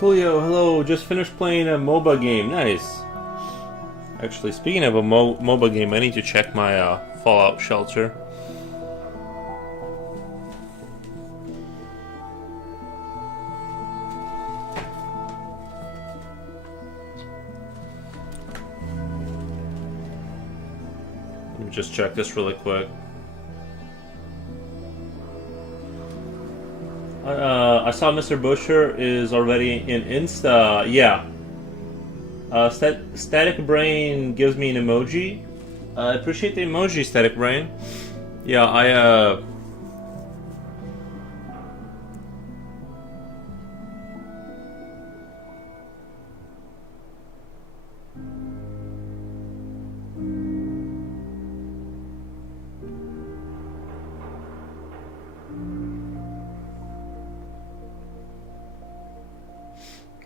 Coolio, hello, just finished playing a MOBA game. Nice. Actually, speaking of a MOBA game, I need to check my Fallout Shelter. Let me just check this really quick. I saw Mr. Busher is already in Insta. Yeah. Static Brain gives me an emoji. I appreciate the emoji, Static Brain. Yeah,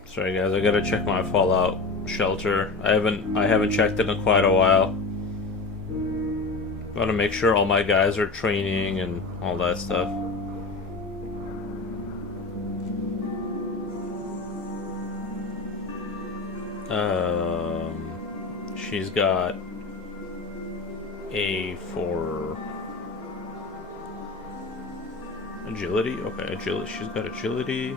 sorry guys, I gotta check my Fallout Shelter. I haven't checked it in quite a while. Gotta make sure all my guys are training and all that stuff. She's got A for agility. Okay, agility. She's got agility.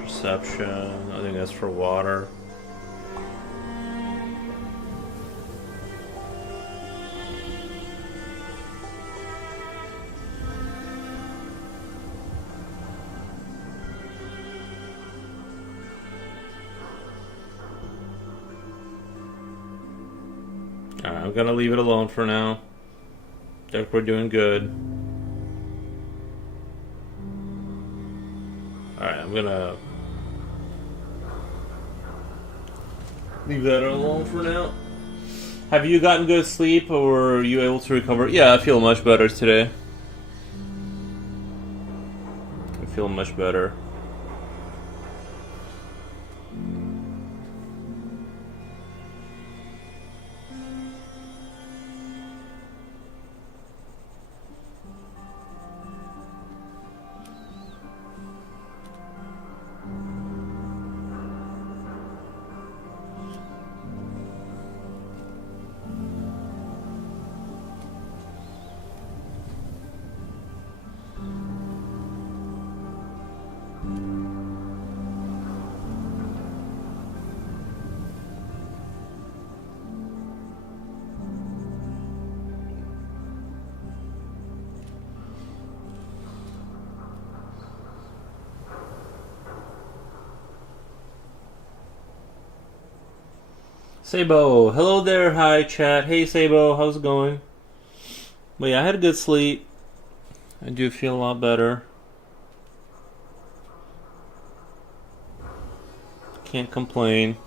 Perception. I think that's for water. Alright, I'm gonna leave it alone for now. I think we're doing good. Alright, I'm gonna leave that alone for now. Have you gotten good sleep, or are you able to recover? Yeah, I feel much better today. I feel much better. Sabo, hello there, hi chat. Hey Sabo, how's it going? Well, yeah, I had a good sleep. I do feel a lot better. Can't complain.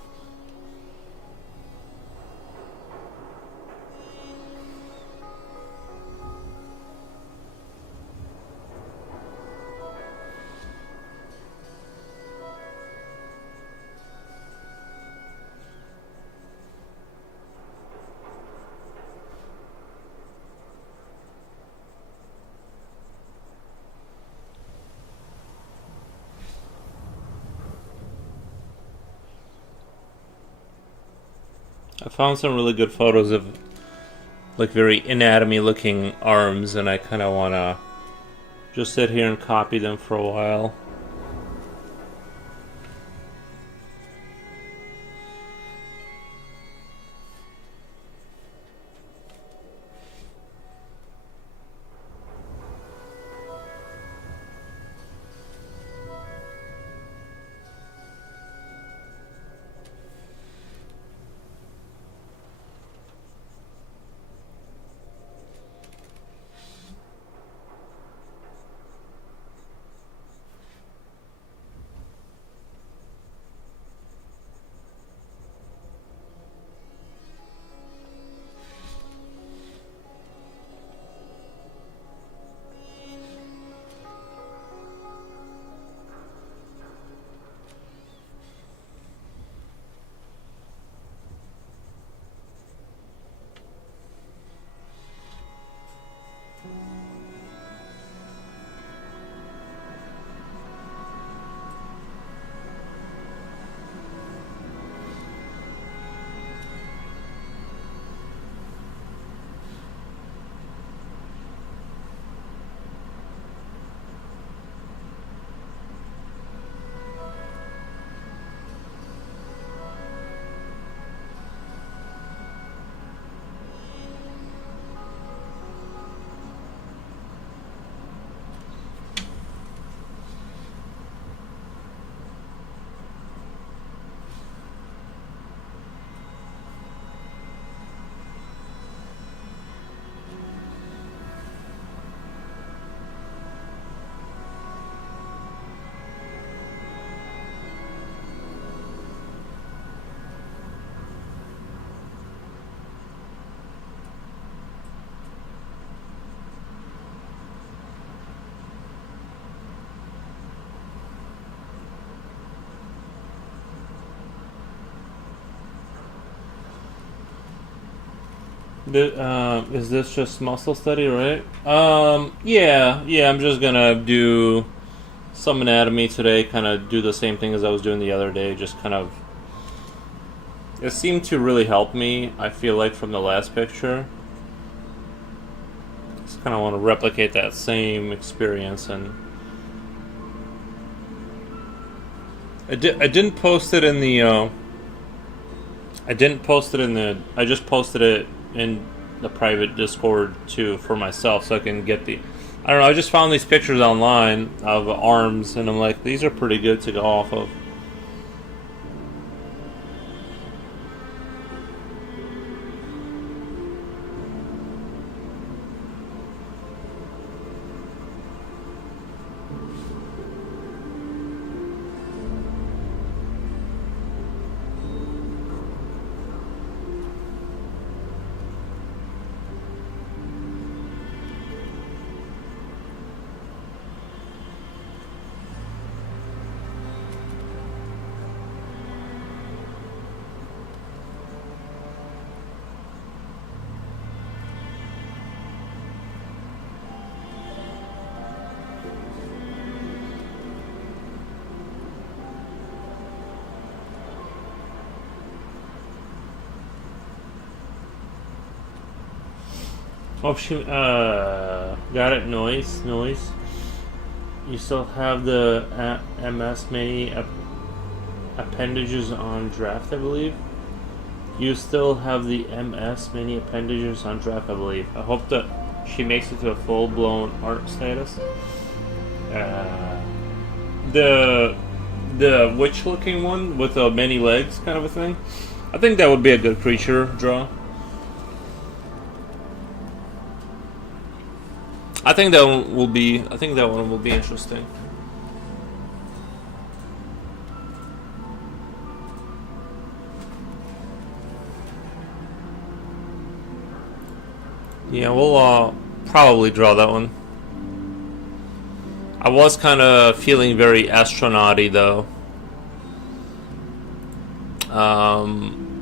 I found some really good photos of like very anatomy looking arms, and I kind of want to just sit here and copy them for a while. Is this just muscle study, right? Yeah, I'm just gonna do some anatomy today, kind of do the same thing as I was doing the other day, just kind of... It seemed to really help me, I feel like, from the last picture. Just kind of want to replicate that same experience, and... I didn't post it in the, I just posted it in the private Discord too for myself, so I can get the... I don't know, I just found these pictures online of arms, and I'm like, these are pretty good to go off of. Oh, she, got it, noise. You still have the MS Mini appendages on draft, I believe. You still have the MS Mini appendages on draft, I believe. I hope that she makes it to a full-blown art status. The witch-looking one with the many legs kind of a thing. I think that would be a good creature draw. I think that one will be interesting. Yeah, we'll probably draw that one. I was kind of feeling very astronaut-y though.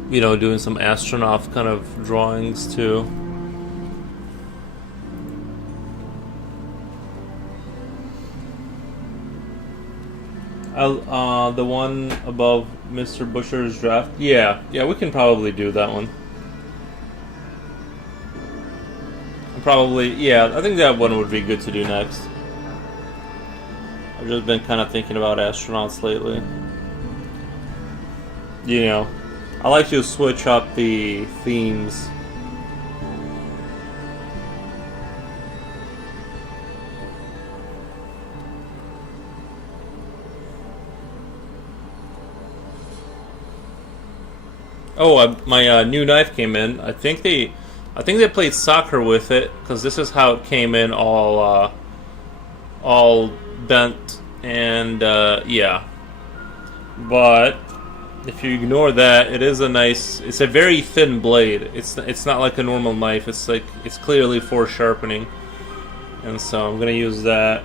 You know, doing some astronaut kind of drawings too. The one above Mr. Busher's draft? Yeah, we can probably do that one. Probably, yeah, I think that one would be good to do next. I've just been kind of thinking about astronauts lately. You know, I like to switch up the themes. Oh, my new knife came in. I think they played soccer with it because this is how it came in, all bent and yeah. But if you ignore that, it is a nice. It's a very thin blade. It's not like a normal knife. It's clearly for sharpening, and so I'm gonna use that.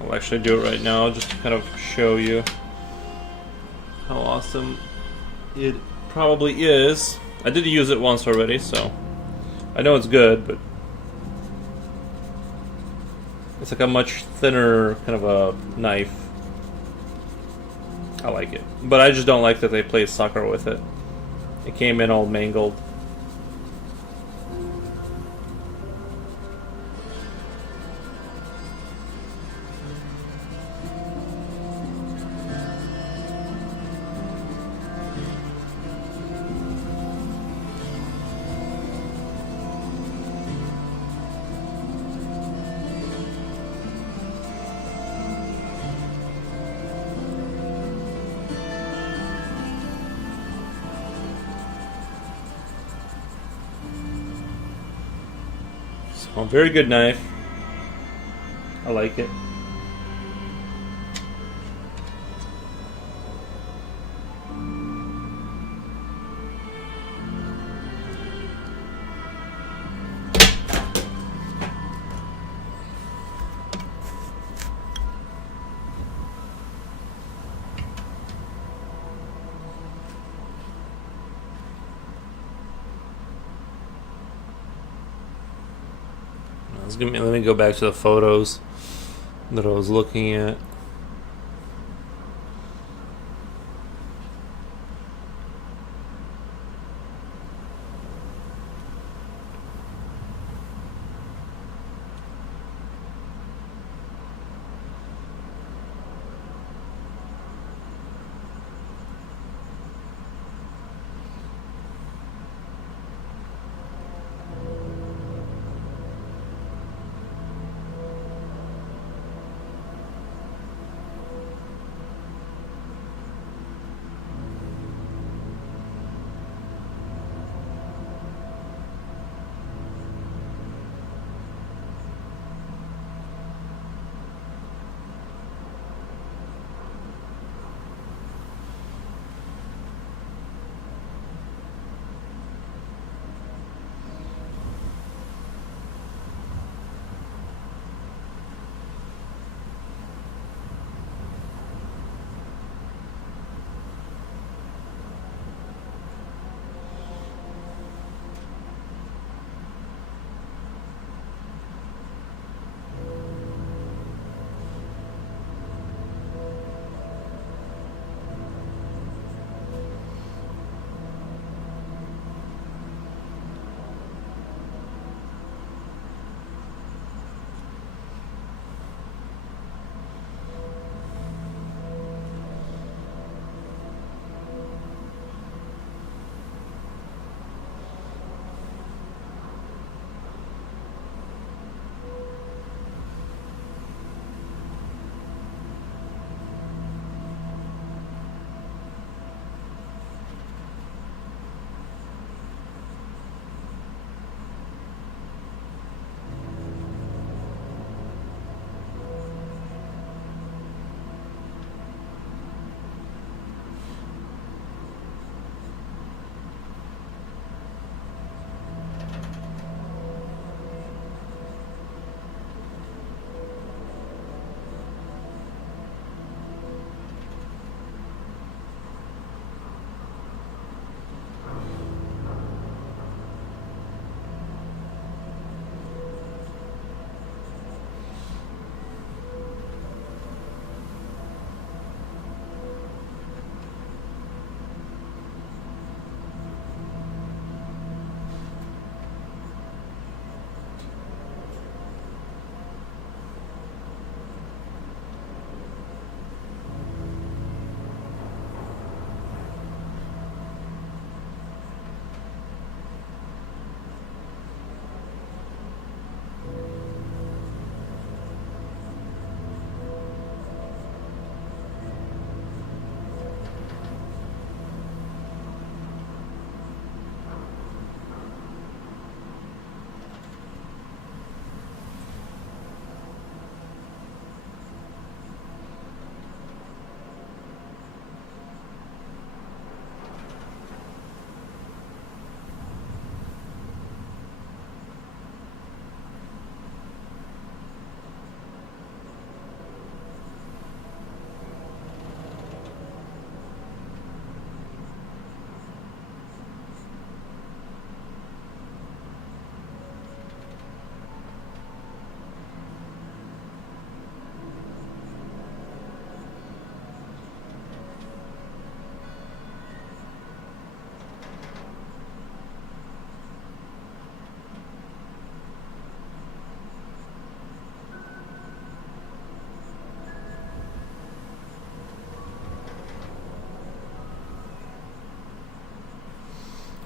I'll actually do it right now just to kind of show you how awesome it probably is. I did use it once already, so I know it's good, but it's like a much thinner kind of a knife. I like it, but I just don't like that they played soccer with it. It came in all mangled. So, very good knife. I like it. Let me go back to the photos that I was looking at.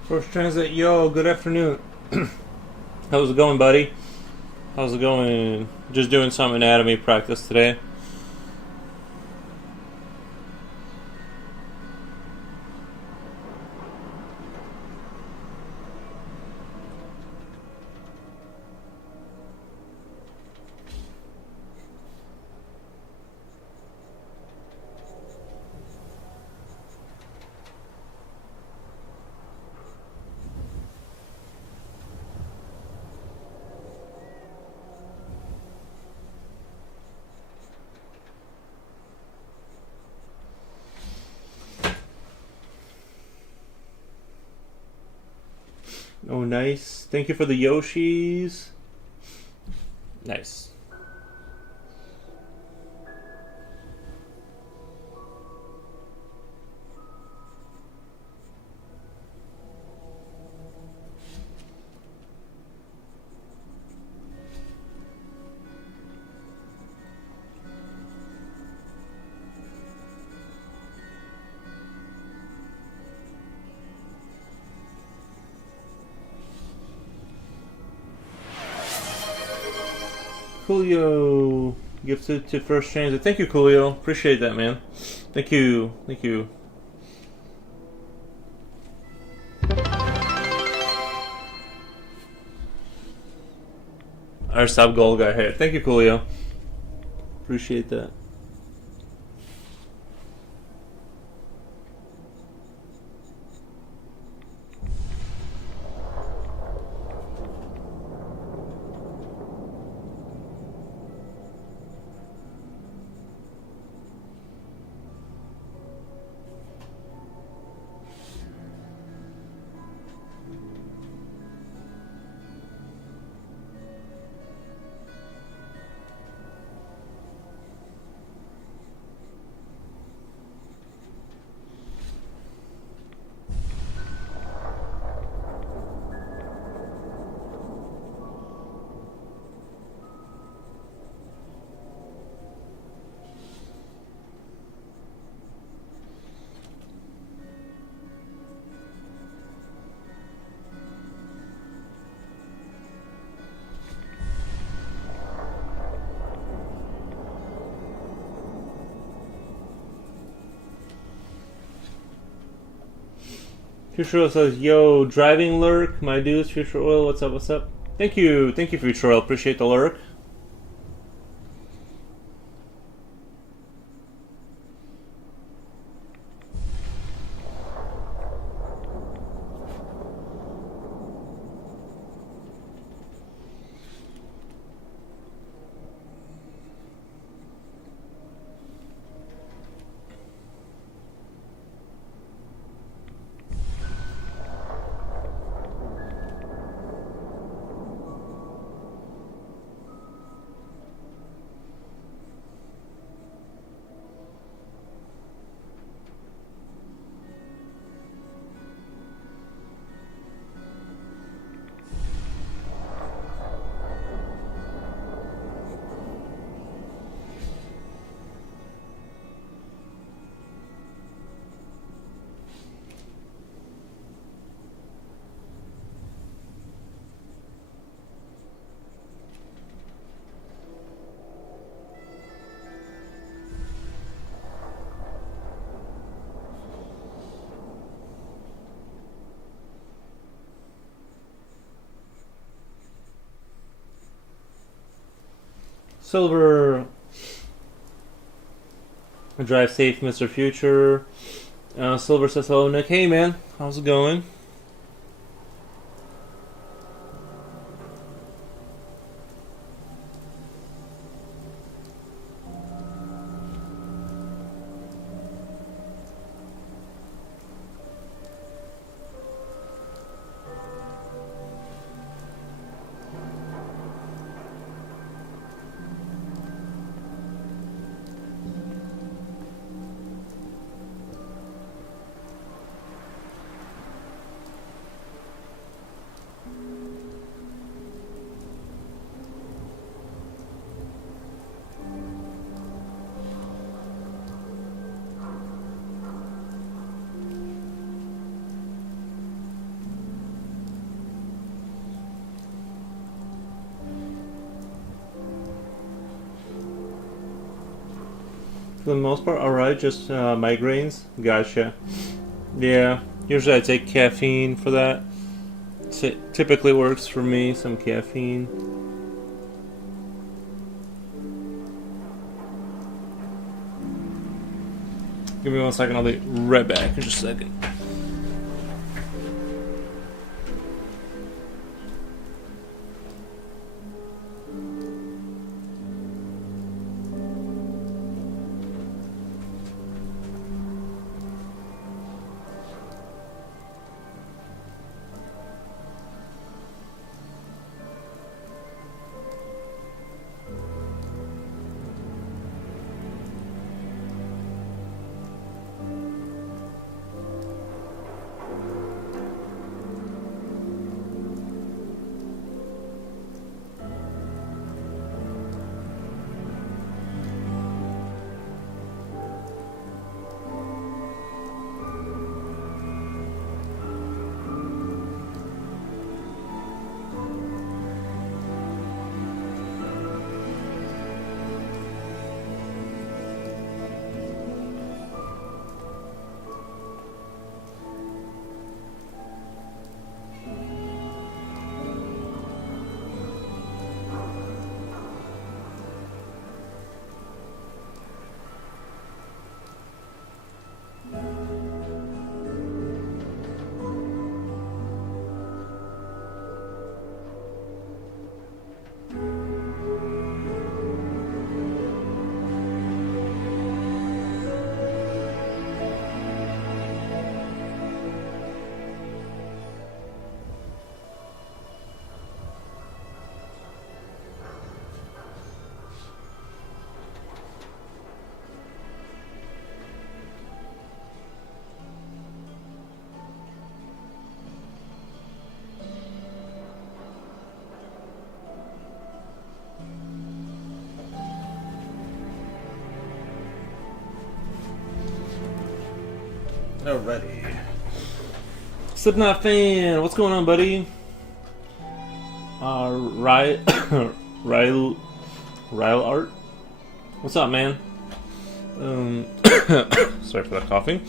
First transit, yo, good afternoon. How's it going, buddy? How's it going? Just doing some anatomy practice today. Oh, nice. Thank you for the Yoshis. Nice. Coolio gifted to First Transit. Thank you, Coolio. Appreciate that, man. Thank you. Thank you. Our sub goal got hit. Thank you, Coolio. Appreciate that. Future Oil says, yo, driving lurk, my dudes, Future Oil, what's up, what's up? Thank you, Future Oil, appreciate the lurk. Silver, drive safe, Mr. Future. Silver says, hello, Nick. Hey, man, how's it going? For the most part, alright, just migraines. Gotcha. Yeah, usually I take caffeine for that. Typically works for me, some caffeine. Give me 1 second, I'll be right back in just a second. Alrighty. Slipknot fan, what's going on, buddy? Ryle Art? What's up, man? Sorry for that coughing.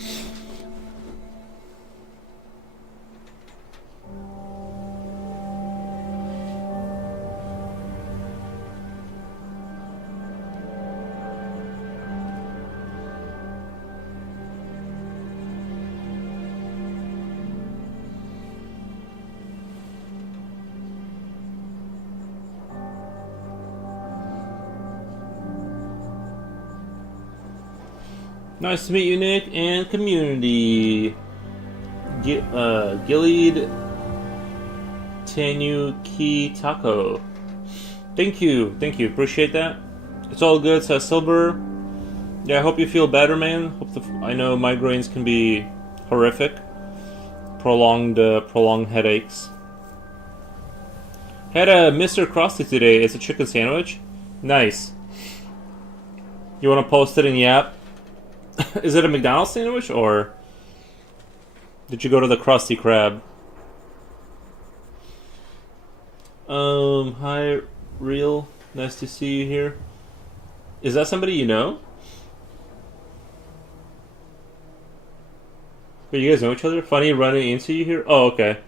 Nice to meet you, Nick, and community. Gilead Tanuki Taco. Thank you, appreciate that. It's all good, says Silver. Yeah, I hope you feel better, man. I know migraines can be horrific. Prolonged headaches. Had a Mr. Krusty today. It's a chicken sandwich. Nice. You want to post it in Yap? Is it a McDonald's sandwich, or did you go to the Krusty Krab? Hi, Real. Nice to see you here. Is that somebody you know? But you guys know each other? Funny running into you here? Oh, okay.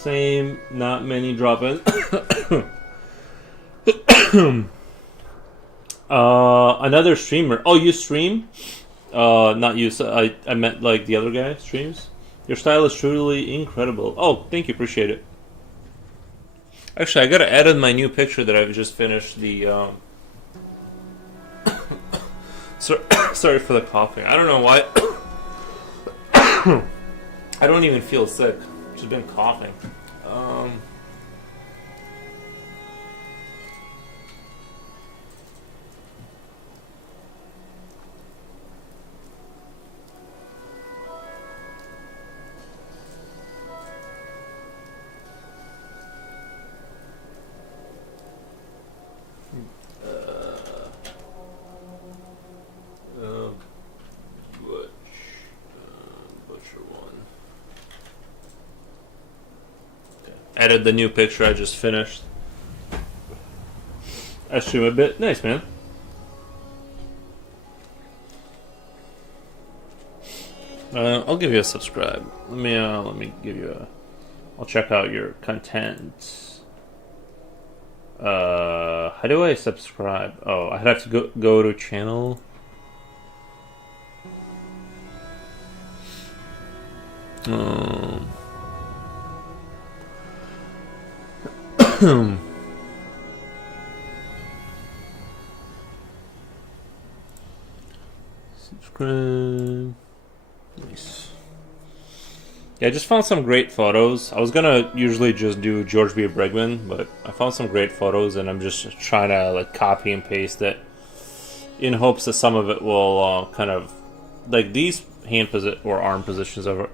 Same, not many drop-in. Another streamer. Oh, you stream? Not you. So I meant like the other guy streams. Your style is truly incredible. Oh, thank you. Appreciate it. Actually, I gotta edit my new picture that I've just finished. The sorry for the coughing. I don't know why. I don't even feel sick. Just been coughing. added the new picture I just finished. I stream a bit. Nice, man. I'll give you a subscribe. Let me give you a. I'll check out your content. How do I subscribe? Oh, I'd have to go to channel. Subscribe. Nice. Yeah, I just found some great photos. I was gonna usually just do George B. Bregman, but I found some great photos, and I'm just trying to like copy and paste it in hopes that some of it will kind of like these hand or arm positions I'm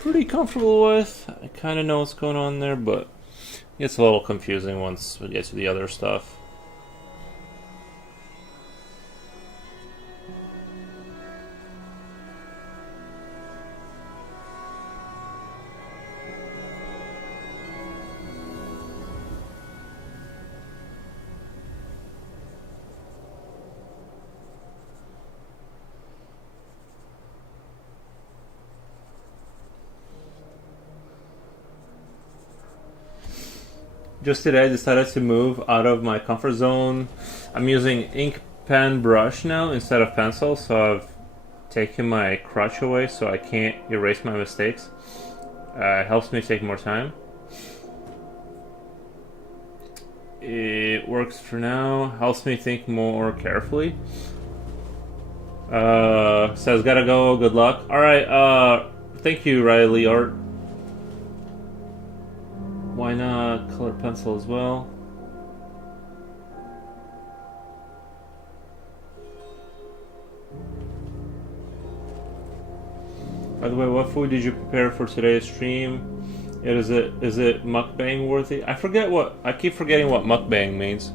pretty comfortable with. I kind of know what's going on there, but it gets a little confusing once we get to the other stuff. Just today I decided to move out of my comfort zone. I'm using ink pen brush now instead of pencil, so I've taken my crutch away so I can't erase my mistakes. It helps me take more time. It works for now, helps me think more carefully. Says gotta go, good luck. Alright, thank you, Riley Art. Why not color pencil as well? By the way, what food did you prepare for today's stream? Is it mukbang worthy? I keep forgetting what mukbang means.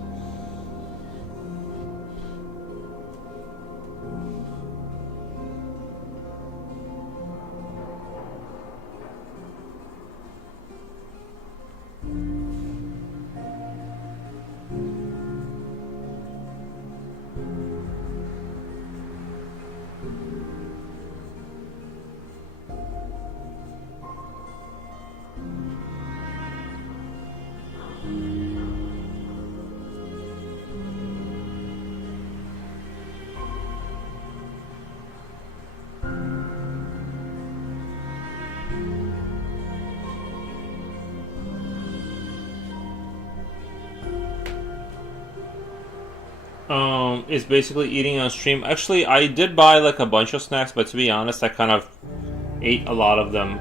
Is basically eating on stream. Actually, I did buy like a bunch of snacks, but to be honest, I kind of ate a lot of them.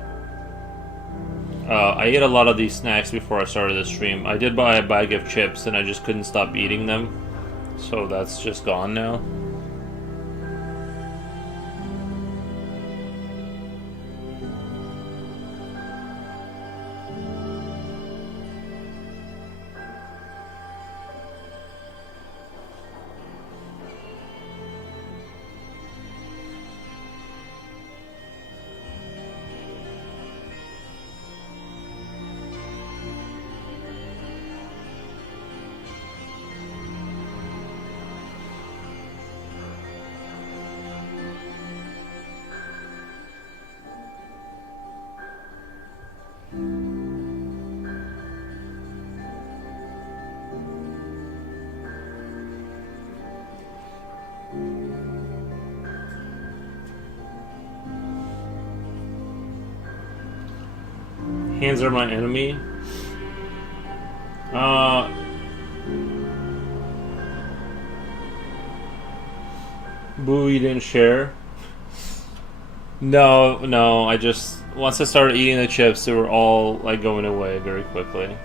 I ate a lot of these snacks before I started the stream. I did buy a bag of chips, and I just couldn't stop eating them. So that's just gone now. Hands are my enemy. Boo, you didn't share? No, I just... Once I started eating the chips, they were all, like, going away very quickly.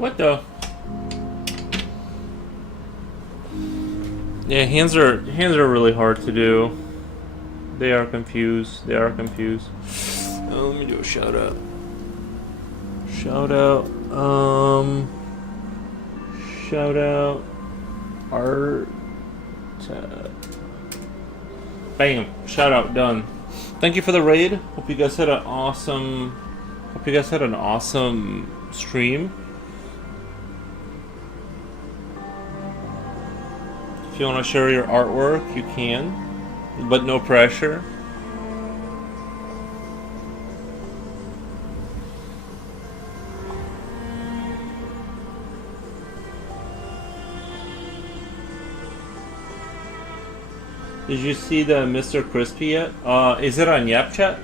What the? Yeah, hands are really hard to do. They are confused. They are confused. Let me do a shout out. Shout out. Shout out. Art. Bam. Shout out done. Thank you for the raid. Hope you guys had an awesome. Hope you guys had an awesome stream. If you want to share your artwork, you can, but no pressure. Did you see the Mr. Crispy yet? Is it on Yapchat?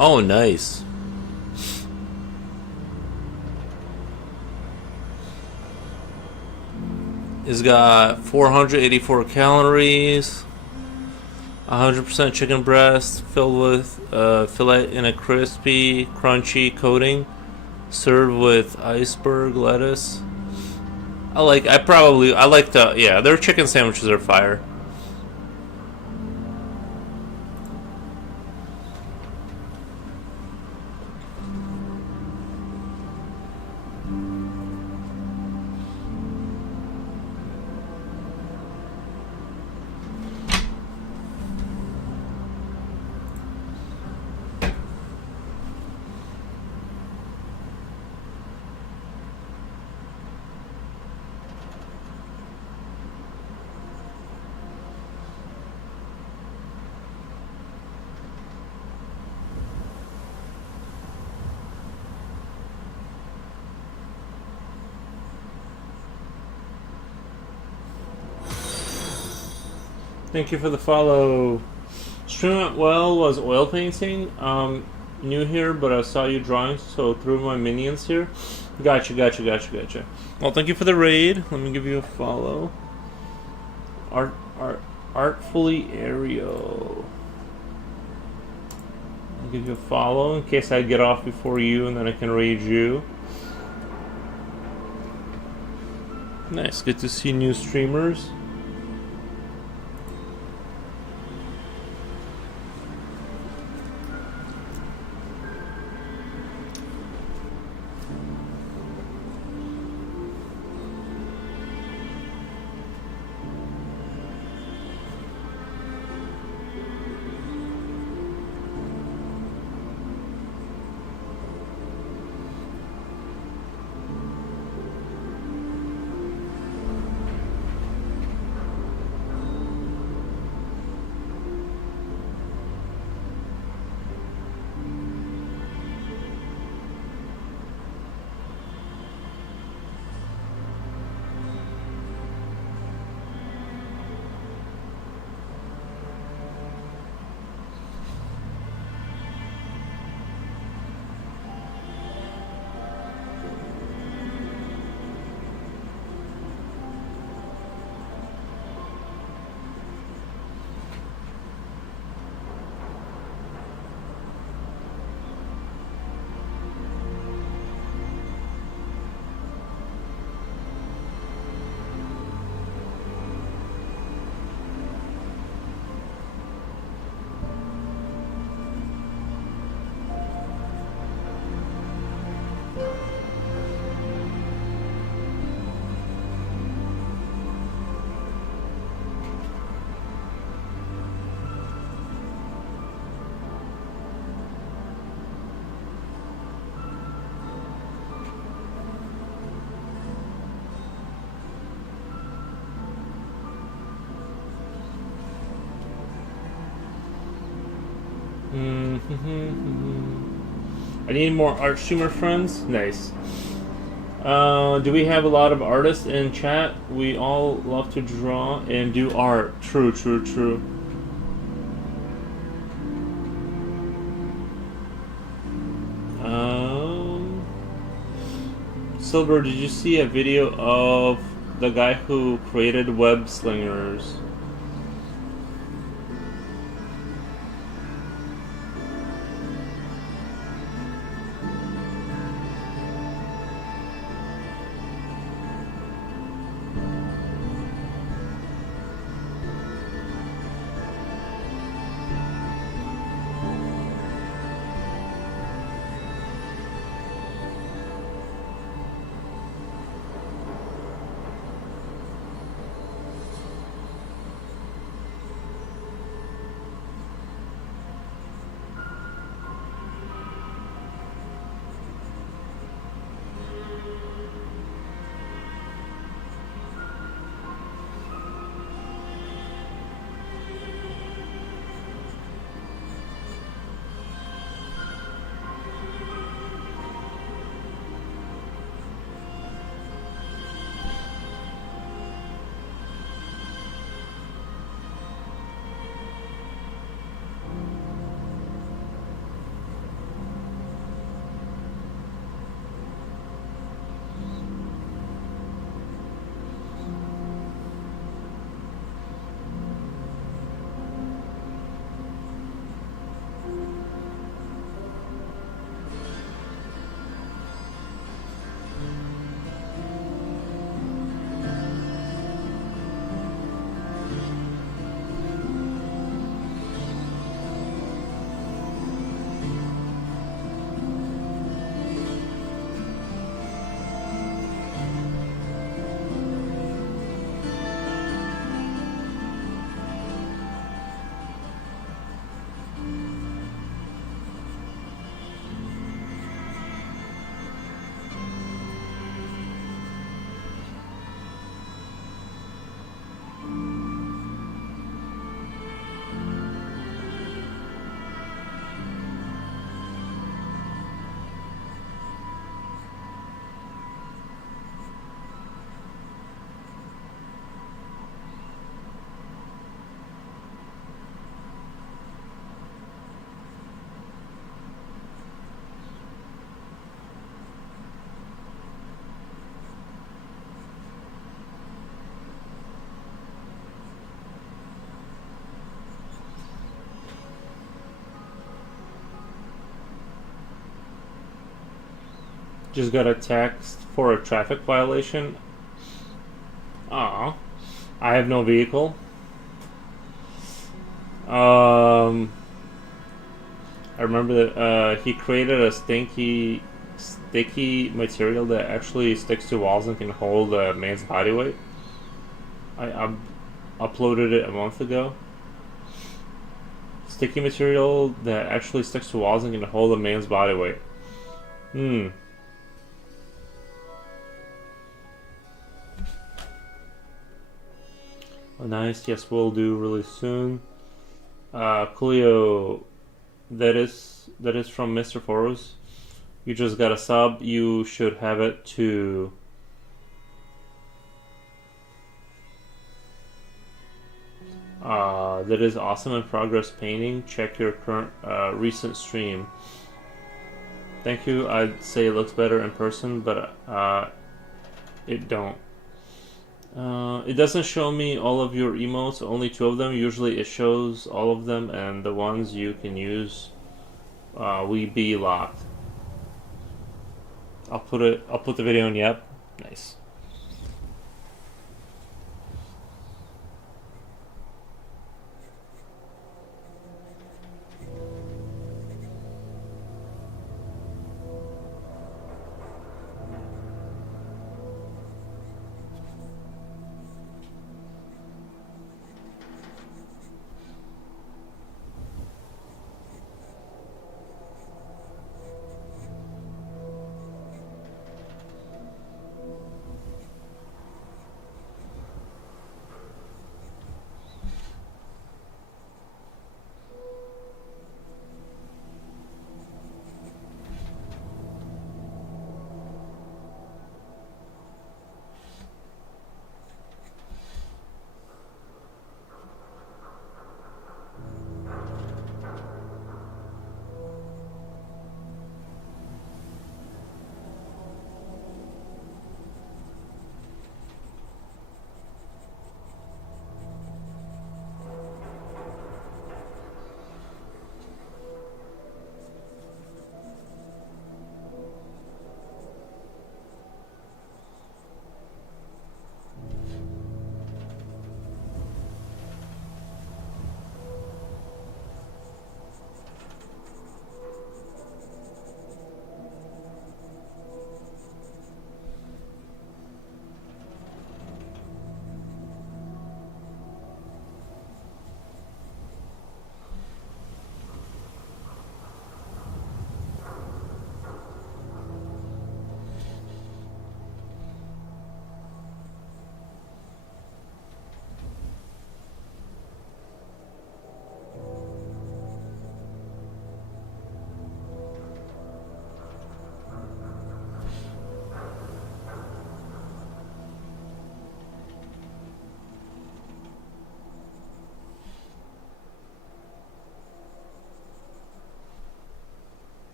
Oh, nice. It's got 484 calories, 100% chicken breast filled with fillet in a crispy, crunchy coating, served with iceberg lettuce. I like the, yeah, their chicken sandwiches are fire. Thank you for the follow. Stream went well, was oil painting. New here, but I saw you drawing, so threw my minions here. Gotcha. Well, thank you for the raid. Let me give you a follow. Artfully Aerial. I'll give you a follow in case I get off before you, and then I can raid you. Nice, good to see new streamers. I need more art streamer friends. Nice. Do we have a lot of artists in chat? We all love to draw and do art. True, true, true. Silver, did you see a video of the guy who created web slingers? Just got a text for a traffic violation. Aw. I have no vehicle. I remember that he created a sticky material that actually sticks to walls and can hold a man's body weight. I uploaded it a month ago. Sticky material that actually sticks to walls and can hold a man's body weight. Oh, nice. Yes, we'll do really soon. Coolio, that is from Mr. Foros. You just got a sub. You should have it to. That is awesome in progress painting. Check your current recent stream. Thank you. I'd say it looks better in person, but it don't. It doesn't show me all of your emotes, only 2 of them. Usually it shows all of them, and the ones you can use we be locked. I'll put the video in. Yep. Nice.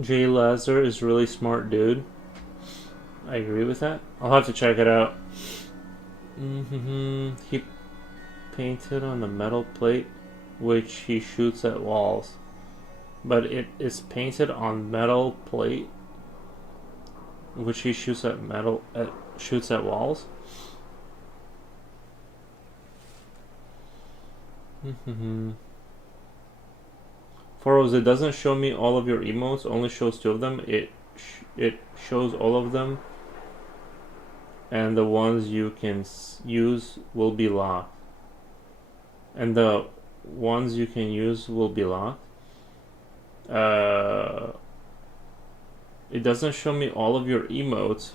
Jay Lazar is really smart, dude. I agree with that. I'll have to check it out. He painted on the metal plate, which he shoots at walls. But it is painted on metal plate, which he shoots at walls. Foros, it doesn't show me all of your emotes, only shows 2 of them. It shows all of them, and the ones you can use will be locked. And the ones you can use will be locked. It doesn't show me all of your emotes,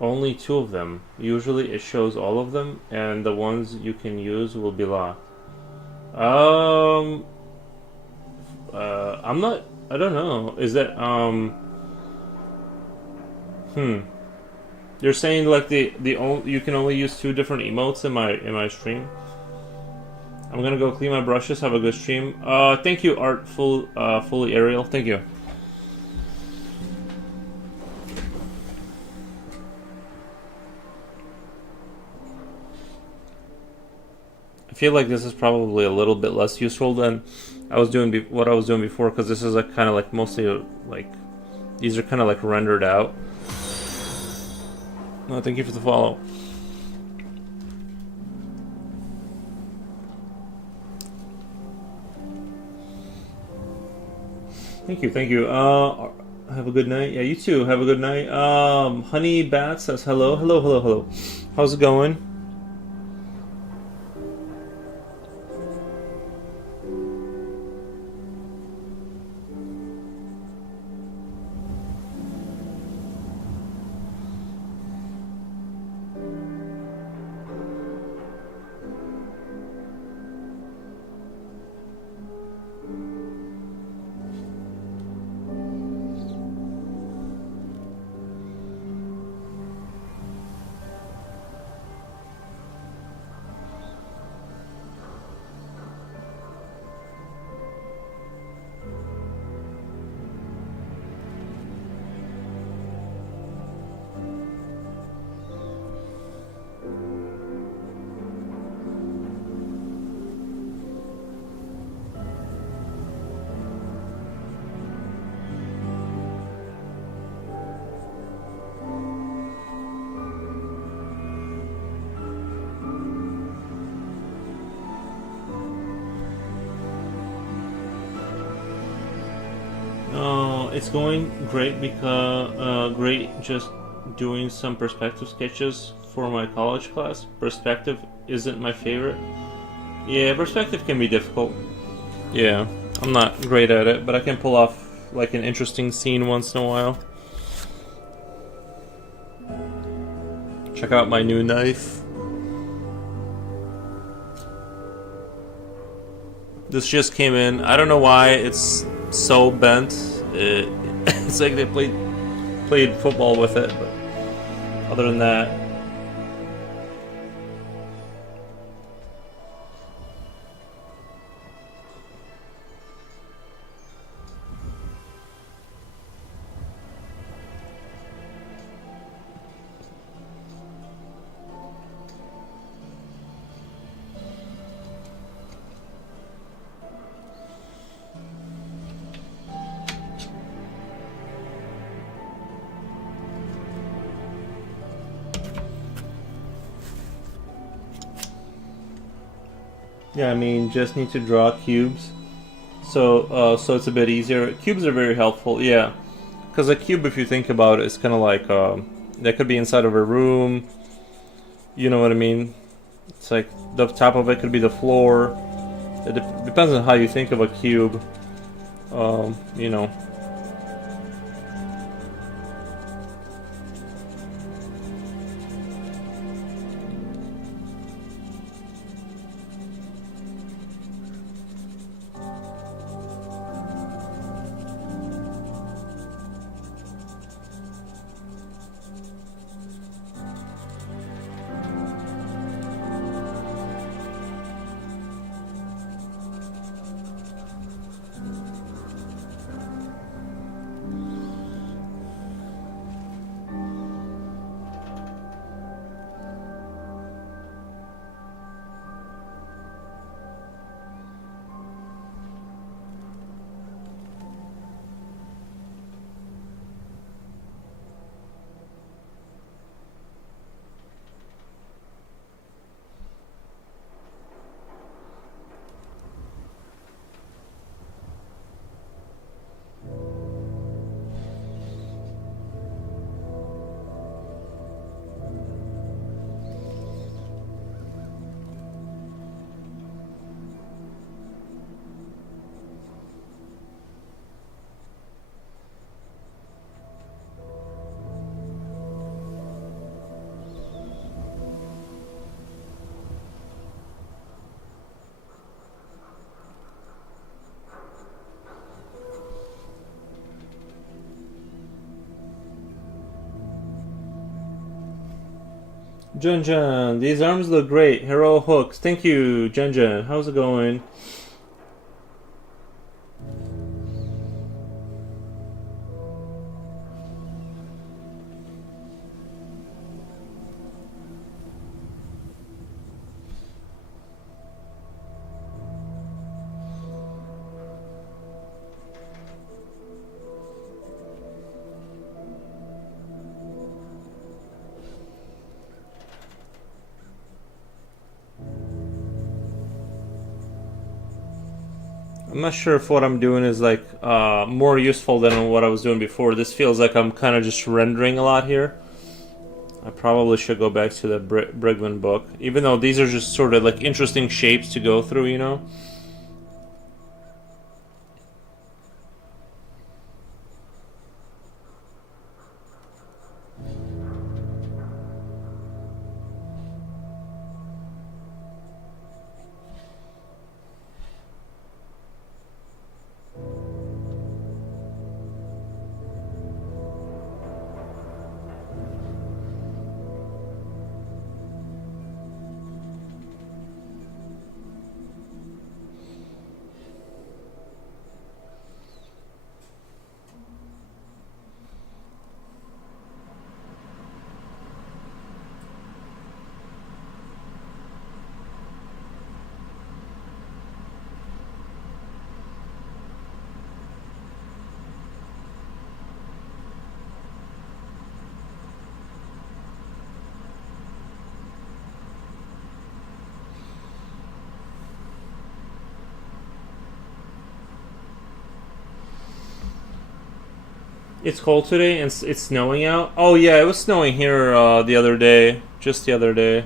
only 2 of them. Usually it shows all of them, and the ones you can use will be locked. I'm not. I don't know. Is that You're saying like you can only use 2 different emotes in my stream. I'm gonna go clean my brushes. Have a good stream. Thank you, fully Ariel. Thank you. I feel like this is probably a little bit less useful than what I was doing before, because this is like kind of like mostly like these are kind of like rendered out. No, thank you for the follow. Thank you. Have a good night. Yeah, you too. Have a good night. Honey Bat says hello. Hello. How's it going? It's going great because just doing some perspective sketches for my college class. Perspective isn't my favorite. Yeah, perspective can be difficult. Yeah, I'm not great at it, but I can pull off like an interesting scene once in a while. Check out my new knife. This just came in. I don't know why it's so bent. It's like they played football with it, but other than that. Yeah, I mean, just need to draw cubes, so it's a bit easier. Cubes are very helpful, yeah, because a cube, if you think about it, is kind of like that could be inside of a room. You know what I mean? It's like the top of it could be the floor. It depends on how you think of a cube. You know. Junjun, these arms look great. Hero hooks. Thank you, Junjun. How's it going? I'm not sure if what I'm doing is like more useful than what I was doing before. This feels like I'm kind of just rendering a lot here. I probably should go back to the Brigman book, even though these are just sort of like interesting shapes to go through, you know? It's cold today and it's snowing out. Oh yeah, it was snowing here the other day, just the other day.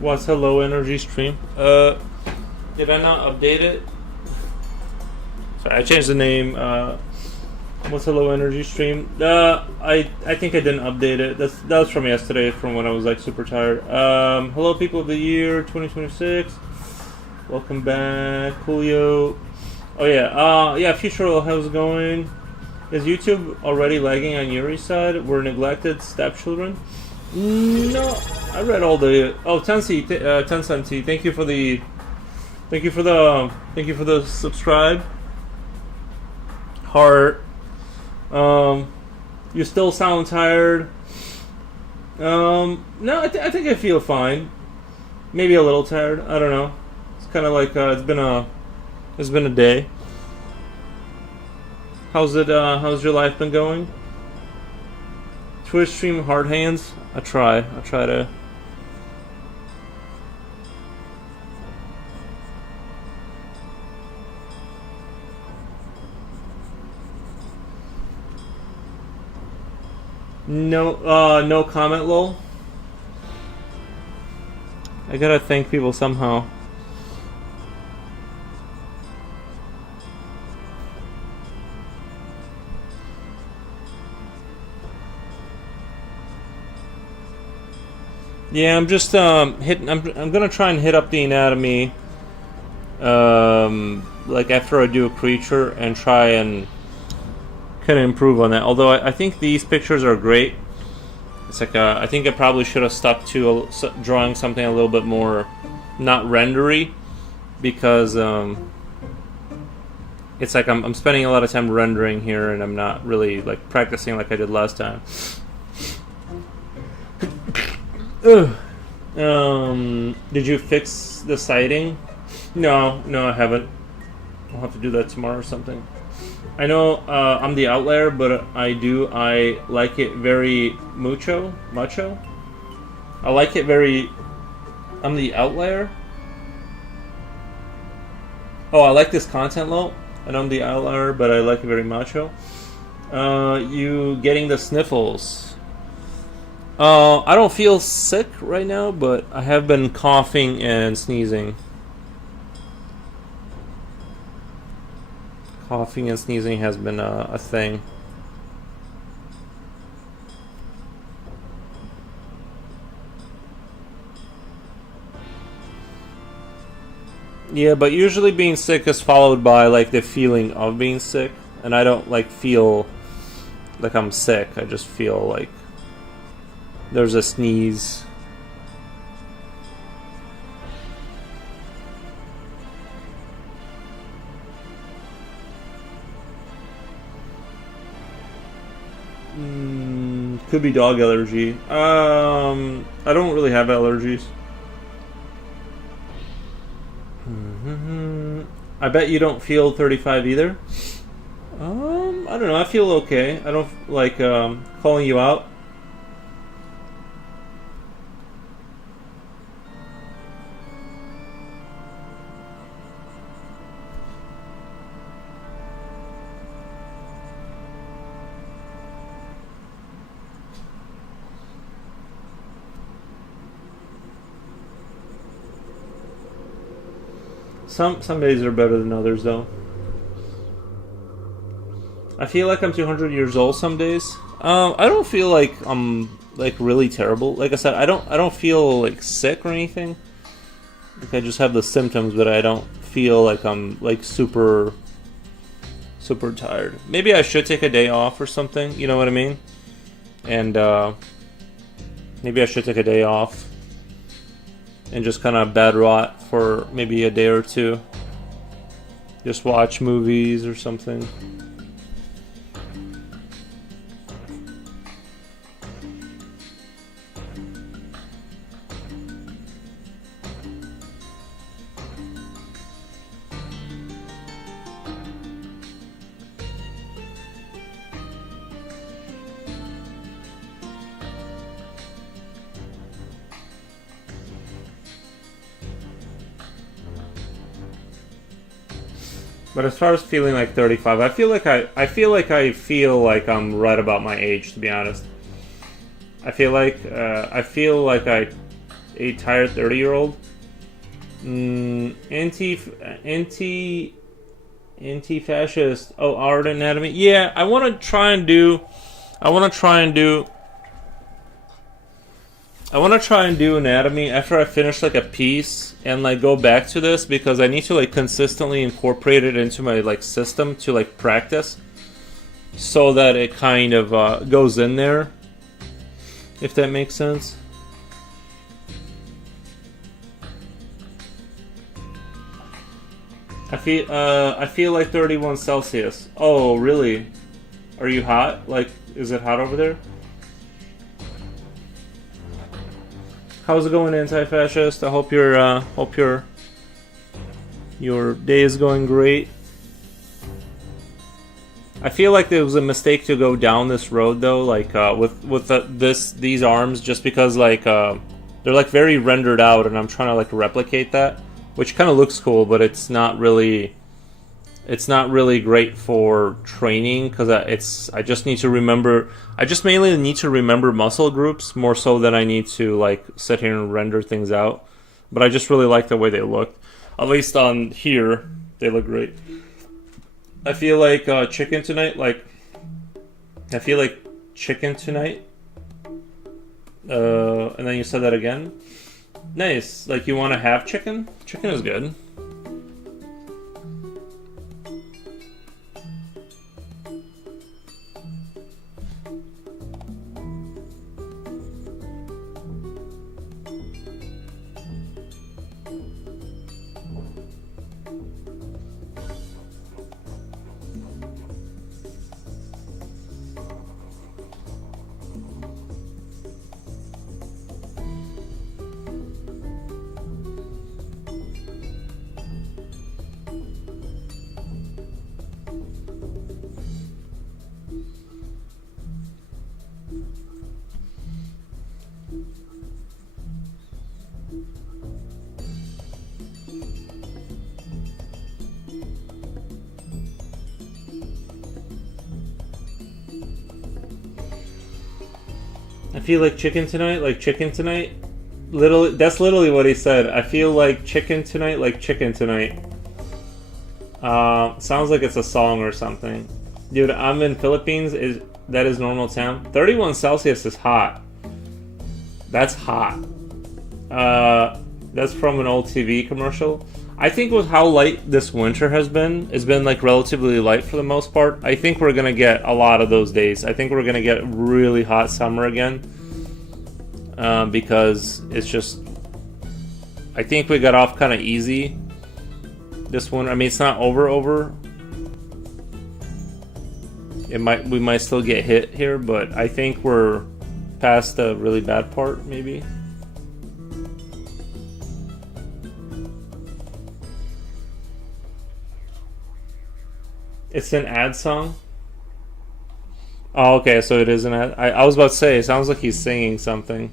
What's a low energy stream? Did I not update it? Sorry, I changed the name. What's a low energy stream? I think I didn't update it. That was from yesterday, from when I was like super tired. Hello, people of the year 2026. Welcome back, Julio. Oh yeah, yeah. Future, how's it going? Is YouTube already lagging on Yuri's side? We're neglected stepchildren. No, I read all the. Oh, Tensi, Tensi, thank you for the subscribe. Heart. You still sound tired. No, I think I feel fine. Maybe a little tired. I don't know. It's kind of like it's been a day. How's your life been going? Twitch stream hard hands. I try to. No comment, lol. I gotta thank people somehow. Yeah, I'm just hitting. I'm gonna try and hit up the anatomy. Like after I do a creature and try and kind of improve on that. Although I think these pictures are great. It's like I think I probably should have stuck to drawing something a little bit more not rendery, because it's like I'm spending a lot of time rendering here and I'm not really like practicing like I did last time. Did you fix the sighting? No, I haven't. I'll have to do that tomorrow or something. I know I'm the outlier, but I like it very macho. I like it very. I'm the outlier. Oh, I like this content, low. I know I'm the outlier, but I like it very macho. You getting the sniffles? I don't feel sick right now, but I have been coughing and sneezing. Coughing and sneezing has been a thing. Yeah, but usually being sick is followed by like the feeling of being sick, and I don't like feel like I'm sick. I just feel like there's a sneeze. Could be dog allergy. I don't really have allergies. I bet you don't feel 35 either. I don't know. I feel okay. I don't like calling you out. Some days are better than others, though. I feel like I'm 200 years old some days. I don't feel like I'm like really terrible. Like I said, I don't feel like sick or anything. Like I just have the symptoms, but I don't feel like I'm like super tired. Maybe I should take a day off or something. You know what I mean? And maybe I should take a day off and just kind of bed rot for maybe a day or two. Just watch movies or something. But as far as feeling like 35, I feel like I'm right about my age, to be honest. I feel like a tired 30-year-old. Anti-fascist. Oh, art anatomy. Yeah, I want to try and do anatomy after I finish like a piece and like go back to this, because I need to like consistently incorporate it into my like system to like practice, so that it kind of goes in there, if that makes sense. I feel like 31 Celsius. Oh, really? Are you hot? Like, is it hot over there? How's it going, anti-fascist? I hope your day is going great. I feel like there was a mistake to go down this road though, like with these arms, just because like they're like very rendered out, and I'm trying to like replicate that, which kind of looks cool, but it's not really great for training, because I just need to remember. I just mainly need to remember muscle groups more so than I need to like sit here and render things out. But I just really like the way they look. At least on here, they look great. I feel like chicken tonight. I feel like chicken tonight. And then you said that again. Nice. Like, you want to have chicken? Chicken is good. I feel like chicken tonight, like chicken tonight. That's literally what he said. I feel like chicken tonight, like chicken tonight. Sounds like it's a song or something. Dude, I'm in Philippines. That is normal temp. 31 Celsius is hot. That's hot. That's from an old TV commercial. I think with how light this winter has been, it's been like relatively light for the most part. I think we're gonna get a lot of those days. I think we're gonna get really hot summer again, because it's just. I think we got off kind of easy this winter. I mean, it's not over. We might still get hit here, but I think we're past the really bad part, maybe. It's an ad song? Oh, okay, so it is an ad. I was about to say, it sounds like he's singing something.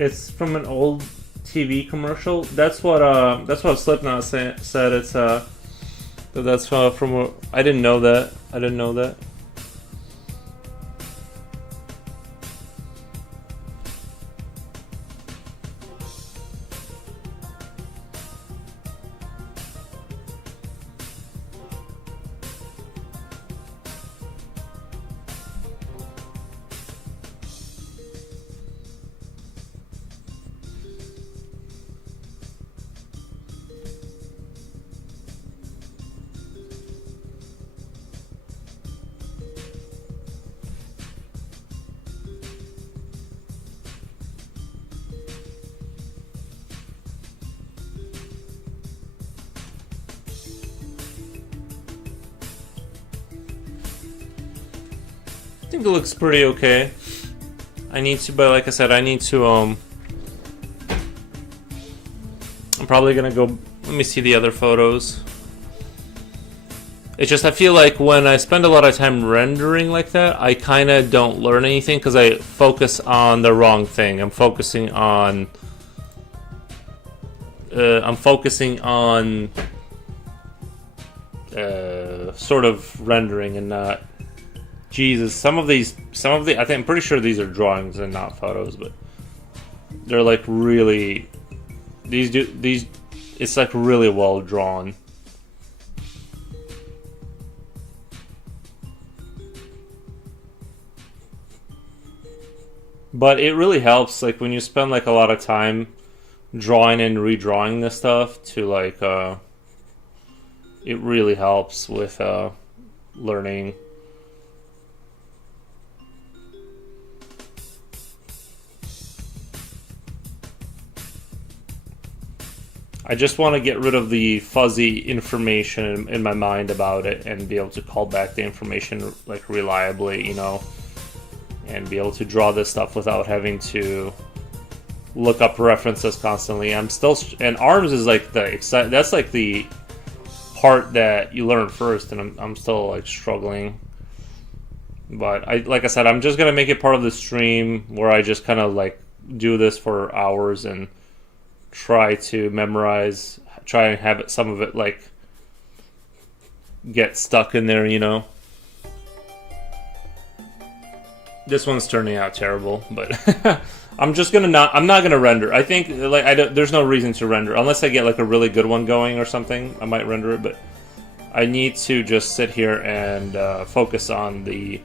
It's from an old TV commercial. That's what Slipknot said. It's that's from. I didn't know that. I didn't know that. I think it looks pretty okay. I need to, but like I said, I need to, I'm probably gonna go, let me see the other photos. It's just, I feel like when I spend a lot of time rendering like that, I kind of don't learn anything because I focus on the wrong thing. I'm focusing on sort of rendering and not. Jesus, some of the, I think I'm pretty sure these are drawings and not photos, but they're like really, it's like really well drawn. But it really helps, like when you spend like a lot of time drawing and redrawing this stuff to like, it really helps with learning. I just want to get rid of the fuzzy information in my mind about it and be able to call back the information like reliably, you know, and be able to draw this stuff without having to look up references constantly. I'm still, and arms is like that's like the part that you learn first, and I'm still like struggling. But like I said, I'm just gonna make it part of the stream where I just kind of like do this for hours and try to memorize, try and have some of it like get stuck in there, you know. This one's turning out terrible, but I'm not gonna render. I think like there's no reason to render unless I get like a really good one going or something. I might render it, but I need to just sit here and focus on the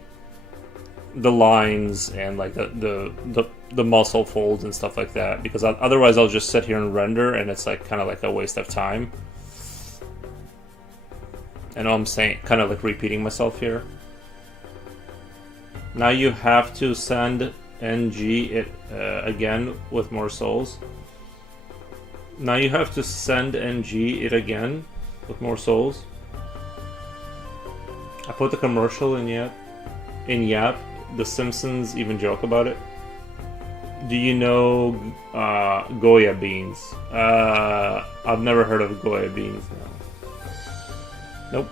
lines and like the muscle folds and stuff like that, because otherwise I'll just sit here and render and it's like kind of like a waste of time. And I'm saying, kind of like repeating myself here. Now you have to send NG it again with more souls. Now you have to send NG it again with more souls. I put the commercial in Yap. The Simpsons even joke about it. Do you know Goya beans? I've never heard of Goya beans. No. Nope.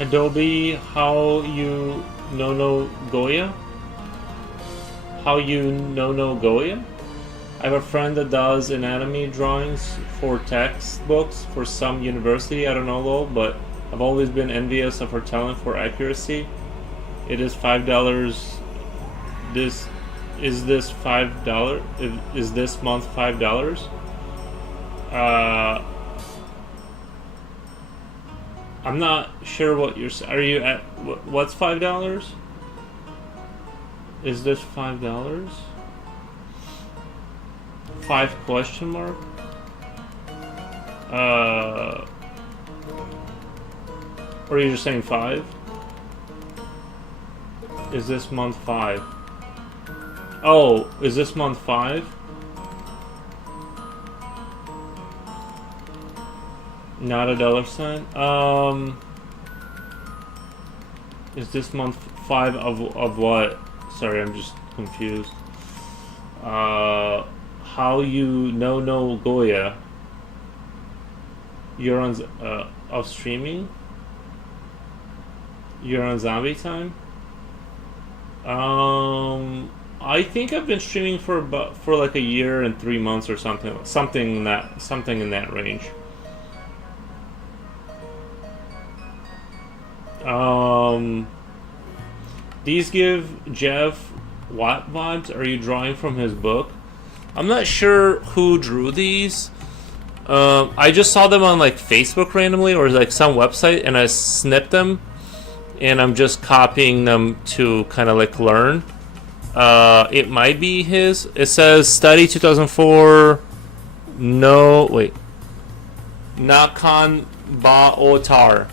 Adobe, how you no Goya? How you no Goya? I have a friend that does anatomy drawings for textbooks for some university. I don't know though, but I've always been envious of her talent for accuracy. It is $5. This is this $5. Is this month $5? I'm not sure what you're. Are you at? What's $5? Is this $5? 5 question mark? Or are you just saying 5? Is this month 5? Oh, is this month 5? Not a $. Is this month 5 of what? Sorry, I'm just confused. How you no Goya? You're on of streaming. You're on zombie time. I think I've been streaming for like a year and 3 months or something in that range. These give Jeff what vibes? Are you drawing from his book? I'm not sure who drew these. I just saw them on like Facebook randomly or like some website, and I snipped them, and I'm just copying them to kind of like learn. It might be his. It says study 2004. No, wait. Nakan Baotar.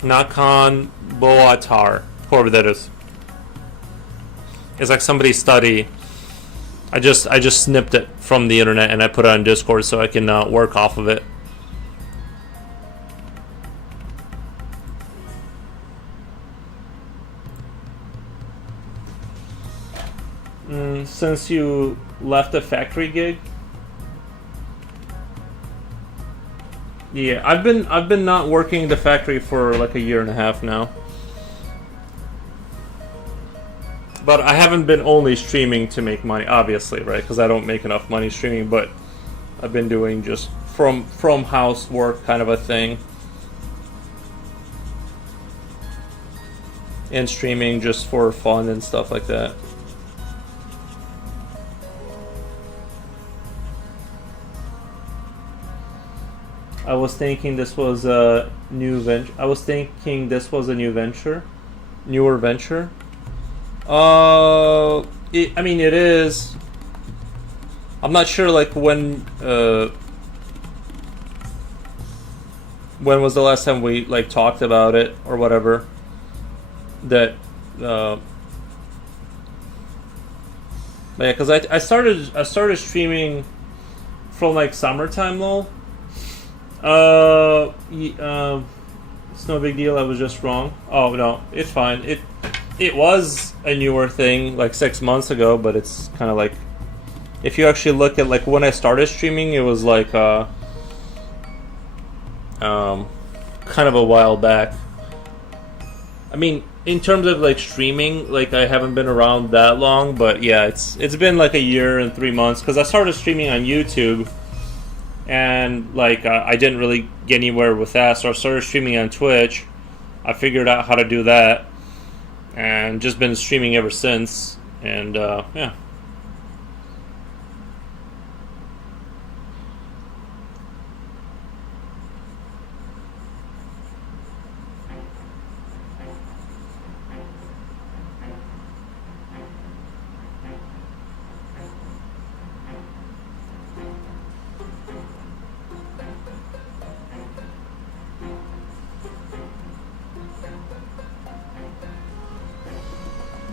Nakan Boatar. Whoever that is. It's like somebody's study. I just snipped it from the internet and I put it on Discord so I can work off of it. Since you left the factory gig, yeah, I've been not working the factory for like a year and a half now. But I haven't been only streaming to make money, obviously, right? Because I don't make enough money streaming. But I've been doing just from house work kind of a thing, and streaming just for fun and stuff like that. I was thinking this was a new venture. Newer venture. I mean, it is. I'm not sure, like, when was the last time we, like, talked about it or whatever. That, yeah, because I started streaming from, like, summertime, though. It's no big deal, I was just wrong. Oh, no, it's fine. It was a newer thing like 6 months ago, but it's kind of like, if you actually look at like when I started streaming, it was like kind of a while back. I mean, in terms of like streaming, like I haven't been around that long, but yeah, it's been like a year and 3 months because I started streaming on YouTube, and like I didn't really get anywhere with that, so I started streaming on Twitch. I figured out how to do that, and just been streaming ever since, and yeah.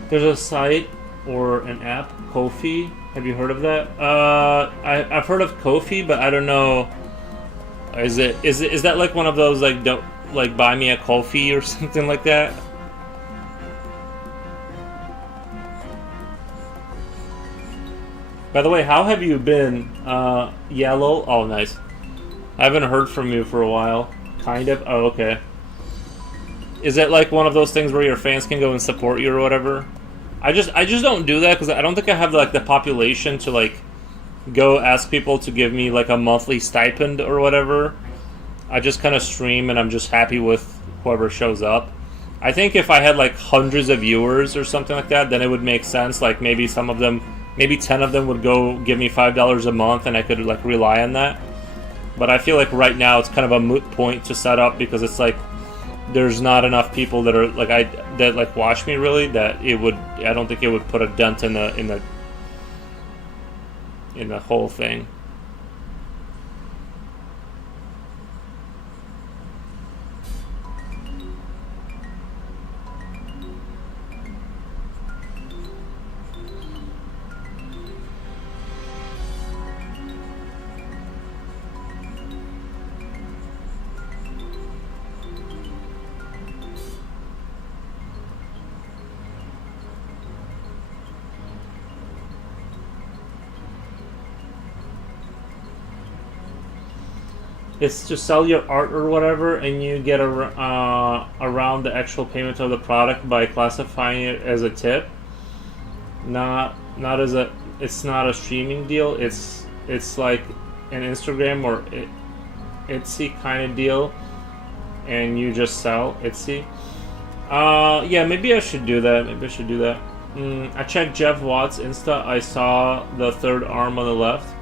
There's a site or an app, Ko-fi. Have you heard of that? I've heard of Ko-fi, but I don't know. Is that like one of those like don't like buy me a Ko-fi or something like that? By the way, how have you been? Yellow. Oh, nice. I haven't heard from you for a while. Kind of. Oh, okay. Is it like one of those things where your fans can go and support you or whatever? I just don't do that because I don't think I have like the population to like go ask people to give me like a monthly stipend or whatever. I just kind of stream and I'm just happy with whoever shows up. I think if I had like hundreds of viewers or something like that, then it would make sense. Like maybe some of them, maybe 10 of them would go give me $5 a month and I could like rely on that. But I feel like right now it's kind of a moot point to set up because it's like there's not enough people that are like that like watch me really that it would. I don't think it would put a dent in the whole thing. It's to sell your art or whatever, and you get around the actual payment of the product by classifying it as a tip. Not as a. It's not a streaming deal. It's like an Instagram or Etsy kind of deal, and you just sell Etsy. Yeah, maybe I should do that. Maybe I should do that. I checked Jeff Watt's Insta. I saw the third arm on the left.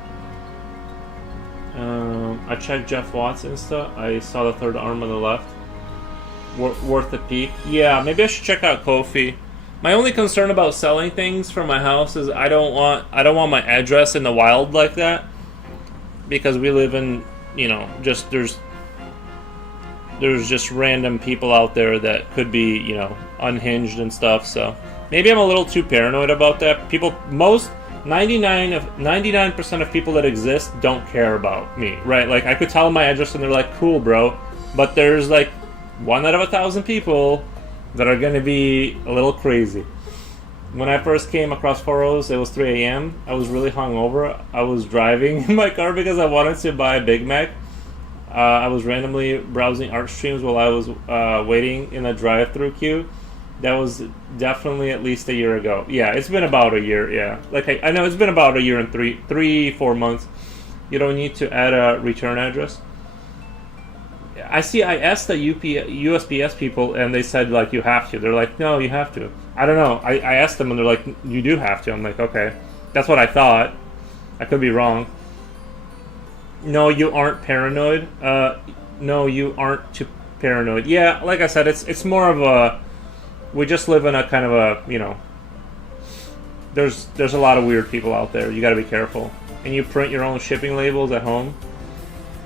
I checked Jeff Watt's Insta. I saw the third arm on the left. Worth a peek. Yeah, maybe I should check out Ko-fi. My only concern about selling things from my house is I don't want my address in the wild like that, because we live in, just there's just random people out there that could be, unhinged and stuff. So maybe I'm a little too paranoid about that. 99% of people that exist don't care about me, right? Like I could tell them my address and they're like, cool, bro. But there's like 1 out of 1,000 people that are gonna be a little crazy. When I first came across Foros, it was 3 a.m. I was really hungover. I was driving in my car because I wanted to buy a Big Mac. I was randomly browsing art streams while I was waiting in a drive-through queue. That was definitely at least a year ago. Yeah, it's been about a year, yeah. Like, I know it's been about a year and 4 months. You don't need to add a return address. I asked the USPS people, and they said, like, you have to. They're like, no, you have to. I don't know. I asked them, and they're like, you do have to. I'm like, okay. That's what I thought. I could be wrong. No, you aren't paranoid. No, you aren't too paranoid. Yeah, like I said, it's more of a... We just live in a kind of a, there's a lot of weird people out there. You got to be careful. And you print your own shipping labels at home,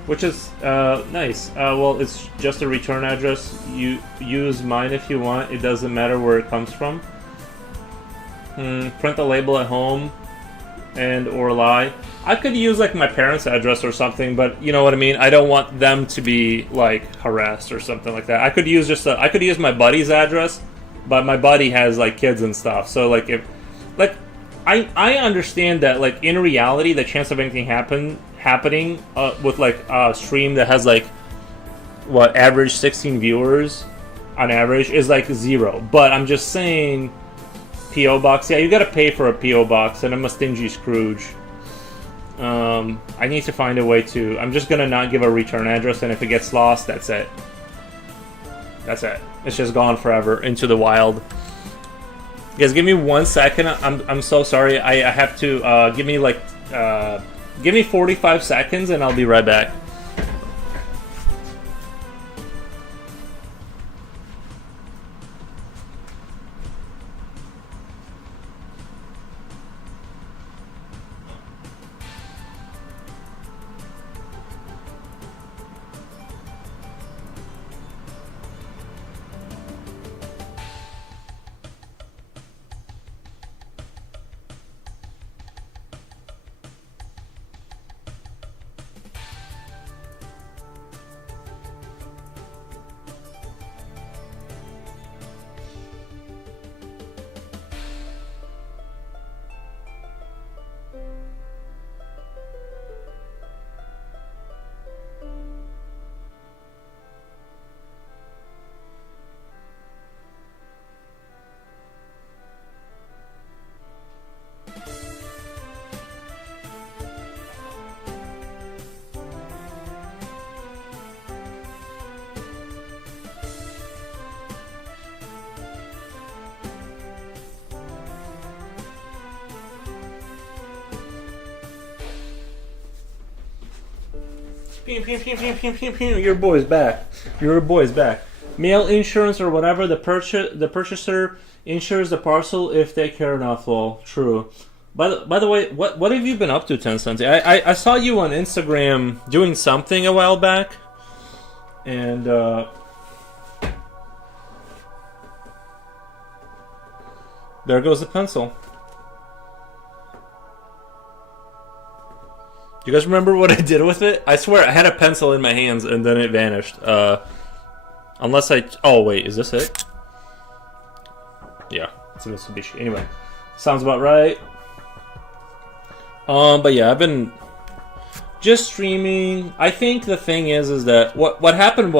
which is nice. Well, it's just a return address. You use mine if you want. It doesn't matter where it comes from. Print the label at home and or lie. I could use like my parents' address or something, but you know what I mean? I don't want them to be like harassed or something like that. I could use I could use my buddy's address. But my buddy has like kids and stuff, so like I understand that like in reality the chance of anything happening with like a stream that has like what average 16 viewers on average is like 0. But I'm just saying, PO box, yeah, you got to pay for a PO box, and I'm a stingy Scrooge. I need to find a way to. I'm just gonna not give a return address, and if it gets lost, that's it. That's it. It's just gone forever into the wild. Guys, give me 1 second. I'm so sorry. I have to give me 45 seconds and I'll be right back. Your boy's back. Your boy's back. Mail insurance or whatever. The purchaser insures the parcel if they care enough. Well, true. By the way, what have you been up to, 10 cents? I saw you on Instagram doing something a while back, and there goes the pencil. Do you guys remember what I did with it? I swear I had a pencil in my hands and then it vanished. Unless I... Oh, wait, is this it? Yeah, it's a Mitsubishi. Anyway, sounds about right. But yeah, I've been just streaming. I think the thing is that what happened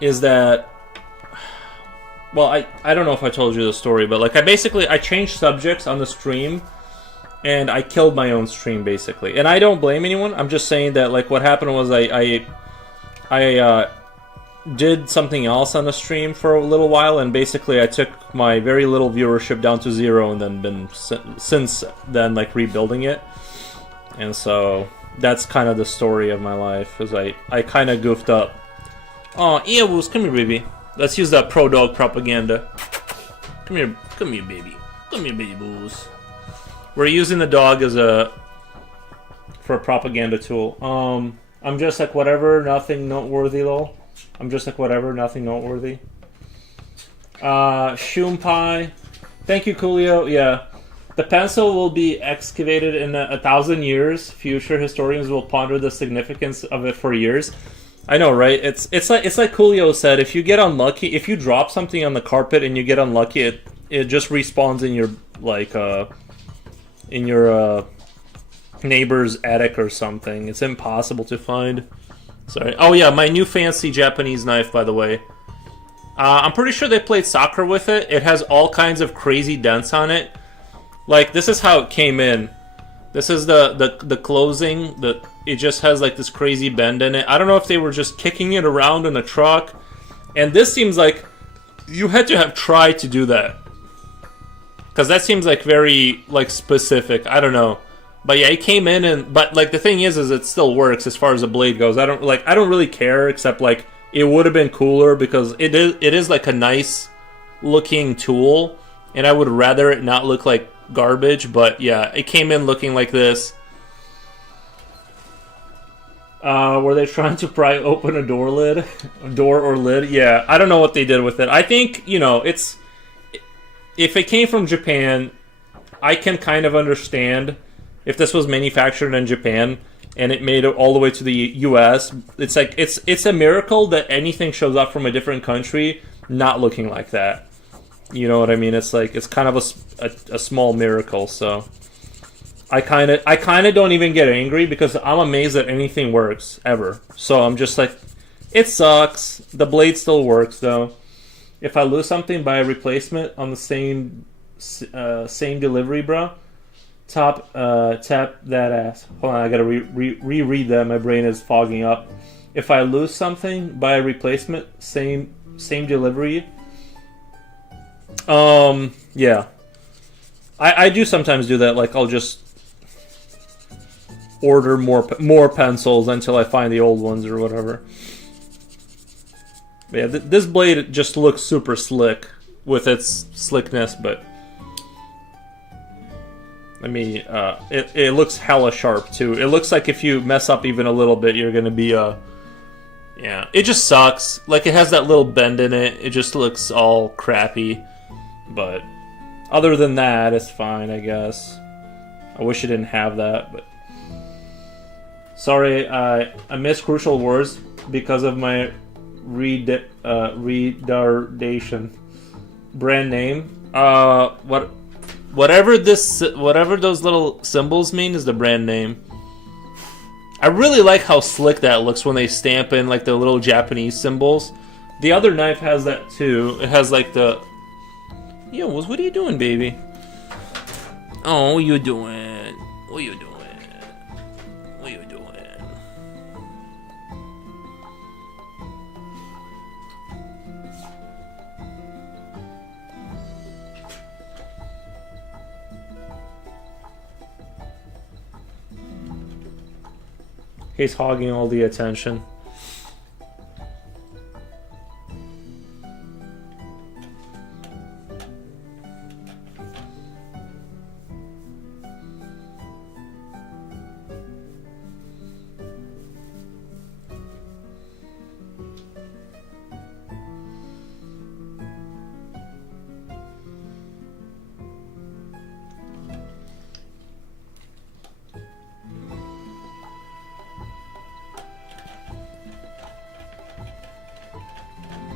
is that... Well, I don't know if I told you the story, but like I changed subjects on the stream. And I killed my own stream, basically. And I don't blame anyone. I'm just saying that, like, what happened was I did something else on the stream for a little while, and basically I took my very little viewership down to 0, and then been since then, like, rebuilding it. And so that's kind of the story of my life, is I kind of goofed up. Oh, Eowus, come here, baby. Let's use that pro dog propaganda. Come here, baby. Come here, baby boos. We're using the dog for a propaganda tool. I'm just like whatever, nothing noteworthy though. I'm just like whatever, nothing noteworthy. Shumpai. Thank you, Coolio. Yeah. The pencil will be excavated in 1,000 years. Future historians will ponder the significance of it for years. I know, right? It's like Coolio said, if you get unlucky, if you drop something on the carpet and you get unlucky, it just respawns in your neighbor's attic or something. It's impossible to find. Sorry. Oh yeah, my new fancy Japanese knife, by the way. I'm pretty sure they played soccer with it. It has all kinds of crazy dents on it. Like, this is how it came in. This is the closing. It just has like this crazy bend in it. I don't know if they were just kicking it around in a truck. And this seems like you had to have tried to do that. Because that seems like very, like, specific. I don't know. But yeah, it came in and... But, like, the thing is it still works as far as the blade goes. I don't really care, except, like, it would have been cooler because it is like, a nice-looking tool. And I would rather it not look like garbage. But, yeah, it came in looking like this. Were they trying to pry open a door or lid? Yeah, I don't know what they did with it. I think, you know, it's... If it came from Japan, I can kind of understand if this was manufactured in Japan and it made it all the way to the US. It's like it's a miracle that anything shows up from a different country not looking like that. You know what I mean? It's like it's kind of a small miracle. So I kind of don't even get angry because I'm amazed that anything works ever. So I'm just like, it sucks. The blade still works though. If I lose something, buy a replacement on the same delivery, bro. Tap that ass. Hold on, I gotta reread that. My brain is fogging up. If I lose something, buy a replacement. Same delivery. Yeah. I do sometimes do that. Like I'll just order more pencils until I find the old ones or whatever. Yeah, this blade just looks super slick with its slickness, but I mean, it looks hella sharp too. It looks like if you mess up even a little bit, you're gonna be yeah. It just sucks. Like it has that little bend in it. It just looks all crappy, but other than that, it's fine, I guess. I wish it didn't have that, but sorry, I missed Crucial Wars because of my retardation. Brand name. Whatever those little symbols mean is the brand name. I really like how slick that looks when they stamp in like the little Japanese symbols. The other knife has that too. It has like the... Yo, what are you doing, baby? Oh, what you doing? What you doing? What you doing? He's hogging all the attention.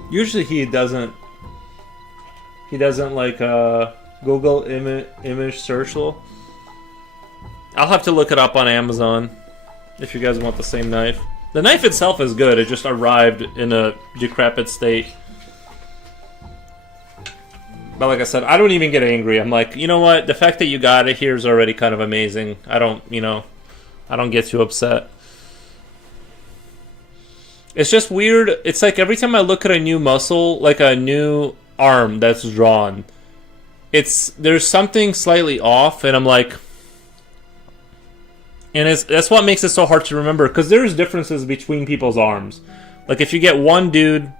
Usually he doesn't like Google image search. I'll have to look it up on Amazon if you guys want the same knife. The knife itself is good. It just arrived in a decrepit state. But like I said, I don't even get angry. I'm like, you know what? The fact that you got it here is already kind of amazing. I don't get too upset. It's just weird. It's like every time I look at a new muscle, like a new arm that's drawn, there's something slightly off, and I'm like, and that's what makes it so hard to remember, because there's differences between people's arms. Like if you get one dude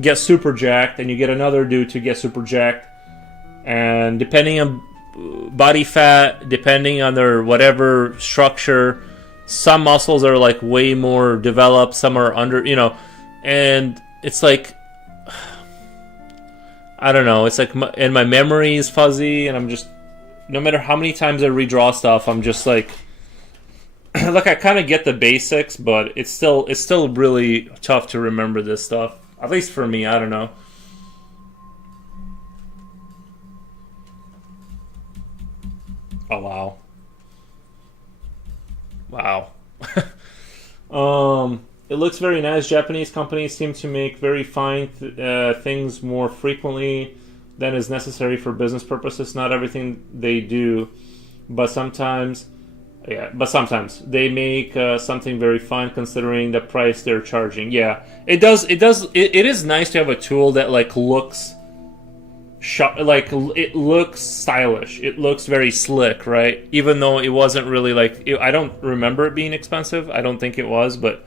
get super jacked, and you get another dude to get super jacked, and depending on body fat, depending on their whatever structure, some muscles are like way more developed, some are under, and it's like, I don't know, it's like, and my memory is fuzzy, and I'm just, no matter how many times I redraw stuff, I'm just like, like I kind of get the basics, but it's still really tough to remember this stuff, at least for me. I don't know. Oh wow. Wow. It looks very nice. Japanese companies seem to make very fine things more frequently than is necessary for business purposes. Not everything they do, but sometimes they make something very fine considering the price they're charging. Yeah, it is nice to have a tool that like looks it looks stylish. It looks very slick, right? Even though it wasn't really like, I don't remember it being expensive. I don't think it was, but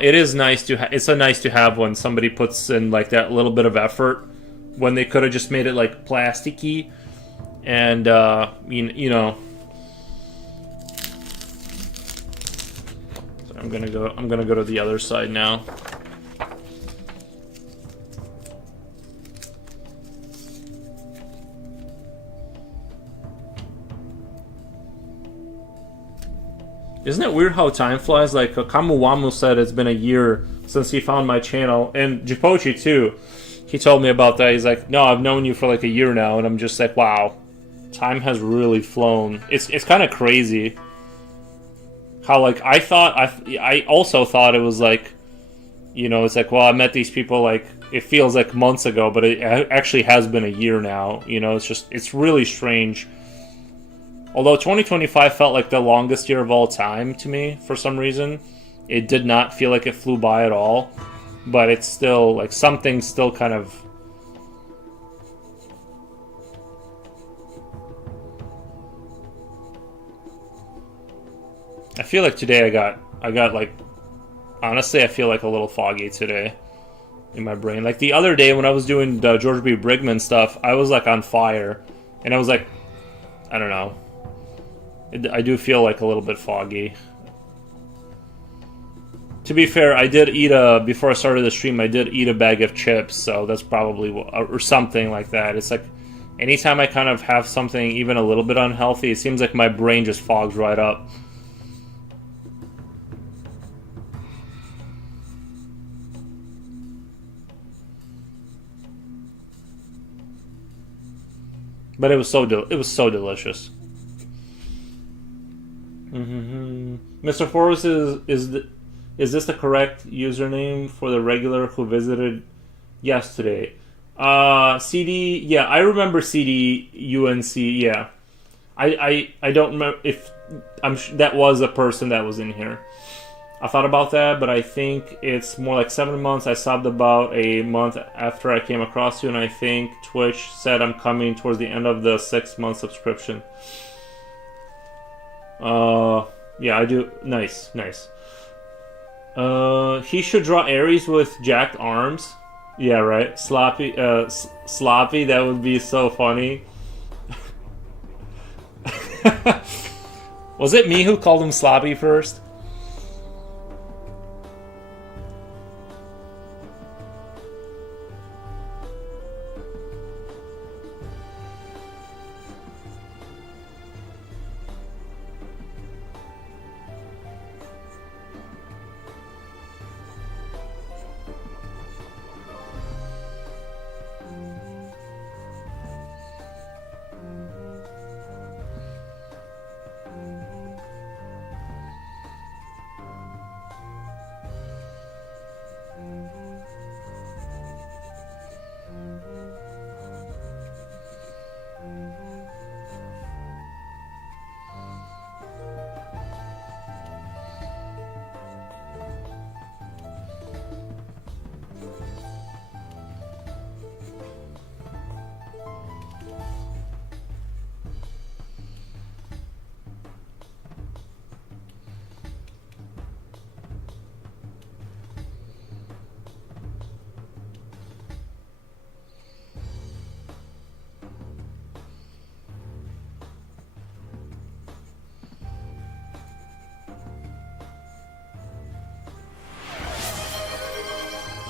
it is nice to. It's a nice to have when somebody puts in like that little bit of effort when they could have just made it like plasticky, and you know. So I'm gonna go to the other side now. Isn't it weird how time flies? Like Kamuwamu said, it's been a year since he found my channel, and Jipochi too. He told me about that. He's like, "No, I've known you for like a year now," and I'm just like, "Wow, time has really flown." It's kind of crazy how like I also thought it was like, it's like, well, I met these people like it feels like months ago, but it actually has been a year now. It's really strange. Although 2025 felt like the longest year of all time to me for some reason, it did not feel like it flew by at all. But it's still, like, something still kind of... I feel like today I got like... Honestly, I feel like a little foggy today in my brain. Like, the other day when I was doing the George B. Brigman stuff, I was, like, on fire. And I was like... I don't know. I do feel like a little bit foggy. To be fair, I did eat before I started the stream, I did eat a bag of chips, so that's probably, or something like that. It's like, anytime I kind of have something even a little bit unhealthy, it seems like my brain just fogs right up. But it was so delicious. Mr. Forrest, is this the correct username for the regular who visited yesterday? CD, yeah, I remember CD UNC. Yeah, I don't remember if that was a person that was in here. I thought about that, but I think it's more like 7 months. I subbed about a month after I came across you, and I think Twitch said I'm coming towards the end of the 6-month subscription. Yeah, I do. Nice. He should draw Aries with jacked arms. Yeah, right. Sloppy. Sloppy. That would be so funny. Was it me who called him sloppy first?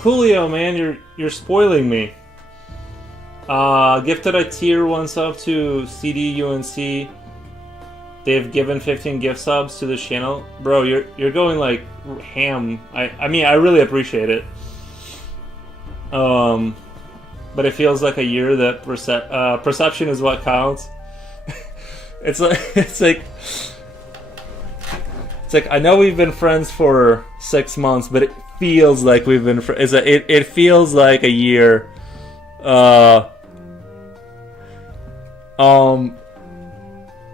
Coolio, man, you're spoiling me. Gifted a tier 1 sub to CD UNC. They've given 15 gift subs to the channel. Bro, you're going like ham. I mean, I really appreciate it. But it feels like a year that perception is what counts. it's like I know we've been friends for 6 months, but it feels like we've been it feels like a year.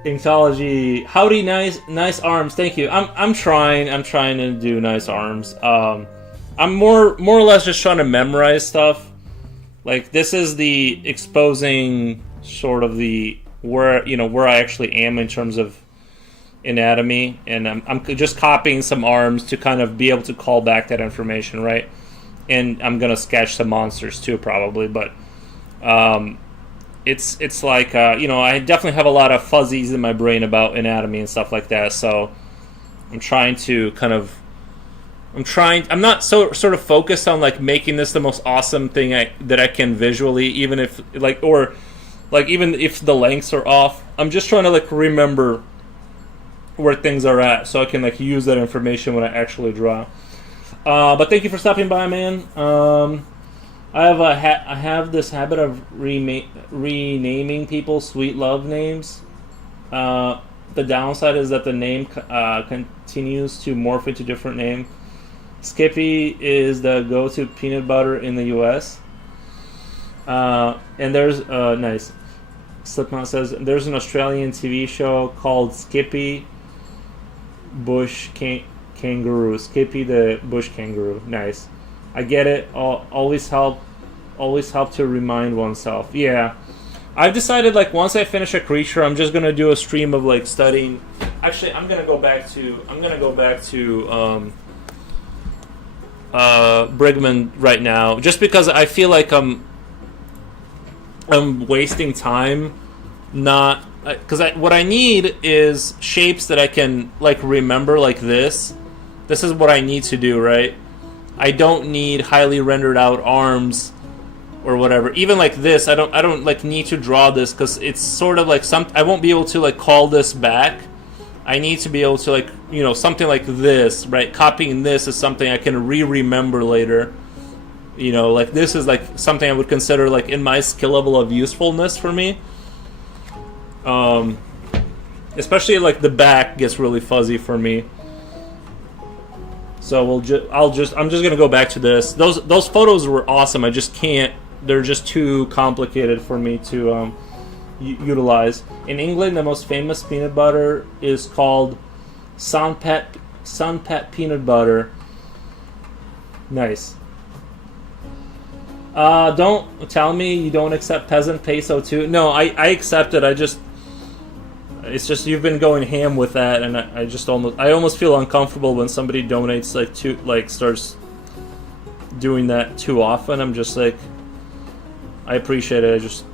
Inkology, howdy, nice arms. Thank you. I'm trying to do nice arms. I'm more or less just trying to memorize stuff. Like, this is the exposing sort of the where I actually am in terms of anatomy, and I'm just copying some arms to kind of be able to call back that information, right? And I'm gonna sketch some monsters too, probably, but it's like I definitely have a lot of fuzzies in my brain about anatomy and stuff like that. So I'm not so sort of focused on like making this the most awesome thing that I can visually, even if even if the lengths are off. I'm just trying to like remember where things are at, so I can like use that information when I actually draw. But thank you for stopping by, man. I have this habit of renaming people sweet love names. The downside is that the name continues to morph into different name. Skippy is the go-to peanut butter in the U.S. And there's nice. Slipknot says there's an Australian TV show called Skippy Bush Kangaroo. Skippy the Bush Kangaroo. Nice. I get it. Always help to remind oneself. Yeah. I've decided, like, once I finish a creature, I'm just gonna do a stream of like studying. Actually, I'm gonna go back to Brigman right now, just because I feel like I'm wasting time. Not because what I need is shapes that I can like remember, like this. This is what I need to do, right? I don't need highly rendered out arms or whatever. Even like this, I don't like need to draw this, because it's sort of like I won't be able to like call this back. I need to be able to like something like this, right? Copying this is something I can remember later. Like this is like something I would consider like in my skill level of usefulness for me. Especially like the back gets really fuzzy for me. So I'm just gonna go back to this. Those photos were awesome. I just can't. They're just too complicated for me to utilize. In England, the most famous peanut butter is called Sunpet peanut butter. Nice. Don't tell me you don't accept peasant peso too. No, I accept it. It's just you've been going ham with that, and I almost feel uncomfortable when somebody donates starts doing that too often. I'm just like, I appreciate it. I just,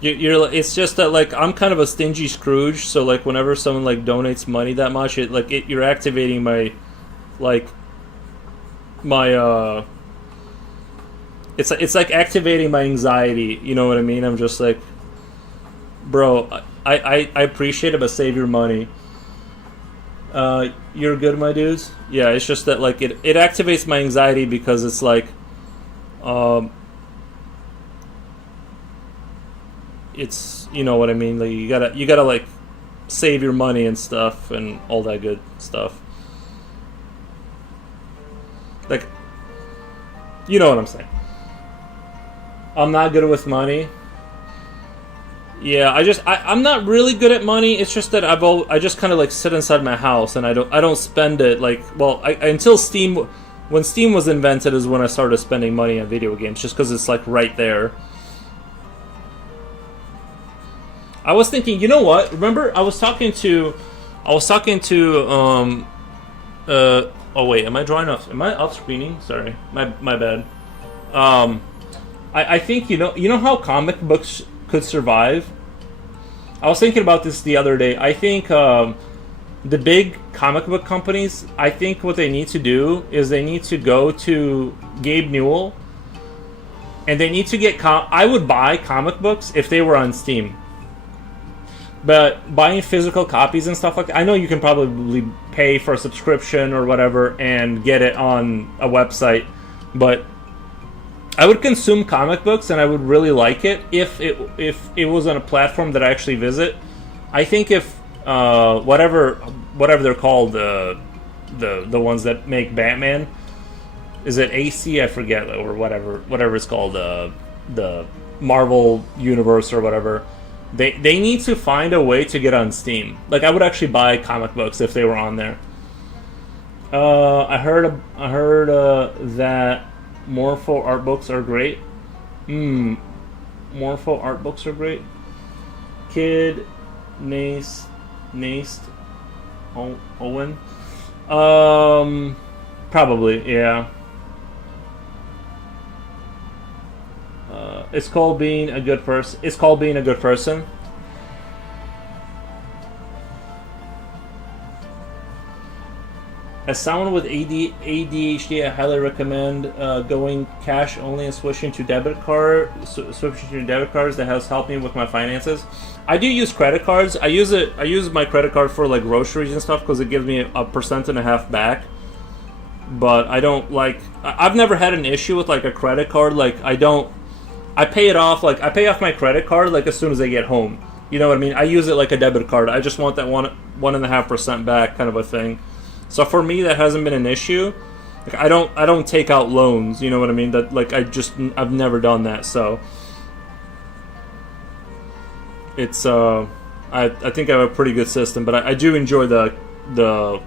it's just that like I'm kind of a stingy Scrooge, so like whenever someone like donates money that much, you're activating my it's like activating my anxiety. You know what I mean? I'm just like, bro, I appreciate it, but save your money. You're good, my dudes. Yeah, it's just that like it activates my anxiety because it's like, it's, you know what I mean. Like you gotta like save your money and stuff and all that good stuff. Like, you know what I'm saying. I'm not good with money. Yeah, I'm not really good at money. It's just that I just kind of like sit inside my house and I don't spend it like, well, until Steam, when Steam was invented is when I started spending money on video games, just because it's like right there. I was thinking, you know what? Remember, I was talking to oh wait, am I drawing off? Am I off screening? Sorry, my bad. I think you know how comic books could survive. I was thinking about this the other day. I think the big comic book companies, I think what they need to do is they need to go to Gabe Newell, and they need to get. I would buy comic books if they were on Steam. But buying physical copies and stuff like that, I know you can probably pay for a subscription or whatever and get it on a website, but I would consume comic books and I would really like it if it was on a platform that I actually visit. I think if whatever they're called, the ones that make Batman, is it AC? I forget, or whatever it's called, the Marvel Universe or whatever. They need to find a way to get on Steam. Like, I would actually buy comic books if they were on there. I heard that Morpho art books are great. Morpho art books are great. Kid Nace Owen. Probably, yeah. It's called being a good person. It's called being a good person. As someone with ADHD, I highly recommend going cash only and switching to debit cards. That has helped me with my finances. I do use credit cards. I use my credit card for like groceries and stuff because it gives me 1.5% back. But I don't like. I've never had an issue with like a credit card. Like I pay it off. Like I pay off my credit card like as soon as I get home. You know what I mean? I use it like a debit card. I just want that 1.5% back, kind of a thing. So for me, that hasn't been an issue. Like I don't take out loans. You know what I mean? That like I've never done that. So it's I think I have a pretty good system. But I do enjoy the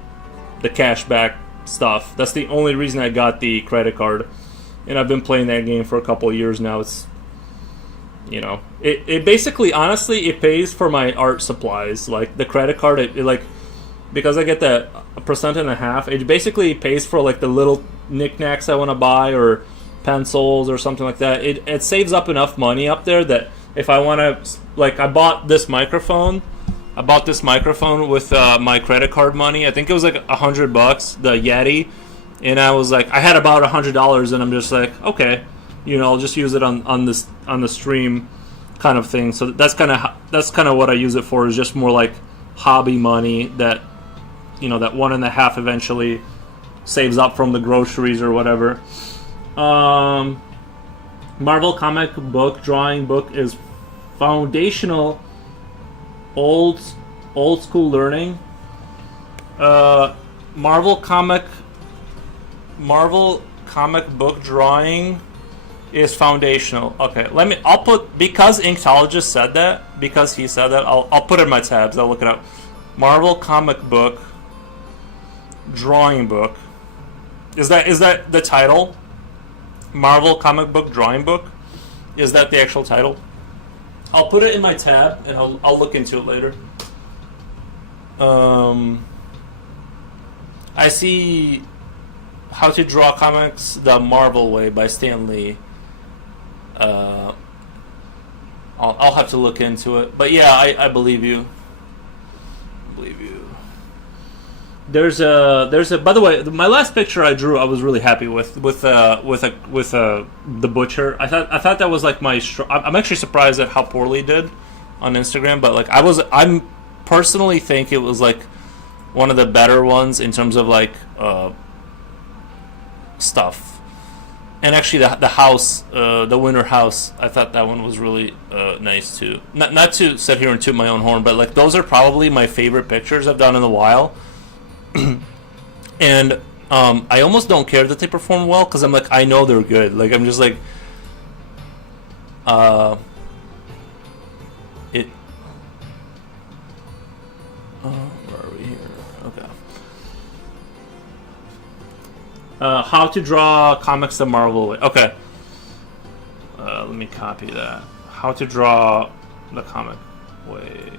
cash back stuff. That's the only reason I got the credit card, and I've been playing that game for a couple of years now. It's it basically, honestly, it pays for my art supplies. Like the credit card, it like, because I get that 1.5%, it basically pays for like the little knickknacks I want to buy or pencils or something like that. It saves up enough money up there that if I want to, like, I bought this microphone with my credit card money. I think it was like $100, the Yeti, and I was like, I had about $100, and I'm just like, okay, I'll just use it on the stream, kind of thing. So that's kind of what I use it for, is just more like hobby money that, that 1.5 eventually saves up from the groceries or whatever. Marvel comic book drawing book is foundational old school learning. Marvel comic book drawing is foundational. Okay, I'll put, because Inktologist said that, because he said that, I'll put it in my tabs, I'll look it up. Marvel comic book drawing book. Is that the title? Marvel comic book drawing book? Is that the actual title? I'll put it in my tab and I'll look into it later. I see How to Draw Comics the Marvel Way by Stan Lee. I'll have to look into it. But yeah, I believe you. There's a by the way, my last picture I drew I was really happy with the butcher. I thought that was like I'm actually surprised at how poorly it did on Instagram, but like I'm personally think it was like one of the better ones in terms of like stuff. And actually the house, the winter house, I thought that one was really nice too. Not to sit here and toot my own horn, but like those are probably my favorite pictures I've done in a while. And I almost don't care that they perform well because I'm like, I know they're good. Like I'm just like, it. Where are we here? Okay. How to draw comics the Marvel way. Okay. Let me copy that. How to draw the comic way.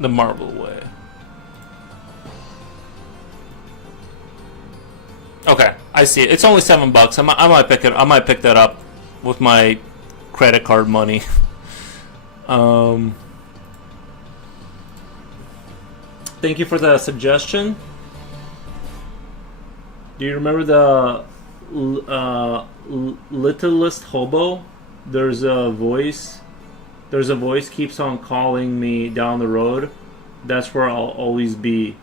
The Marvel way. Okay, I see it. It's only $7. I might pick it. I might pick that up with my credit card money. Thank you for the suggestion. Do you remember the Littlest Hobo? There's a voice keeps on calling me down the road. That's where I'll always be.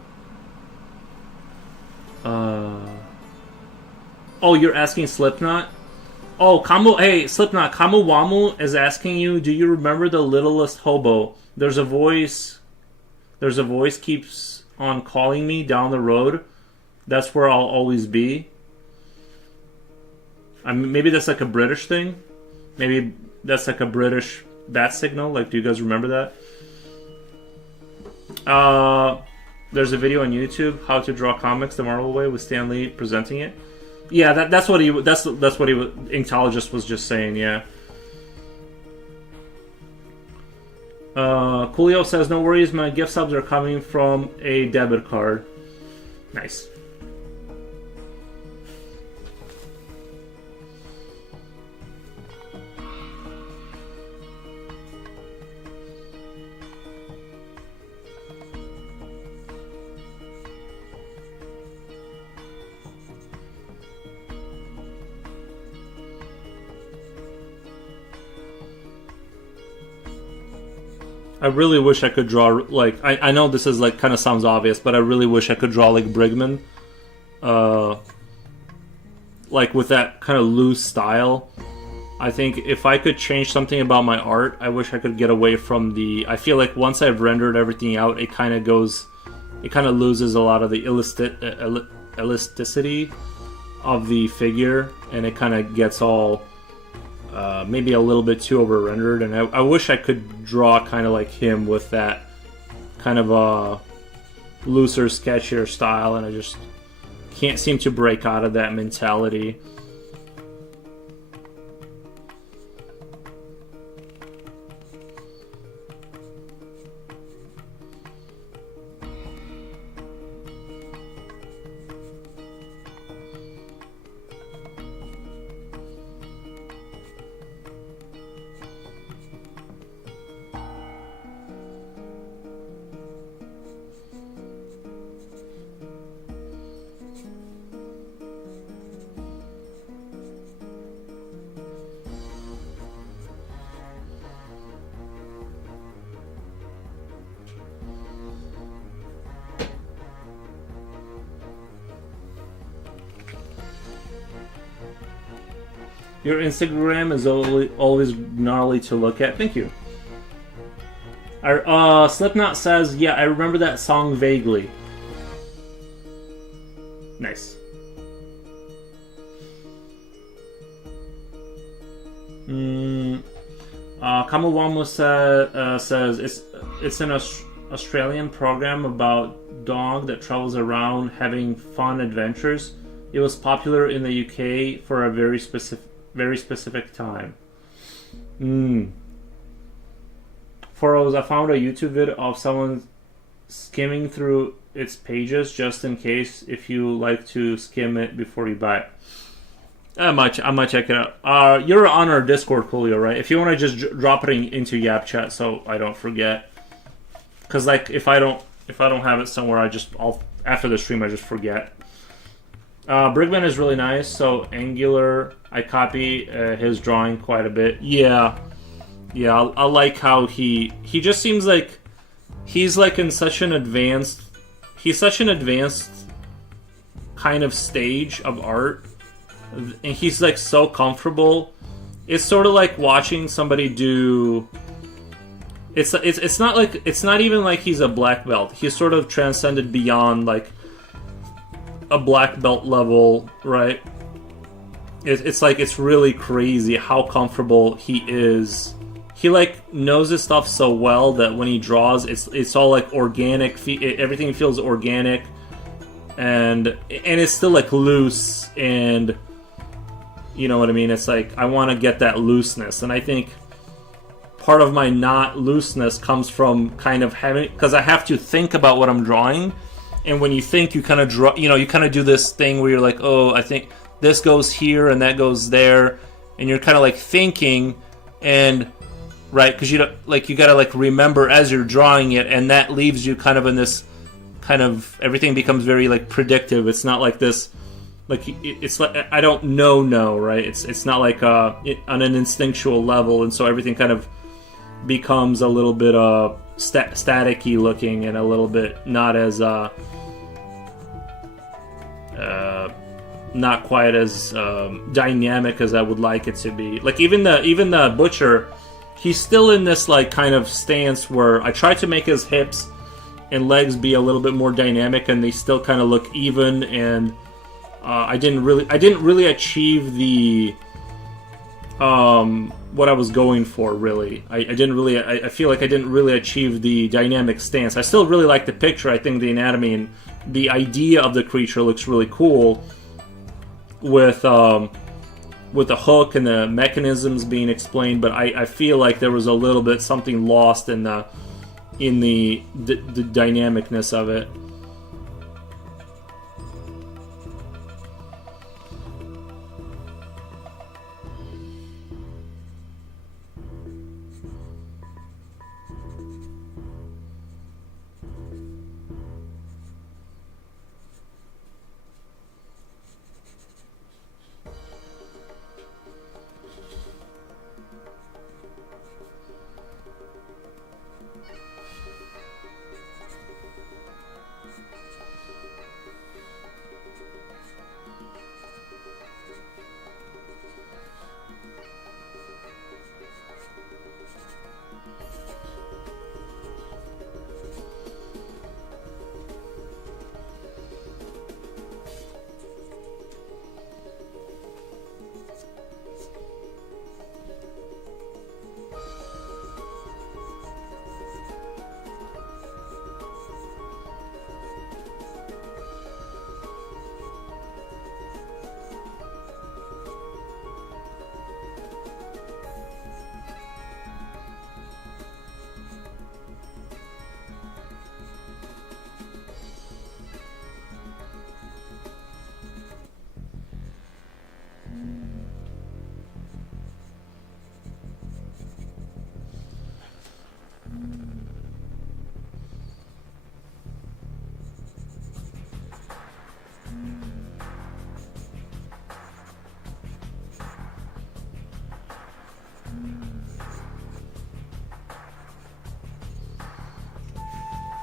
Oh, you're asking Slipknot? Oh, hey, Slipknot, Kamuwamu is asking you, do you remember the Littlest Hobo? There's a voice keeps on calling me down the road. That's where I'll always be. Maybe that's like a British thing. Maybe that's like a British bat signal. Like, do you guys remember that? There's a video on YouTube, How to Draw Comics the Marvel Way, with Stan Lee presenting it. Yeah, that's what Inktologist was just saying. Yeah. Coolio says, no worries, my gift subs are coming from a debit card. Nice. I really wish I could draw, like, I know this is like kind of sounds obvious, but I really wish I could draw like Brigman, like with that kind of loose style. I think if I could change something about my art, I wish I could get away from I feel like once I've rendered everything out, it kind of loses a lot of the elasticity of the figure, and it kind of gets all maybe a little bit too over rendered. And I wish I could draw kind of like him with that kind of a looser, sketchier style, and I just can't seem to break out of that mentality. Your Instagram is always gnarly to look at. Thank you. Slipknot says, yeah, I remember that song vaguely. Nice. Kamawamu says it's an Australian program about dog that travels around having fun adventures. It was popular in the UK for a very specific time. Furrows, I found a YouTube video of someone skimming through its pages just in case if you like to skim it before you buy it. I might check it out. You're on our Discord, Coolio, right? If you want to just drop it into Yap Chat so I don't forget. Because like if I don't have it somewhere, I'll after the stream I just forget. Brigman is really nice. So Angular, I copy his drawing quite a bit. Yeah. I like how he just seems like he's like in such an advanced kind of stage of art, and he's like so comfortable. It's sort of like watching somebody do. It's not even like he's a black belt. He's sort of transcended beyond like a black belt level, right? It's like it's really crazy how comfortable he is. He like knows his stuff so well that when he draws, it's all like organic. Everything feels organic, and it's still like loose, and you know what I mean. It's like I want to get that looseness, and I think part of my not looseness comes from kind of having, because I have to think about what I'm drawing, and when you think, you kind of draw. You kind of do this thing where you're like, oh, I think this goes here and that goes there, and you're kind of like thinking and. Right, because you gotta like remember as you're drawing it, and that leaves you kind of in this kind of everything becomes very like predictive. It's not like this, like it's like I don't know, right? It's not like on an instinctual level, and so everything kind of becomes a little bit staticky looking and a little bit not as not quite as dynamic as I would like it to be. Like even the butcher. He's still in this like kind of stance where I try to make his hips and legs be a little bit more dynamic, and they still kind of look even. And I didn't really achieve the what I was going for. Really, I feel like I didn't really achieve the dynamic stance. I still really like the picture. I think the anatomy and the idea of the creature looks really cool with the hook and the mechanisms being explained, but I feel like there was a little bit something lost in the dynamicness of it.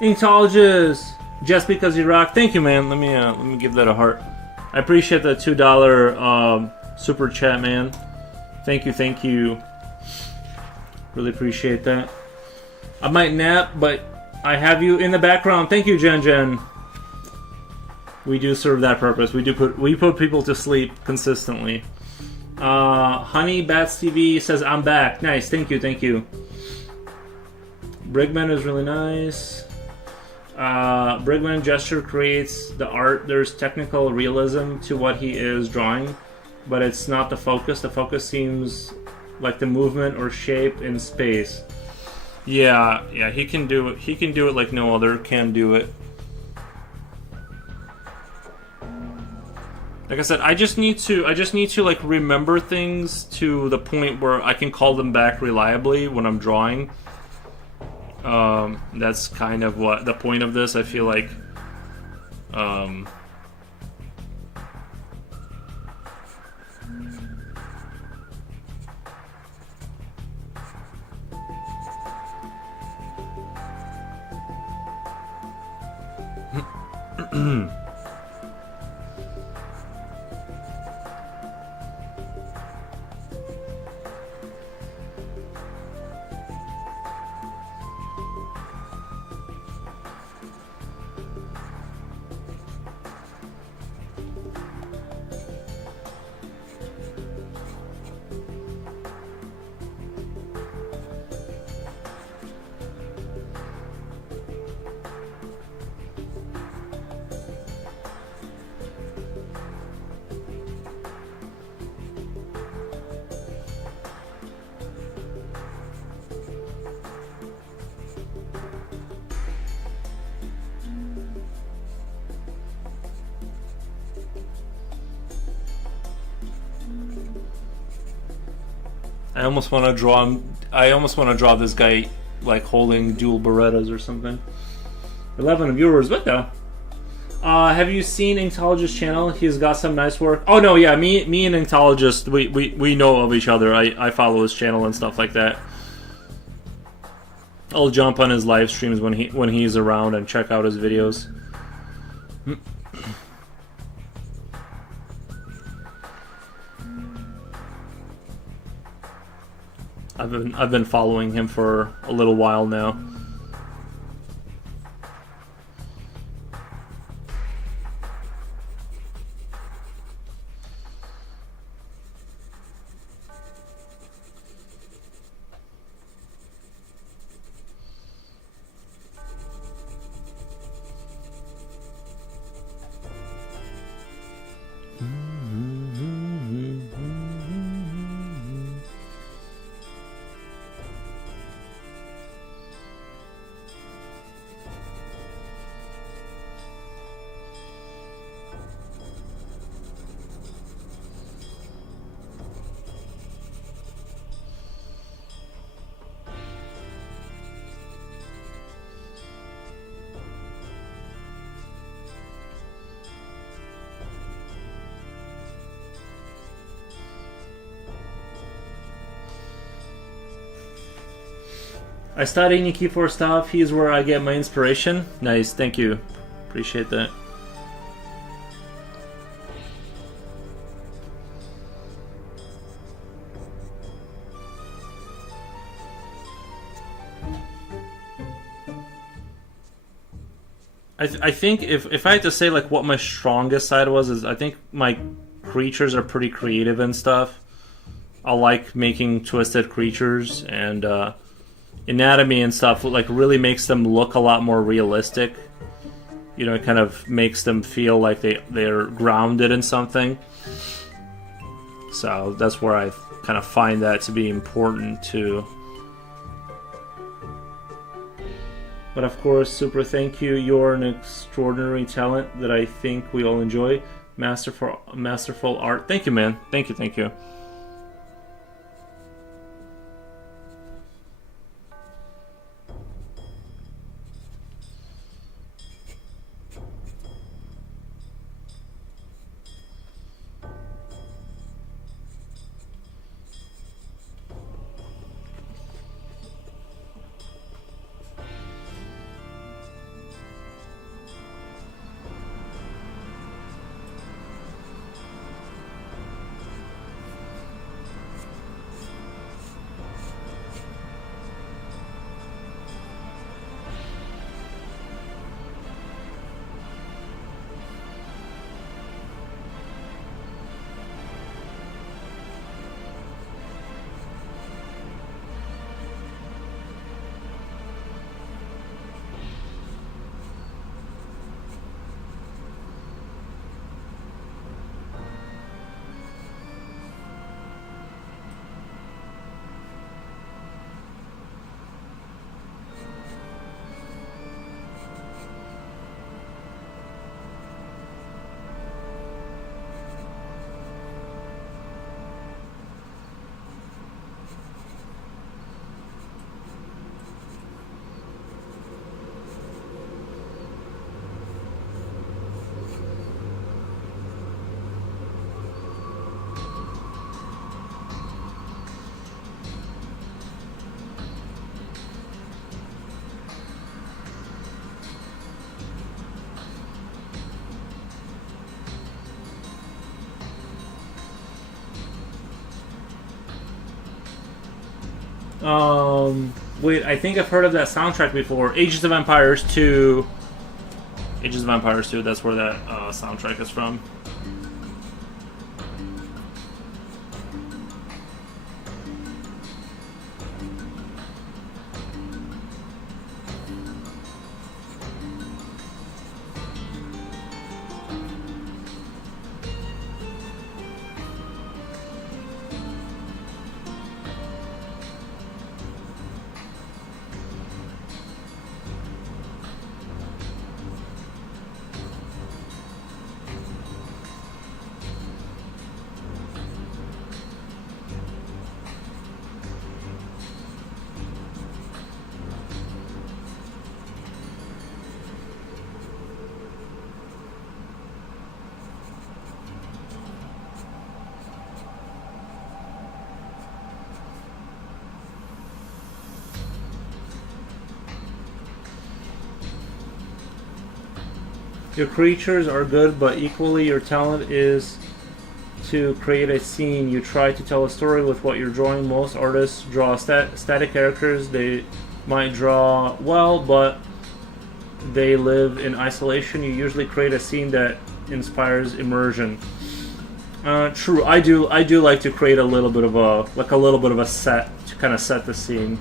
Inksologist, just because you rock. Thank you, man. Let me give that a heart. I appreciate the $2 super chat, man. Thank you. Really appreciate that. I might nap, but I have you in the background. Thank you, Jen. We do serve that purpose. We put people to sleep consistently. Honey Bats TV says I'm back. Nice, thank you, thank you. Brigman is really nice. Brigman gesture creates the art. There's technical realism to what he is drawing, but it's not the focus. The focus seems like the movement or shape in space. Yeah, he can do it. He can do it like no other can do it. Like I said, I just need to like remember things to the point where I can call them back reliably when I'm drawing. That's kind of what the point of this, I feel like. I almost want to draw this guy like holding dual Berettas or something. 11 viewers, what the? Have you seen Inktoologist's channel? He's got some nice work. Oh no, yeah, me and Inktoologist, we know of each other. I follow his channel and stuff like that. I'll jump on his live streams when he's around and check out his videos. I've been following him for a little while now. I study Nikifor stuff. He's where I get my inspiration. Nice, thank you. Appreciate that. I think if I had to say like what my strongest side was, is I think my creatures are pretty creative and stuff. I like making twisted creatures, and anatomy and stuff like really makes them look a lot more realistic. You know, it kind of makes them feel like they're grounded in something. So that's where I kind of find that to be important too. But of course, super thank you. You're an extraordinary talent that I think we all enjoy. Masterful art. Thank you, man. Thank you. Wait, I think I've heard of that soundtrack before. Ages of Empires 2. Ages of Empires 2, that's where that soundtrack is from. Your creatures are good, but equally your talent is to create a scene. You try to tell a story with what you're drawing. Most artists draw static characters. They might draw well, but they live in isolation. You usually create a scene that inspires immersion. True. I do like to create a little bit of a set to kind of set the scene.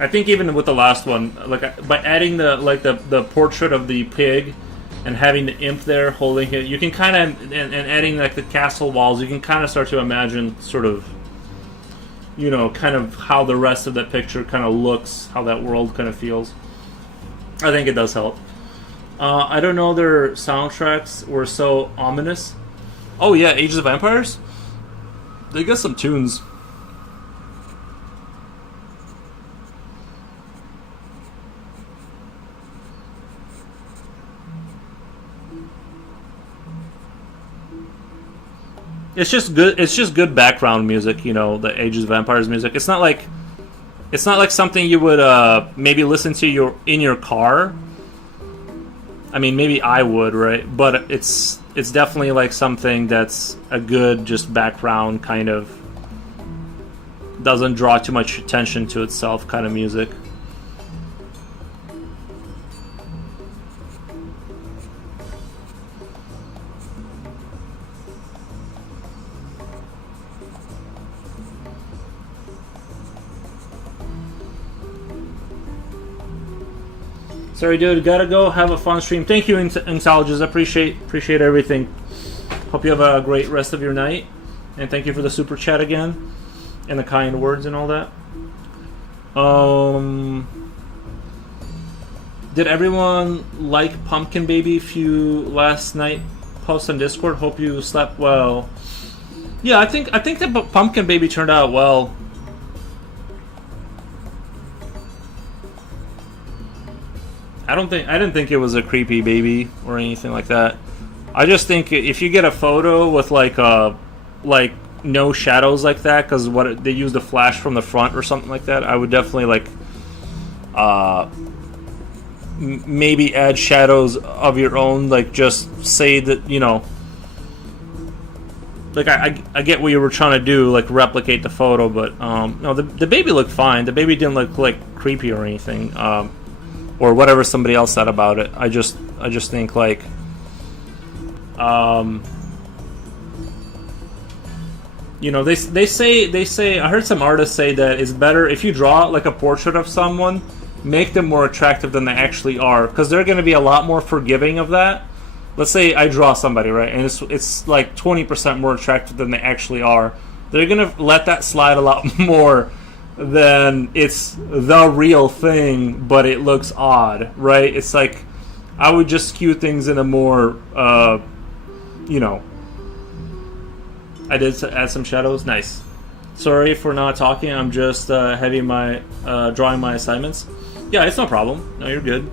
I think even with the last one, like by adding the portrait of the pig and having the imp there holding it, you can kind of and adding like the castle walls, you can kind of start to imagine sort of, you know, kind of how the rest of that picture kind of looks, how that world kind of feels. I think it does help. I don't know their soundtracks were so ominous. Oh yeah, Ages of Empires? They got some tunes. It's just good. It's just good background music, you know. The Ages of Empires music. It's not like something you would maybe listen to in your car. I mean, maybe I would, right? But it's definitely like something that's a good just background kind of, doesn't draw too much attention to itself kind of music. Sorry, dude. Gotta go. Have a fun stream. Thank you, Inxologist. Appreciate everything. Hope you have a great rest of your night. And thank you for the super chat again. And the kind words and all that. Did everyone like Pumpkin Baby few last night posts on Discord? Hope you slept well. Yeah, I think that Pumpkin Baby turned out well. I didn't think it was a creepy baby or anything like that. I just think if you get a photo with like no shadows like that, because they used a flash from the front or something like that, I would definitely like maybe add shadows of your own. Like just say that, you know, like I get what you were trying to do, like replicate the photo, but no, the baby looked fine. The baby didn't look like creepy or anything. Or whatever somebody else said about it. I just think like, you know, they say I heard some artists say that it's better if you draw like a portrait of someone, make them more attractive than they actually are, because they're going to be a lot more forgiving of that. Let's say I draw somebody, right, and it's like 20% more attractive than they actually are. They're going to let that slide a lot more then it's the real thing, but it looks odd, right? It's like, I would just skew things in a more, you know. I did add some shadows. Nice. Sorry for not talking. I'm just drawing my assignments. Yeah, it's no problem. No, you're good.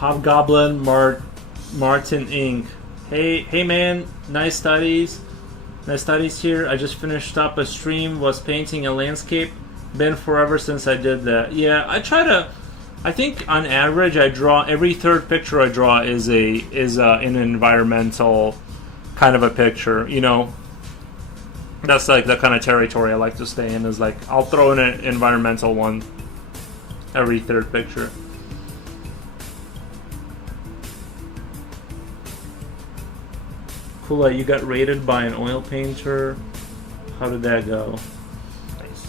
Hobgoblin Martin Inc. Hey man, nice studies. Nice studies here. I just finished up a stream, was painting a landscape. Been forever since I did that. Yeah, I think on average I draw every third picture I draw is an environmental kind of a picture, you know. That's like the kind of territory I like to stay in, is like I'll throw in an environmental one every third picture. Cool, you got rated by an oil painter. How did that go? Nice.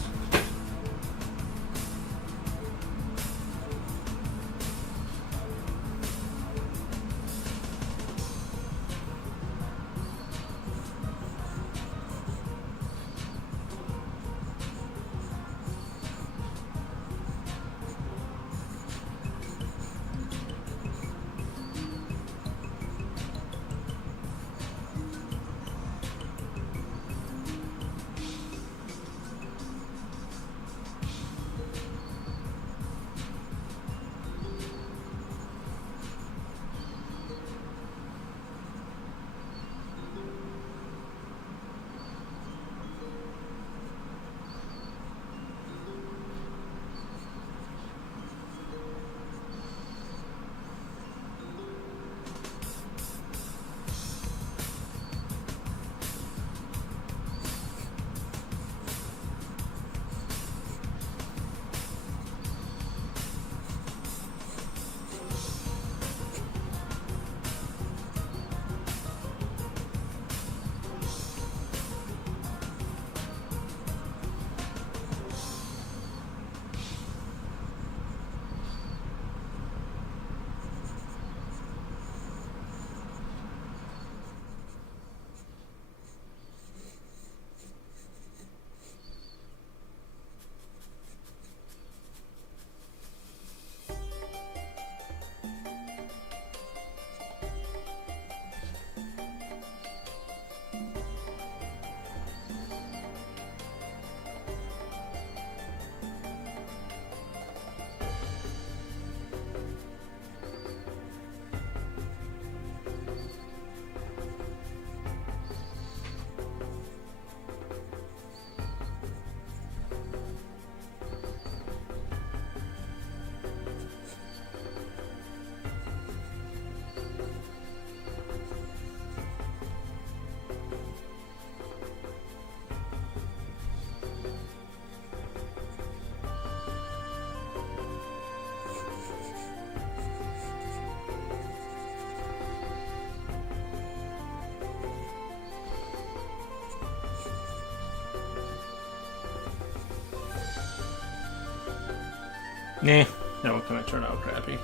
Nah, that one kind of turned out crappy.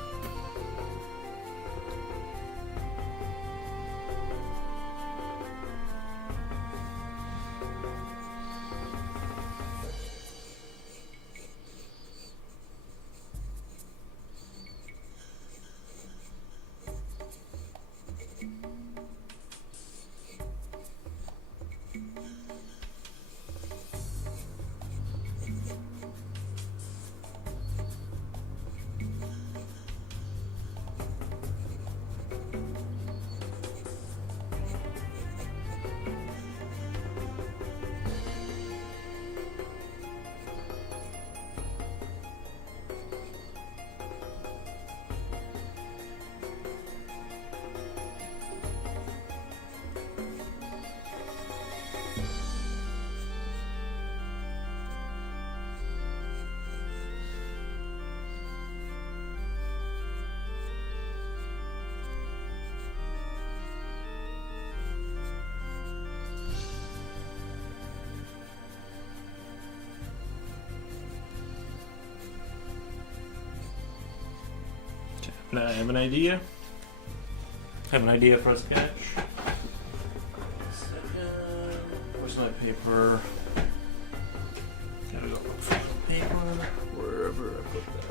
Now I have an idea. I have an idea for a sketch. Where's my paper? Gotta go look for the paper wherever I put that.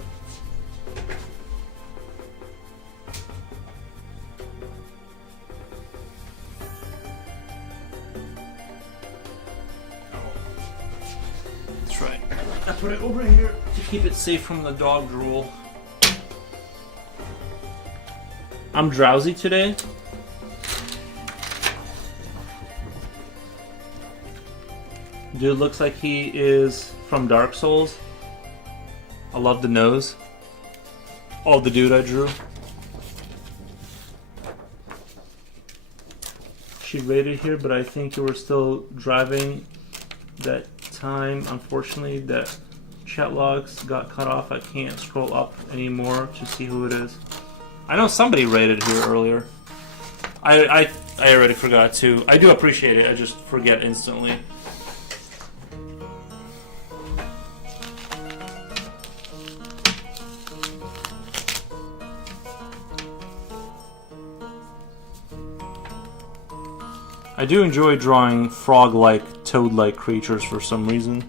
That's right. I put it over here to keep it safe from the dog drool. I'm drowsy today. Dude looks like he is from Dark Souls. I love the nose. Oh, the dude I drew. She rated here, but I think you were still driving that time. Unfortunately, that chat logs got cut off. I can't scroll up anymore to see who it is. I know somebody rated here earlier. I already forgot to. I do appreciate it. I just forget instantly. I do enjoy drawing frog-like, toad-like creatures for some reason.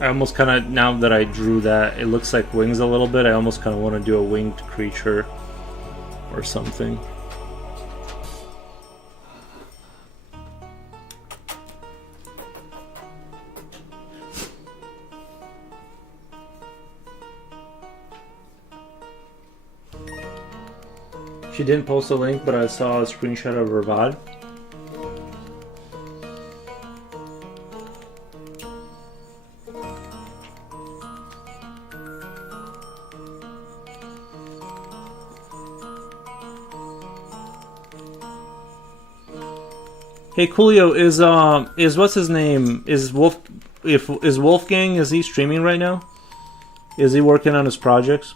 I almost kind of, now that I drew that, it looks like wings a little bit. I almost kind of want to do a winged creature or something. She didn't post a link, but I saw a screenshot of her VOD. Hey Coolio, is what's his name? Is Wolfgang, is he streaming right now? Is he working on his projects?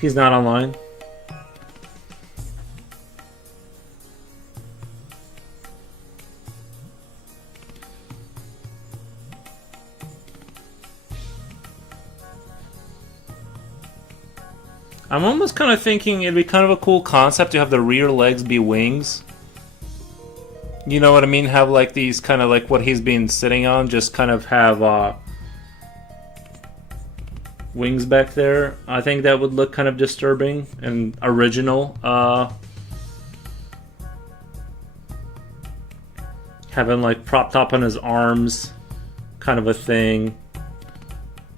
He's not online. I'm almost kind of thinking it'd be kind of a cool concept to have the rear legs be wings. You know what I mean? Have like these kind of like what he's been sitting on, just kind of have wings back there. I think that would look kind of disturbing and original. Having like propped up on his arms, kind of a thing.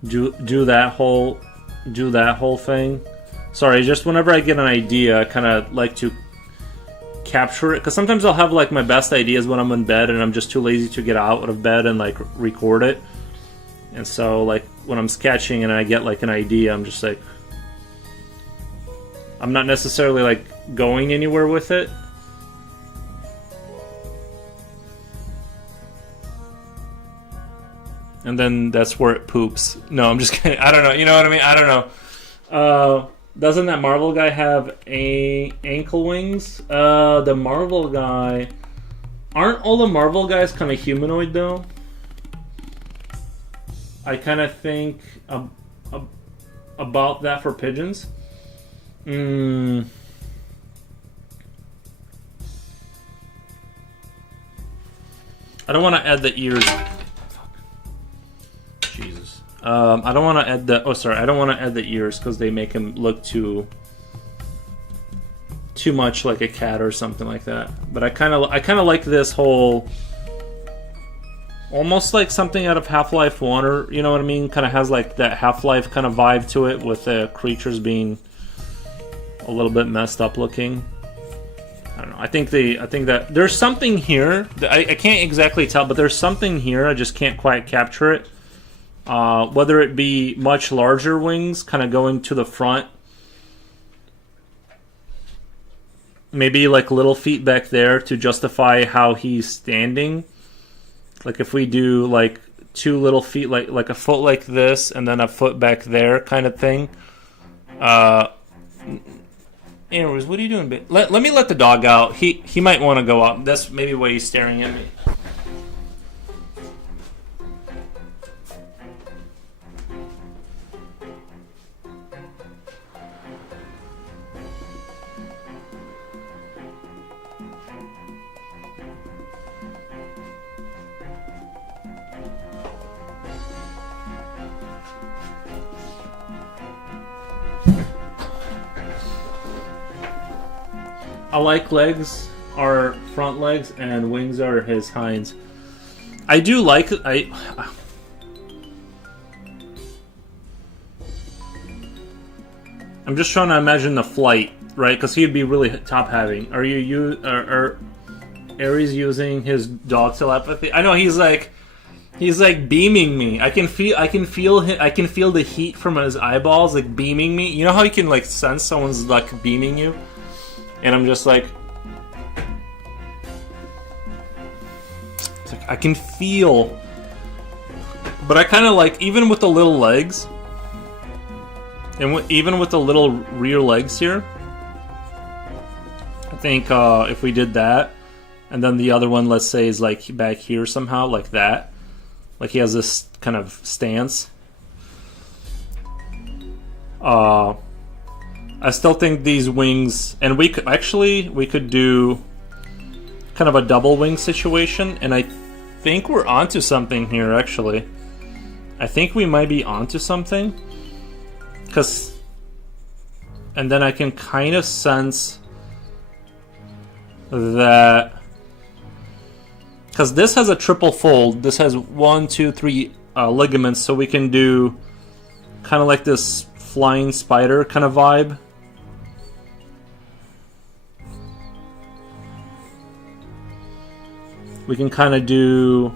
Do that whole thing. Sorry, just whenever I get an idea, I kind of like to capture it, because sometimes I'll have like my best ideas when I'm in bed and I'm just too lazy to get out of bed and like record it. And so like when I'm sketching and I get like an idea, I'm just like, I'm not necessarily like going anywhere with it. And then that's where it poops. No, I'm just kidding. I don't know. You know what I mean? I don't know. Doesn't that Marvel guy have ankle wings? The Marvel guy... Aren't all the Marvel guys kind of humanoid, though? I kind of think about that for pigeons. I don't want to add the ears. Jesus. I don't want to add the... Oh, sorry. I don't want to add the ears because they make him look too much like a cat or something like that. But I kind of like this whole... Almost like something out of Half-Life 1, or you know what I mean? Kind of has like that Half-Life kind of vibe to it, with the creatures being a little bit messed up looking. I don't know. I think that there's something here that I can't exactly tell, but there's something here. I just can't quite capture it. Whether it be much larger wings, kind of going to the front, maybe like little feet back there to justify how he's standing. Like if we do like 2 little feet, like a foot like this, and then a foot back there, kind of thing. Anyways, what are you doing? Let me let the dog out. He might want to go out. That's maybe why he's staring at me. I like legs are front legs and wings are his hinds. I do like... I'm just trying to imagine the flight, right? Because he'd be really top-heavy. Are Ares using his dog telepathy? I know he's like beaming me. I can feel the heat from his eyeballs like beaming me. You know how you can like sense someone's like beaming you? And I'm just like, it's like I can feel, but I kind of like, even with the little legs, and even with the little rear legs here, I think if we did that, and then the other one, let's say, is like back here somehow, like that, like he has this kind of stance. I still think these wings, and we could do kind of a double wing situation, and I think we're onto something here, actually. I think we might be onto something, and then I can kind of sense that, because this has a triple fold, this has 1, 2, 3 ligaments, so we can do kind of like this flying spider kind of vibe. We can kind of do,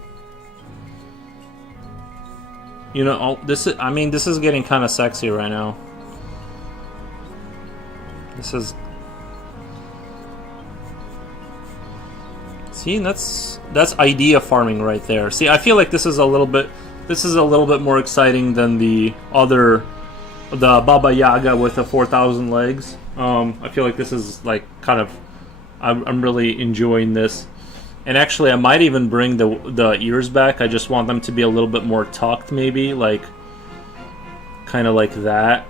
you know, this is getting kind of sexy right now. This is, see, that's idea farming right there. See, I feel like this is a little bit more exciting than the Baba Yaga with the 4,000 legs. I feel like this is like kind of, I'm really enjoying this. And actually, I might even bring the ears back. I just want them to be a little bit more tucked, maybe, like, kind of like that.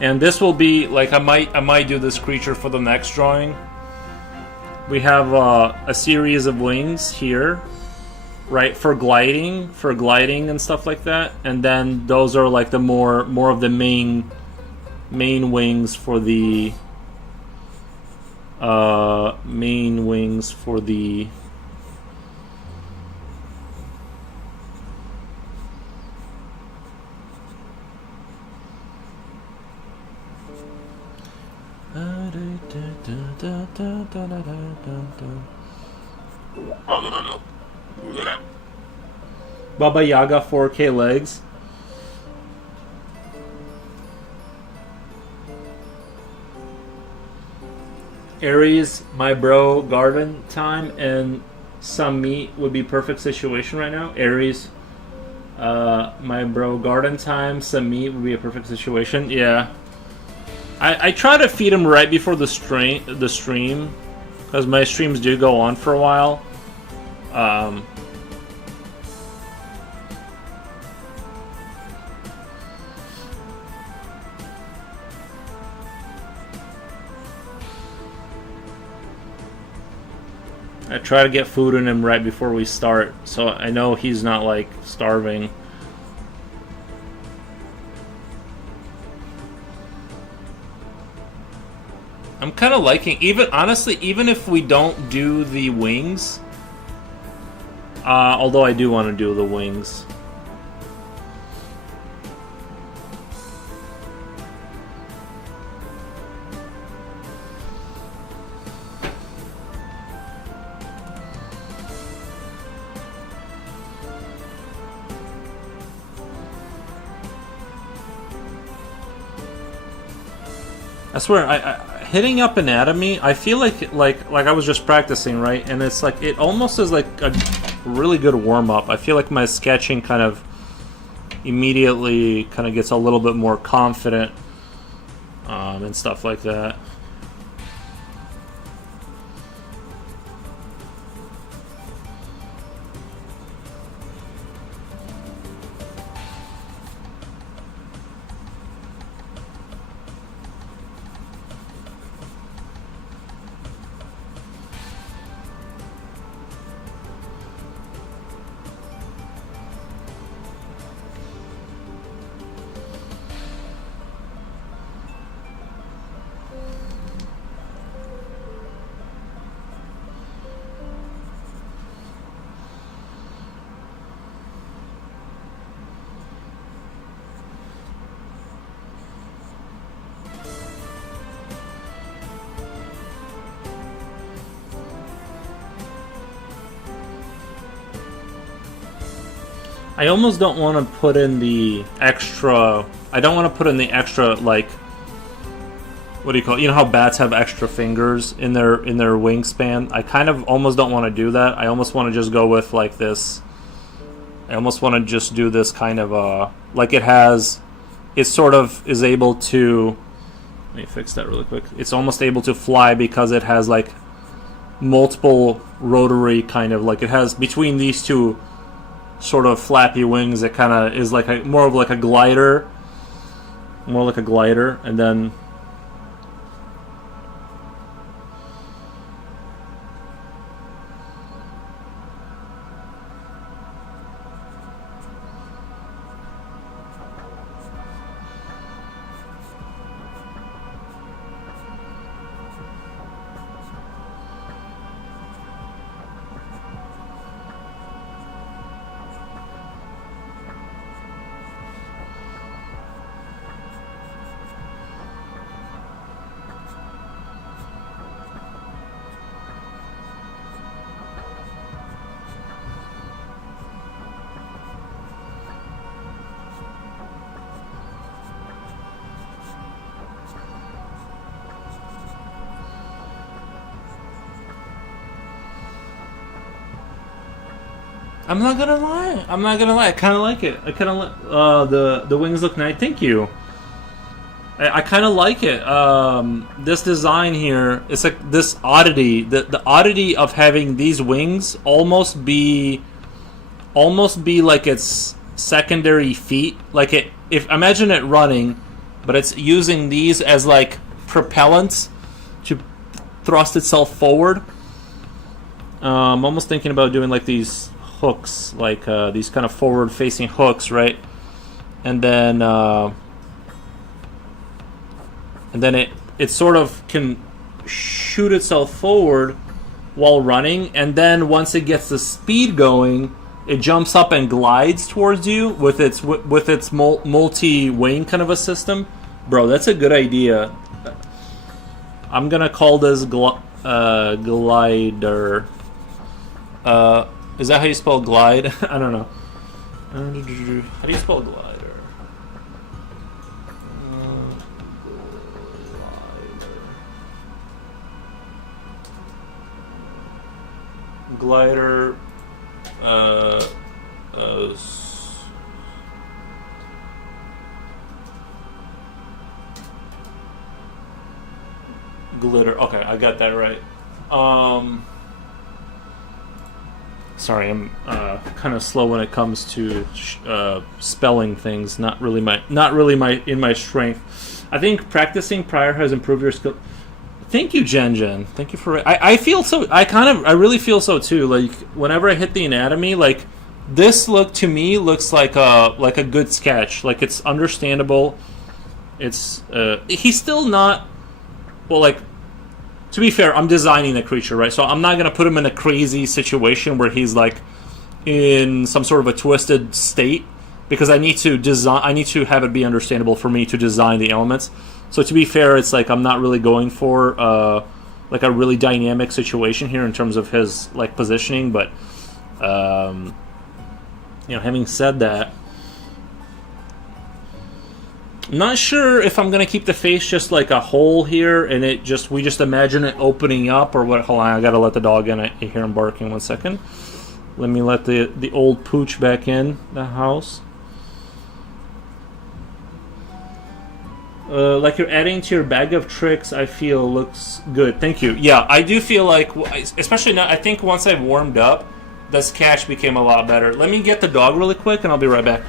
And this will be like, I might do this creature for the next drawing. We have a series of wings here, right, for gliding and stuff like that. And then those are like the more of the main wings for the. Main wings for the Baba Yaga 4K legs. Ares, my bro, garden time and some meat would be perfect situation right now. Ares, My bro, garden time, some meat would be a perfect situation. Yeah. I try to feed him right before the stream, because my streams do go on for a while. I try to get food in him right before we start, so I know he's not like starving. I'm kind of liking, even honestly, even if we don't do the wings, although I do want to do the wings. I swear, hitting up anatomy, I feel like I was just practicing, right? And it's like it almost is like a really good warm up. I feel like my sketching kind of immediately kind of gets a little bit more confident, and stuff like that. I almost don't want to put in the extra. I don't want to put in the extra, like, what do you call it? You know how bats have extra fingers in their wingspan? I kind of almost don't want to do that. I almost want to just go with like this. I almost want to just do this kind of like it has. It sort of is able to. Let me fix that really quick. It's almost able to fly because it has like multiple rotary kind of, like, it has between these two sort of flappy wings, it kind of is like more of like a glider, and then I'm not gonna lie. I kind of like it. I kind of like the wings look nice. Thank you. I kind of like it. This design here, it's like this oddity. The oddity of having these wings almost be like its secondary feet. Like if imagine it running, but it's using these as like propellants to thrust itself forward. I'm almost thinking about doing like these hooks, like these kind of forward-facing hooks, right? And then it sort of can shoot itself forward while running, and then once it gets the speed going, it jumps up and glides towards you with its multi-wing kind of a system. Bro, that's a good idea. I'm gonna call this glider. Is that how you spell glide? I don't know. How do you spell glider? Glider. glitter. Okay, I got that right. Sorry, I'm kind of slow when it comes to spelling things. Not really my strength. I think practicing prior has improved your skill. Thank you, Jen. Thank you for. I feel so. I really feel so too. Like whenever I hit the anatomy, like this to me looks like a good sketch. Like it's understandable. It's he's still not. Well, like to be fair, I'm designing the creature, right? So I'm not gonna put him in a crazy situation where he's like in some sort of a twisted state because I need to design. I need to have it be understandable for me to design the elements. So to be fair, it's like I'm not really going for like a really dynamic situation here in terms of his like positioning. But having said that, I'm not sure if I'm gonna keep the face just like a hole here, and we just imagine it opening up, or what. Hold on, I gotta let the dog in. I hear him barking. 1 second. Let me let the old pooch back in the house. Like you're adding to your bag of tricks, I feel looks good. Thank you. Yeah, I do feel like, especially now, I think once I warmed up, this catch became a lot better. Let me get the dog really quick, and I'll be right back.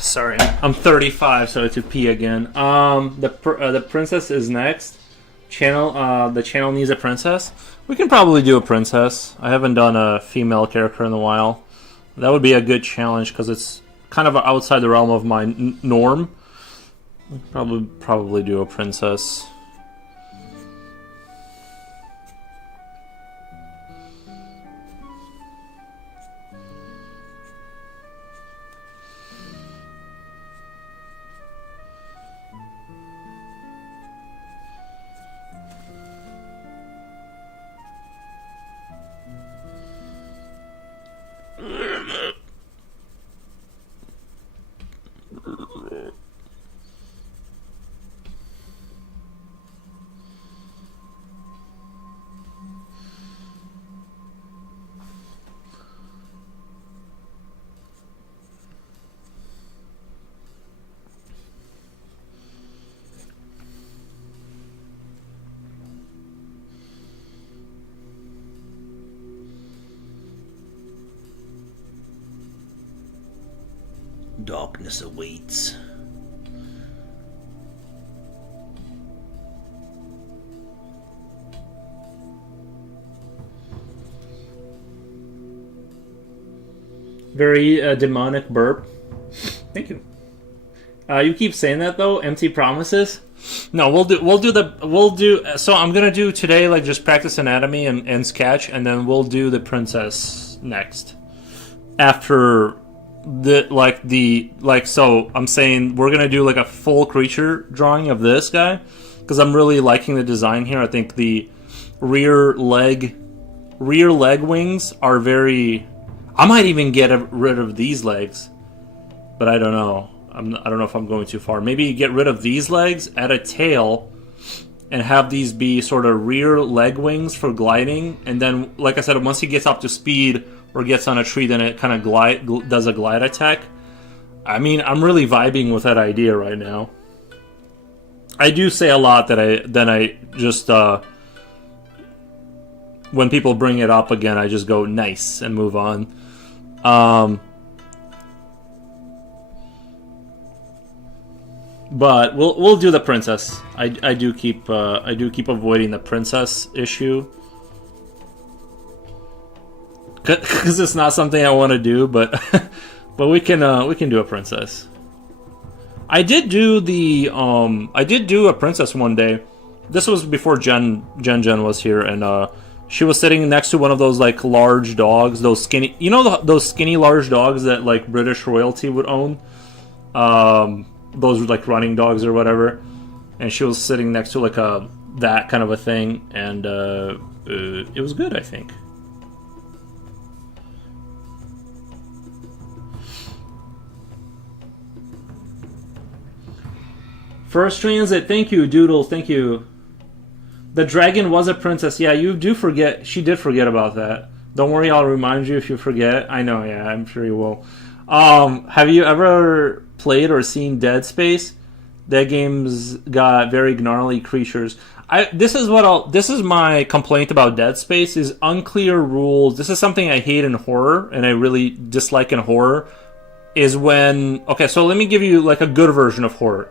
Sorry, I'm 35, so I had to pee again. The princess is next. The channel needs a princess. We can probably do a princess. I haven't done a female character in a while. That would be a good challenge because it's kind of outside the realm of my norm. Probably do a princess. Darkness awaits. Very demonic burp. Thank you. You keep saying that though. Empty promises. No, we'll do. So I'm gonna do today, like just practice anatomy and sketch, and then we'll do the princess next. After So I'm saying we're gonna do like a full creature drawing of this guy because I'm really liking the design here. I think the rear leg wings are very. I might even get rid of these legs, but I don't know. I don't know if I'm going too far. Maybe get rid of these legs, add a tail, and have these be sort of rear leg wings for gliding. And then, like I said, once he gets up to speed or gets on a tree, then it kind of does a glide attack. I mean, I'm really vibing with that idea right now. I do say a lot that I just when people bring it up again, I just go nice and move on. But we'll do the princess. I do keep avoiding the princess issue because it's not something I want to do. But but we can do a princess. I did do a princess one day. This was before Jen was here, and she was sitting next to one of those like large dogs, those skinny, those skinny large dogs that like British royalty would own. Those were like running dogs or whatever, and she was sitting next to like that kind of a thing, and it was good, I think. First transit, thank you, Doodles, thank you. The dragon was a princess. Yeah, you do forget. She did forget about that. Don't worry, I'll remind you if you forget. I know, yeah, I'm sure you will. Have you ever played or seen Dead Space? That game's got very gnarly creatures. This is my complaint about Dead Space is unclear rules. This is something I hate in horror and I really dislike in horror. Is when so let me give you like a good version of horror.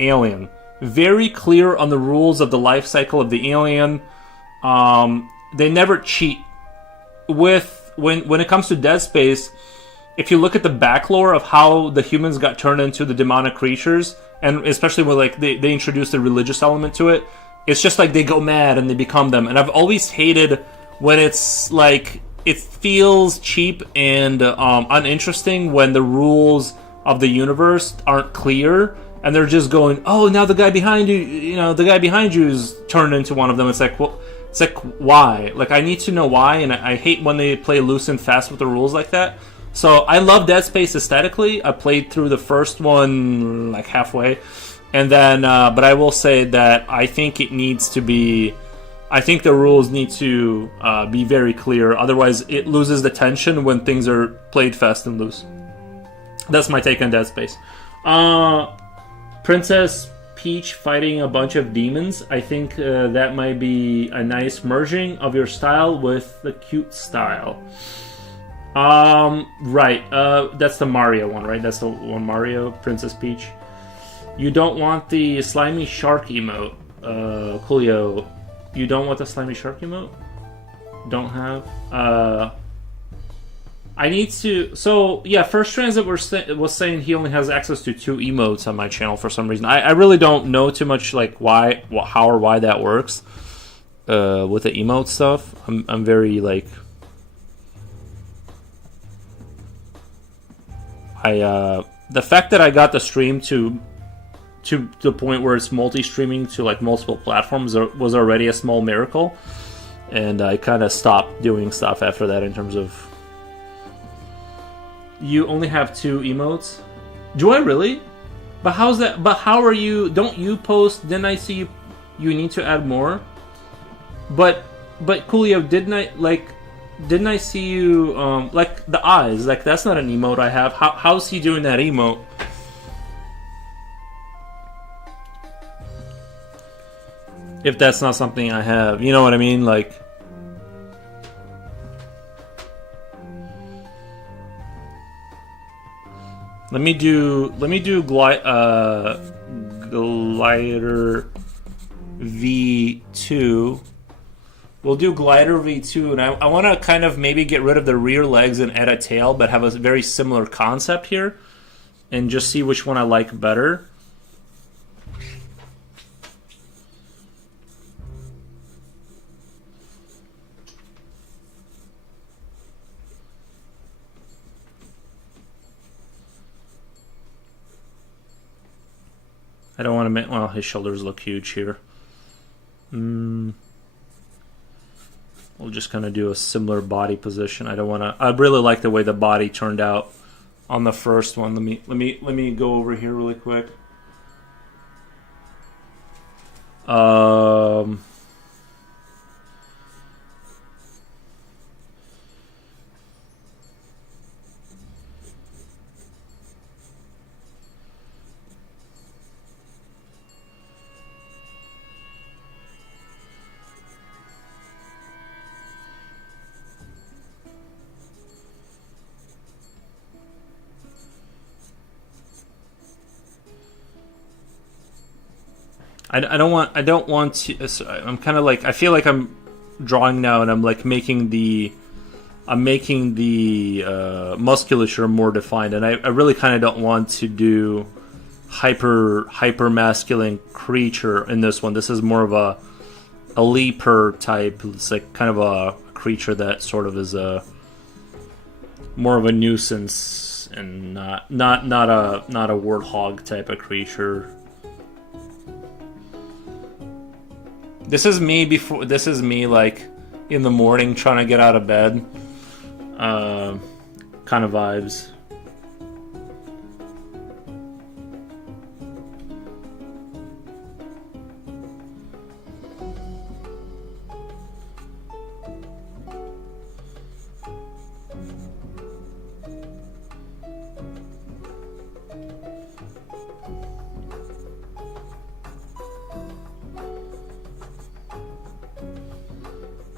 Alien. Very clear on the rules of the life cycle of the alien. They never cheat. When it comes to Dead Space, if you look at the back lore of how the humans got turned into the demonic creatures, and especially when like they introduce the religious element to it, it's just like they go mad and they become them. And I've always hated when it's like it feels cheap and uninteresting when the rules of the universe aren't clear. And they're just going, oh, now the guy behind you, the guy behind you is turned into one of them. It's like, well, it's like, why? Like, I need to know why, and I hate when they play loose and fast with the rules like that. So I love Dead Space aesthetically. I played through the first one like halfway, and then, but I will say that I think it needs to be. I think the rules need to be very clear. Otherwise, it loses the tension when things are played fast and loose. That's my take on Dead Space. Princess Peach fighting a bunch of demons. I think that might be a nice merging of your style with the cute style. Right. That's the Mario one, right? That's the one Mario, Princess Peach. You don't want the slimy shark emote, Coolio. You don't want the slimy shark emote? Don't have? I need to... So, yeah, First Transit was saying he only has access to 2 emotes on my channel for some reason. I really don't know too much, like, how or why that works with the emote stuff. I'm very, like... the fact that I got the stream to the point where it's multi-streaming to, like, multiple platforms was already a small miracle. And I kind of stopped doing stuff after that in terms of... You only have 2 emotes? Do I really? But how's that? But how are you? Don't you post? Didn't I see you need to add more? But Coolio, didn't I see you like the eyes? Like that's not an emote I have. How's he doing that emote? If that's not something I have, you know what I mean? Like. Let me do glider V2. We'll do glider V2, and I want to kind of maybe get rid of the rear legs and add a tail, but have a very similar concept here, and just see which one I like better. I don't want to make... Well, his shoulders look huge here. We'll just kind of do a similar body position. I don't want to... I really like the way the body turned out on the first one. Let me go over here really quick. I don't want to. I'm kind of like, I feel like I'm drawing now, and I'm like making the musculature more defined, and I really kind of don't want to do hyper masculine creature in this one. This is more of a leaper type. It's like kind of a creature that sort of is a more of a nuisance and not a warthog type of creature. This is me before. This is me like in the morning trying to get out of bed, kind of vibes.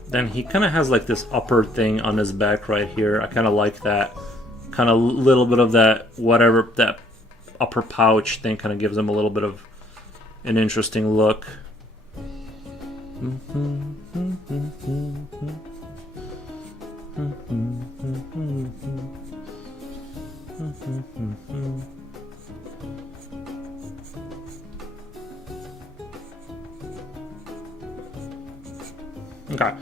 Then he kind of has like this upper thing on his back right here. I kind of like that. Kind of little bit of that, whatever, that upper pouch thing kind of gives him a little bit of an interesting look. Okay.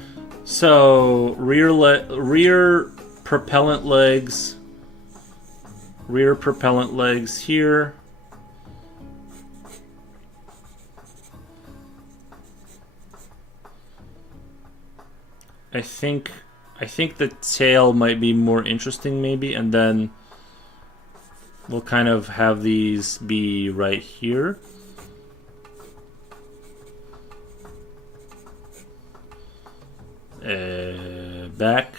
So rear propellant legs here. I think the tail might be more interesting maybe, and then we'll kind of have these be right here. Back,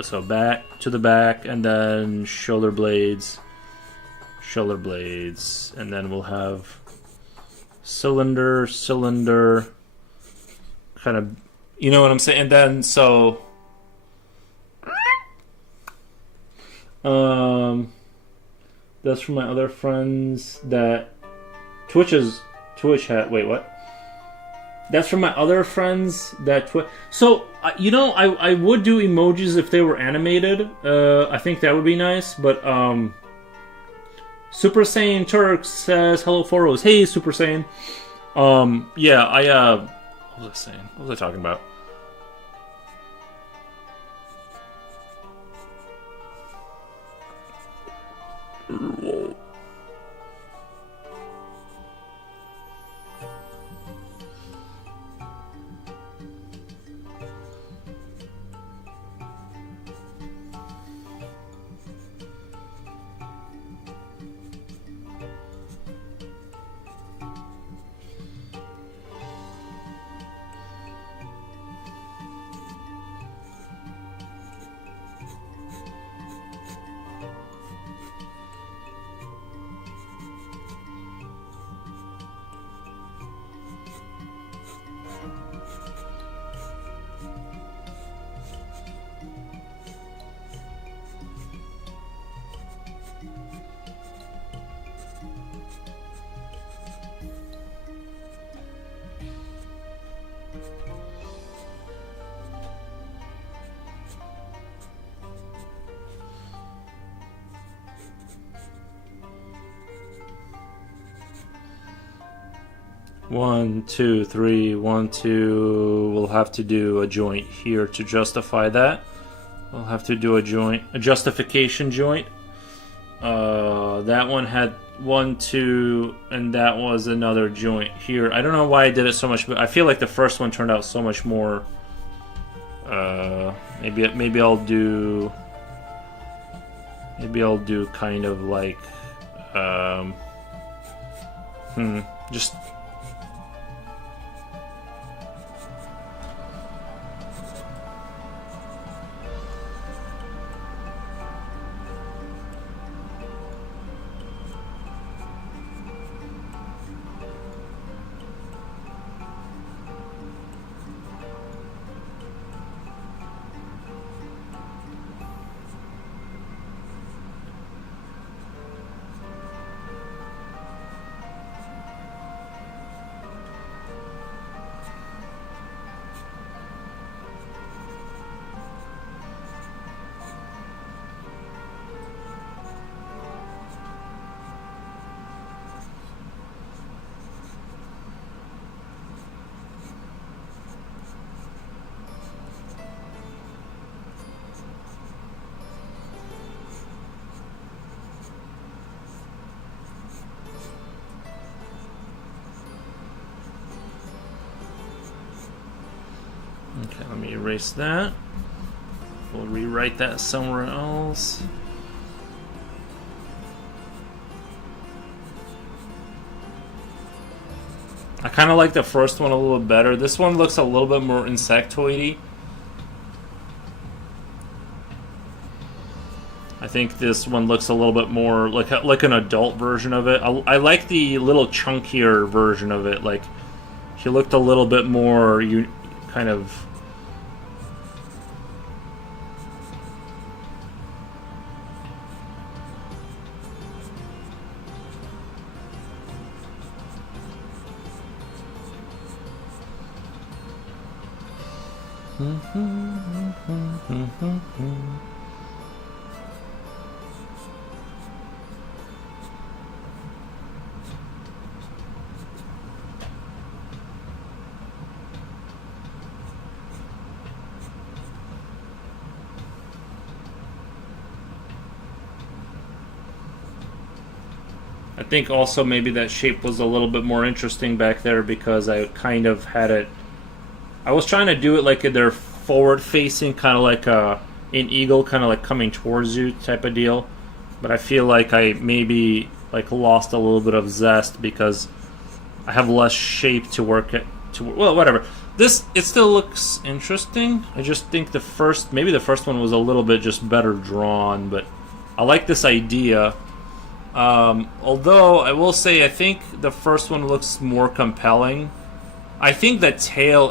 so back to the back, and then shoulder blades, and then we'll have cylinder, kind of, you know what I'm saying? And then so, that's from my other friends that Twitch hat. Wait, what? That's from my other friends that So, you know, I would do emojis if they were animated. I think that would be nice, but Super Saiyan Turk says hello Foros. Hey Super Saiyan. Yeah, what was I saying? What was I talking about? One, two, three, 1, 2. We'll have to do a joint here to justify that. We'll have to do a justification joint. That one had 1, 2, and that was another joint here. I don't know why I did it so much, but I feel like the first one turned out so much more. Maybe I'll do. Maybe I'll do kind of like. Just. Okay, let me erase that. We'll rewrite that somewhere else. I kind of like the first one a little bit better. This one looks a little bit more insectoidy. I think this one looks a little bit more like an adult version of it. I like the little chunkier version of it. Like, he looked a little bit more kind of. I think also maybe that shape was a little bit more interesting back there because I kind of had it. I was trying to do it like they're forward facing, kind of like an eagle, kind of like coming towards you type of deal. But I feel like I maybe like lost a little bit of zest because I have less shape to work at. Well, whatever. It still looks interesting. I just think the first one was a little bit just better drawn, but I like this idea. Although I will say I think the first one looks more compelling. I think the tail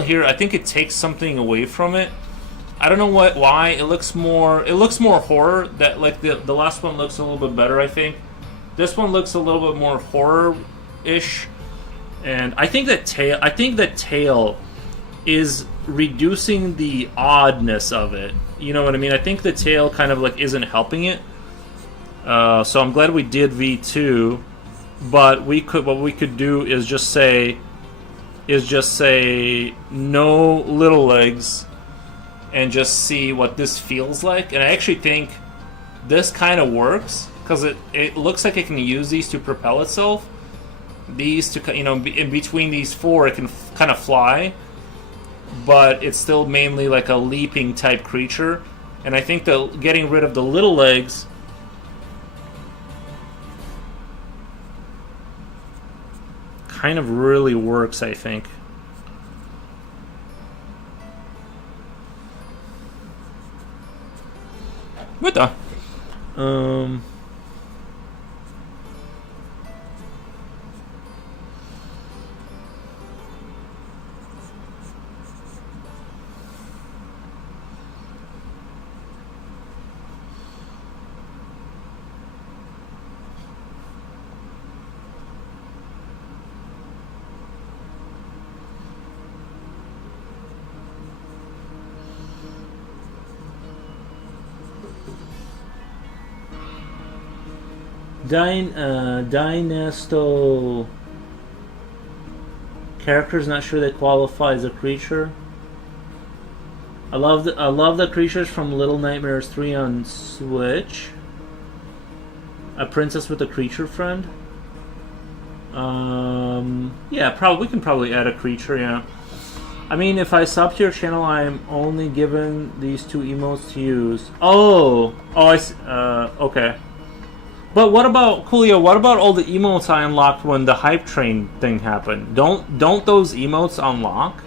here, I think it takes something away from it. I don't know why it looks more horror. That like the last one looks a little bit better, I think. This one looks a little bit more horror-ish. And I think the tail is reducing the oddness of it. You know what I mean? I think the tail kind of like isn't helping it. So I'm glad we did V2, but what we could do is just say no little legs, and just see what this feels like. And I actually think this kind of works because it looks like it can use these to propel itself. These to in between these four, it can kind of fly, but it's still mainly like a leaping type creature. And I think that getting rid of the little legs kind of really works, I think. What the? Dynasto characters, not sure they qualify as a creature. I love the creatures from Little Nightmares 3 on Switch. A princess with a creature friend? Yeah, we can probably add a creature, yeah. I mean, if I sub to your channel, I'm only given these 2 emotes to use. I see. Okay. But what about, Coolio, what about all the emotes I unlocked when the hype train thing happened? Don't those emotes unlock?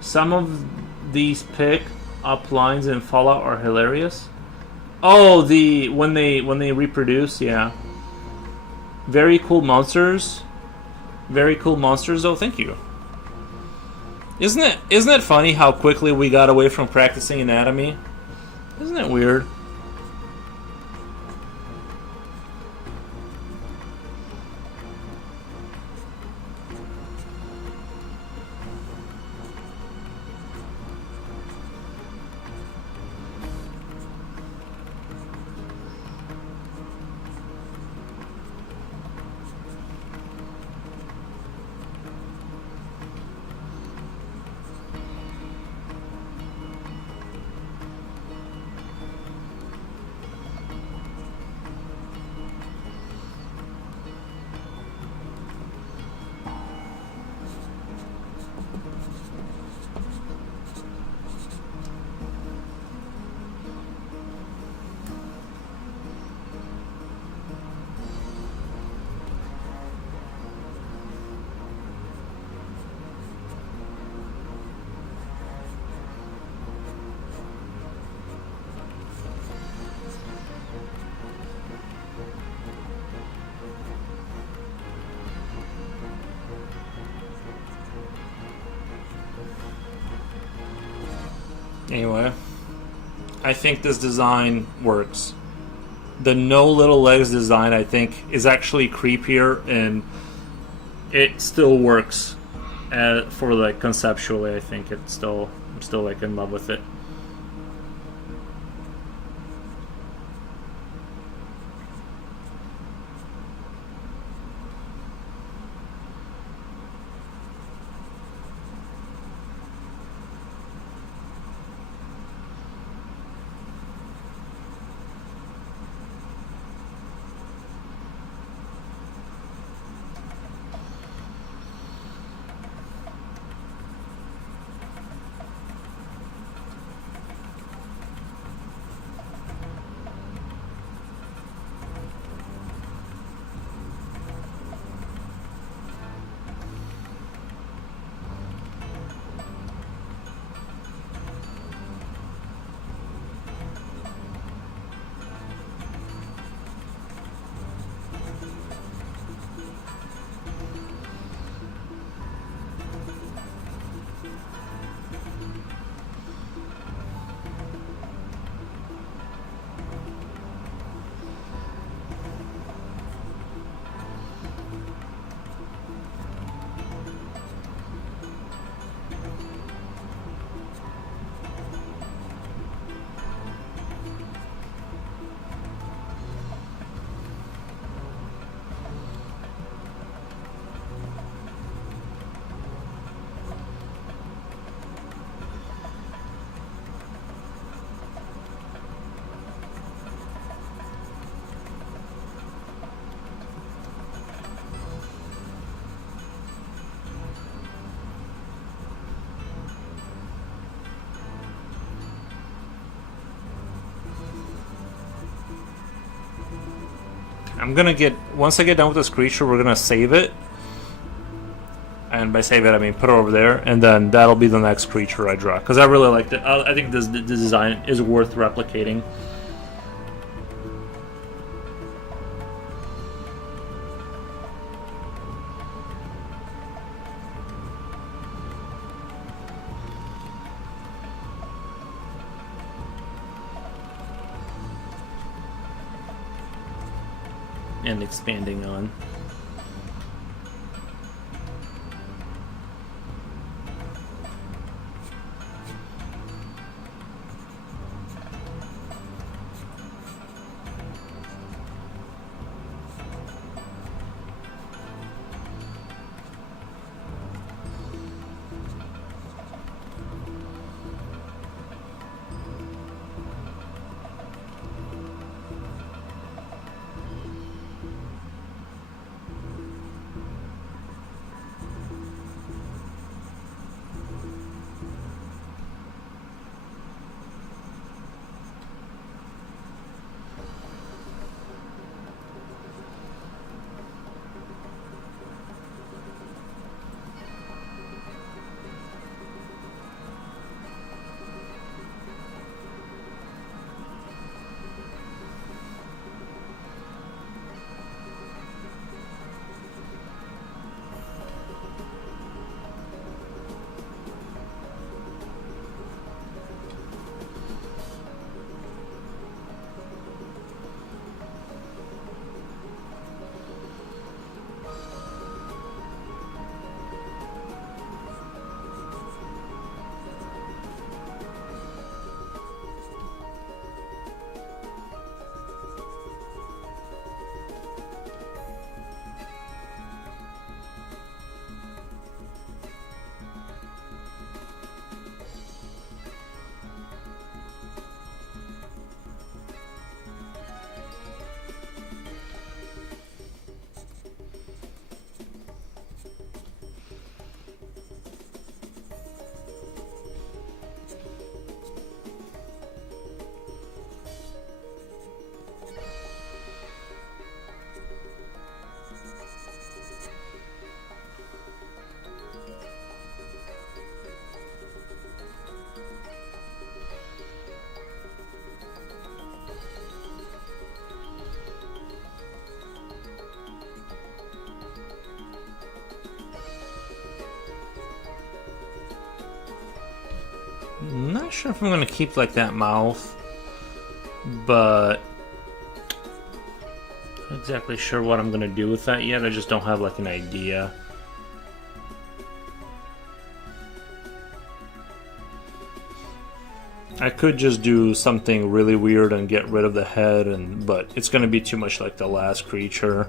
Some of these pick up lines in Fallout are hilarious. Oh, when they reproduce, yeah. Very cool monsters. Very cool monsters, though. Thank you. Isn't it funny how quickly we got away from practicing anatomy? Isn't it weird? Anyway, I think this design works. The no little legs design, I think, is actually creepier, and it still works for like conceptually. I think I'm still like in love with it. Once I get done with this creature, we're gonna save it. And by save it, I mean put it over there, and then that'll be the next creature I draw. Because I really liked it. I think this design is worth replicating. And expanding on. not sure if I'm gonna keep like that mouth, but not exactly sure what I'm gonna do with that yet. I just don't have like an idea. I could just do something really weird and get rid of the head, but it's gonna be too much like the last creature.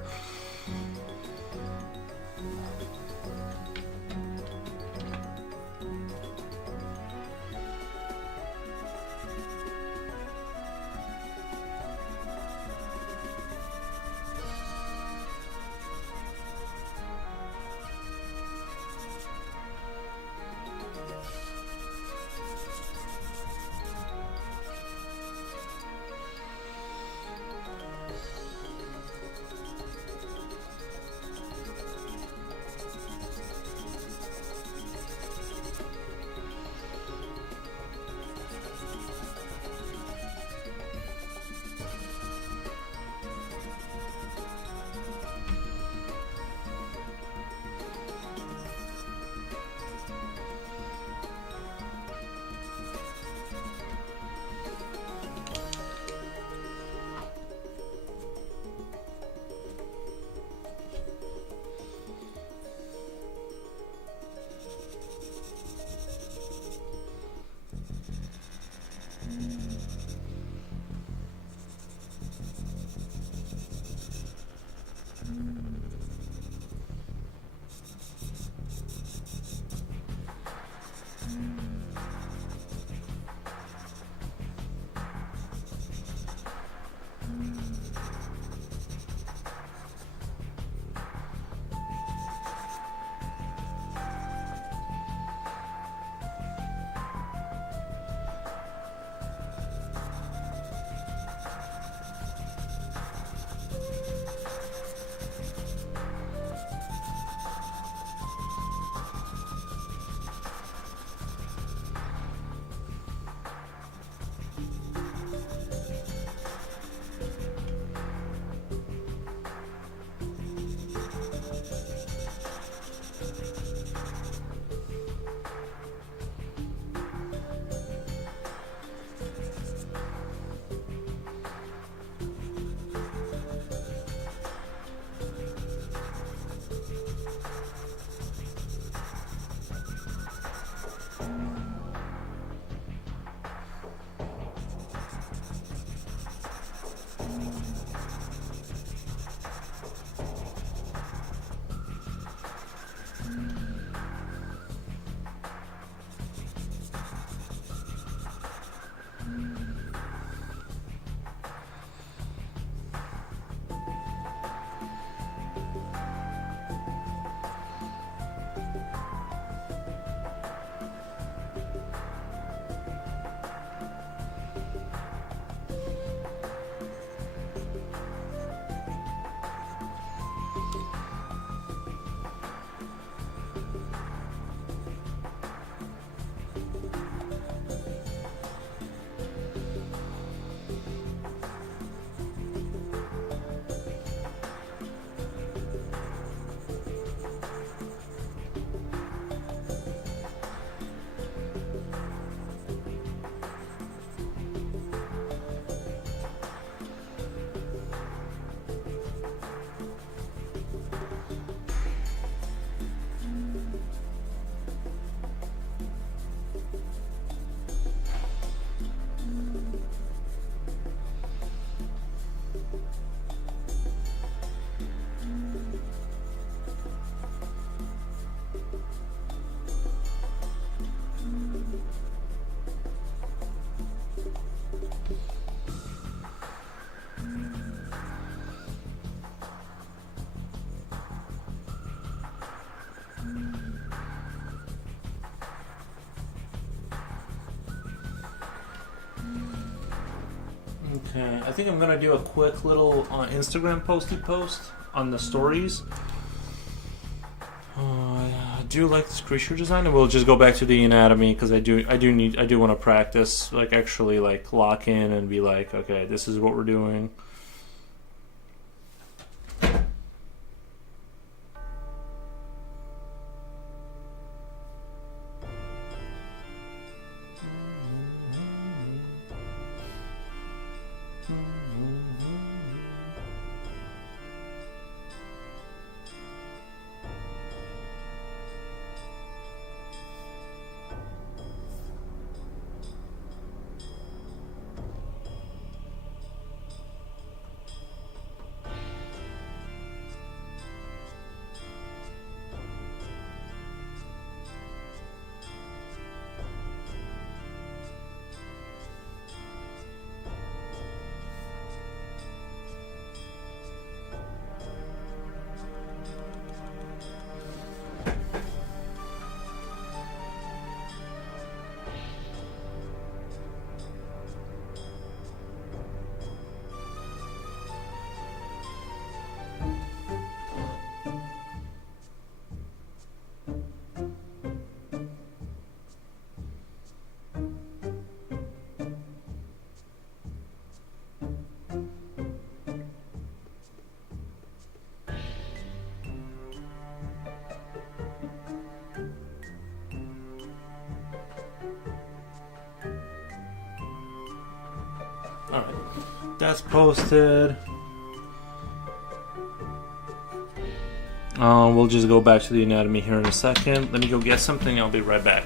Okay, I think I'm gonna do a quick little Instagram post on the stories. I do like this creature design, and we'll just go back to the anatomy because I do want to practice, like actually like lock in and be like, okay, this is what we're doing. Alright, that's posted. We'll just go back to the anatomy here in a second. Let me go get something, I'll be right back.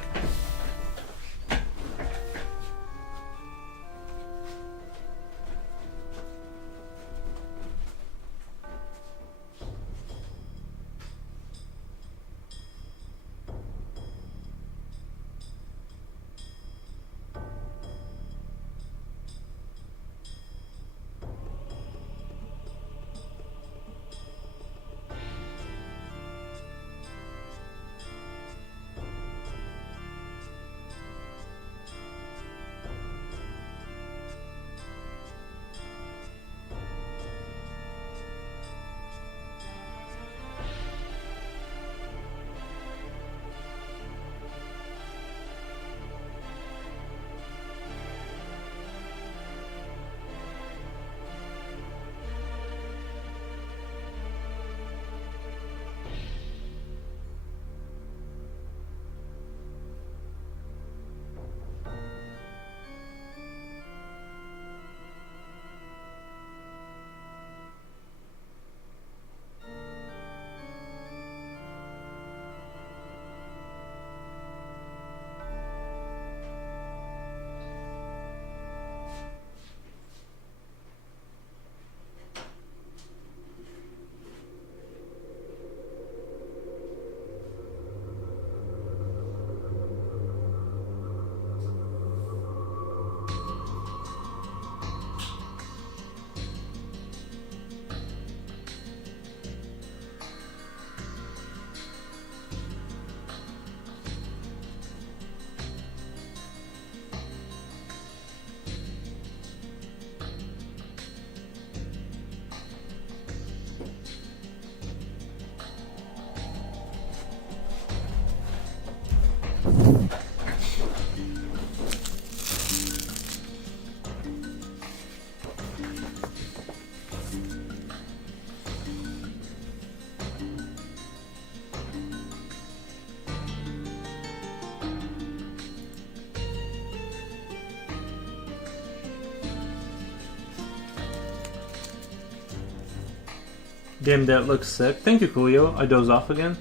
Damn, that looks sick. Thank you, Coolio. I doze off again.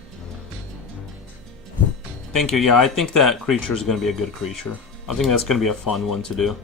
Thank you. Yeah, I think that creature is going to be a good creature. I think that's going to be a fun one to do.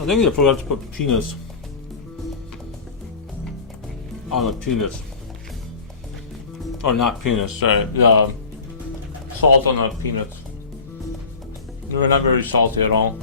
I think they forgot to put peanuts on the peanuts. Or not peanuts, sorry. Salt on the peanuts. They were not very salty at all.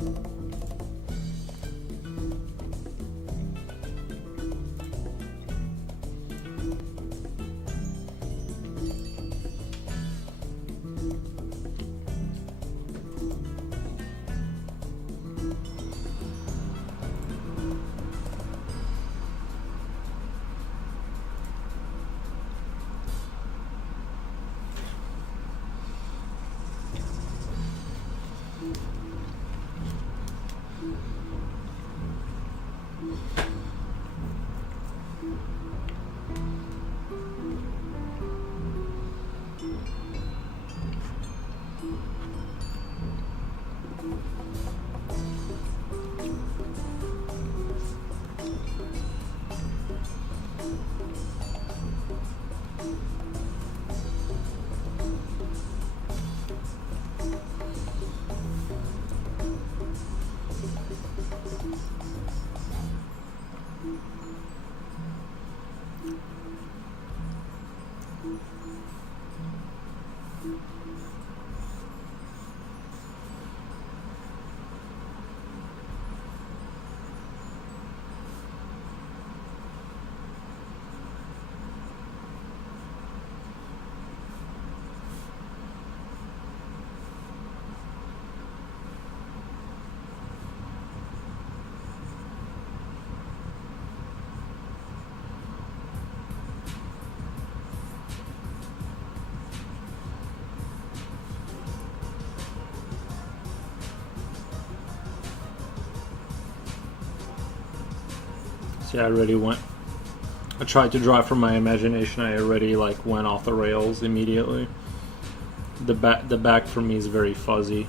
See, I tried to draw from my imagination. I already like went off the rails immediately. The back for me is very fuzzy.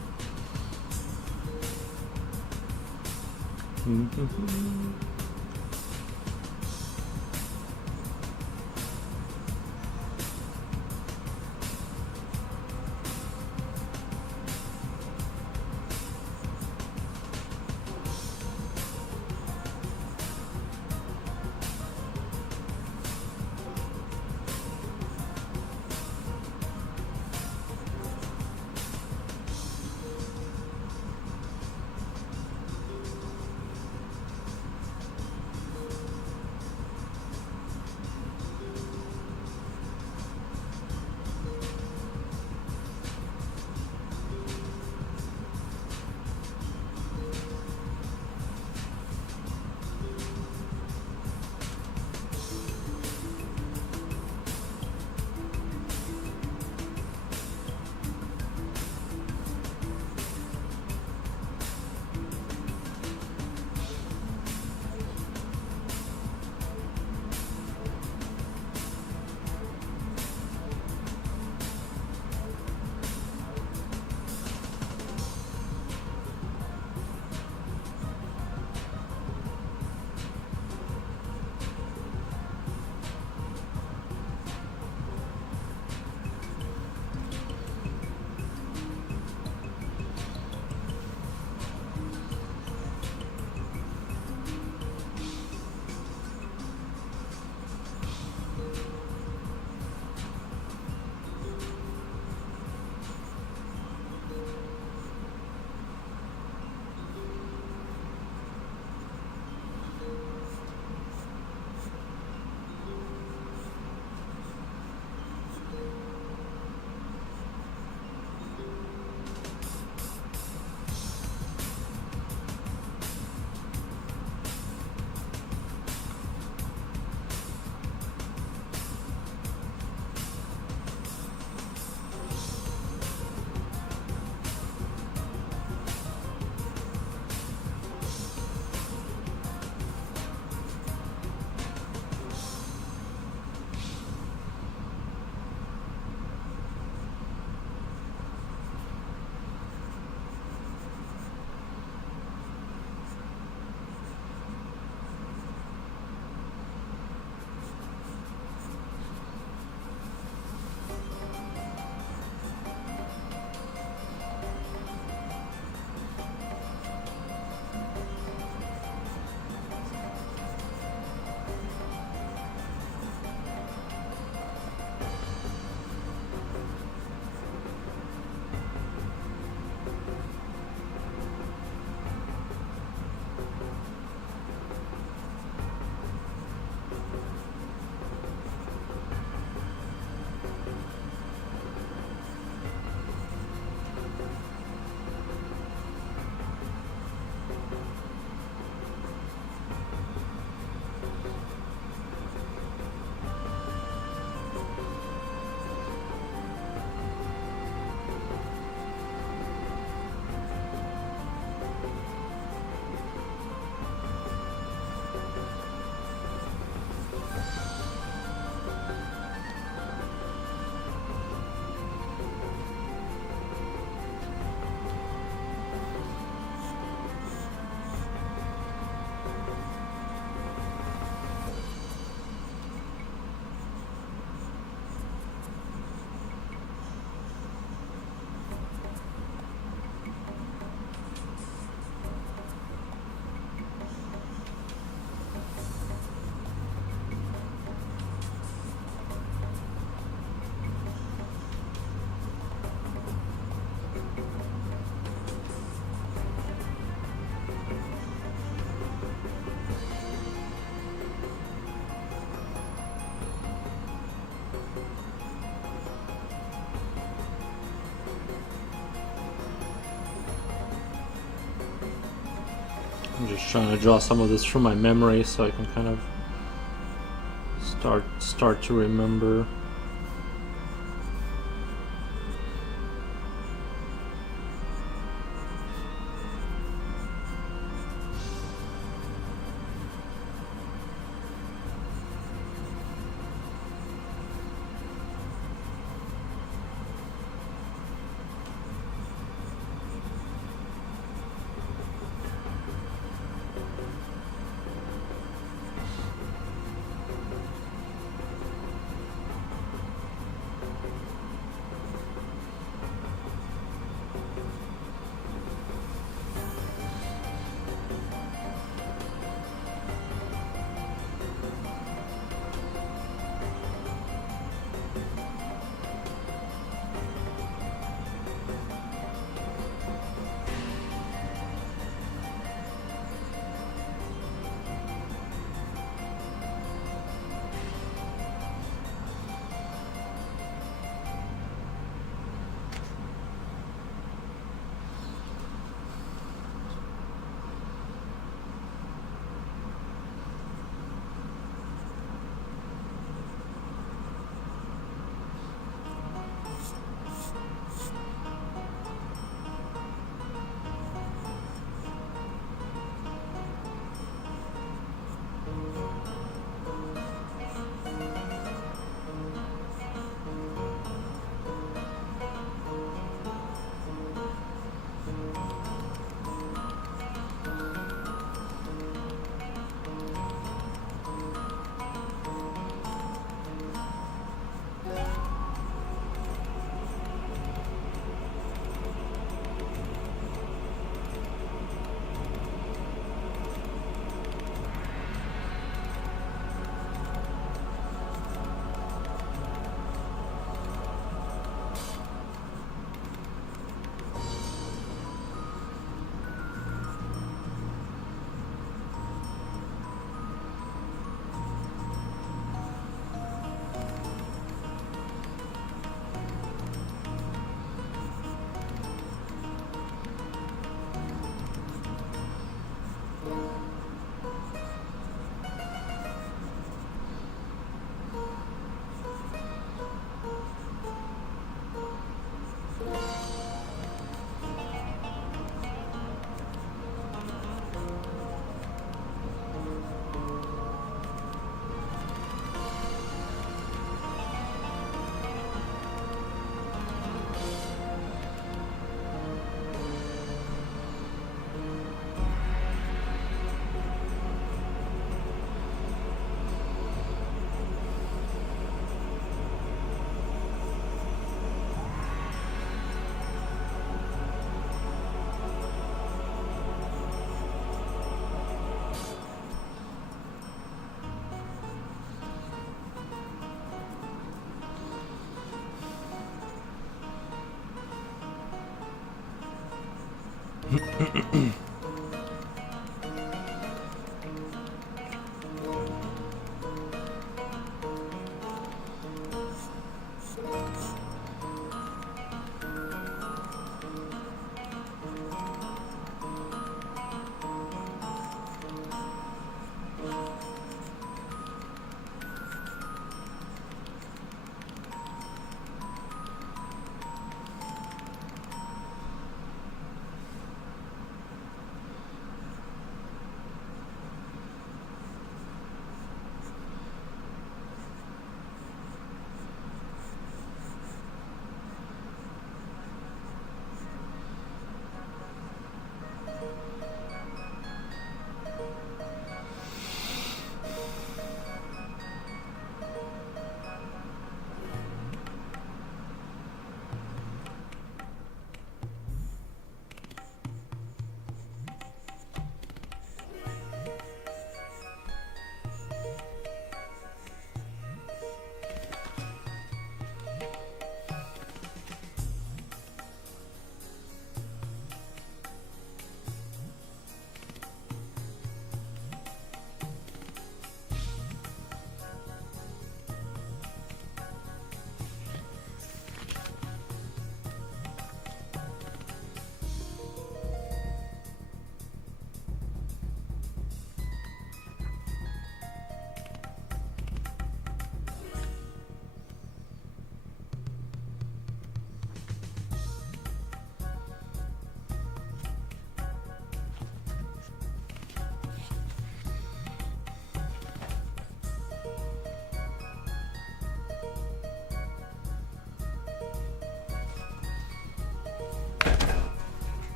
I'm just trying to draw some of this from my memory so I can kind of start to remember.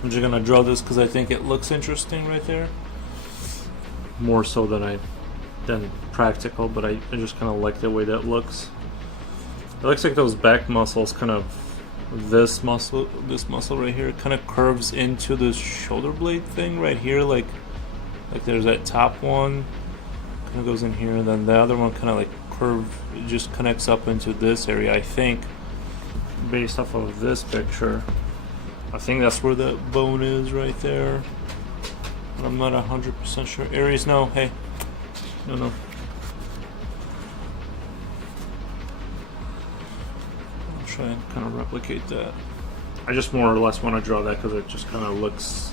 I'm just gonna draw this because I think it looks interesting right there. More so than practical, but I just kind of like the way that looks. It looks like those back muscles kind of, this muscle right here kind of curves into the shoulder blade thing right here, like there's that top one kind of goes in here, and then the other one kind of like it just connects up into this area, I think, based off of this picture. I think that's where that bone is right there, but I'm not 100% sure. Aries, no, hey, no. I'll try and kind of replicate that. I just more or less want to draw that because it just kind of looks.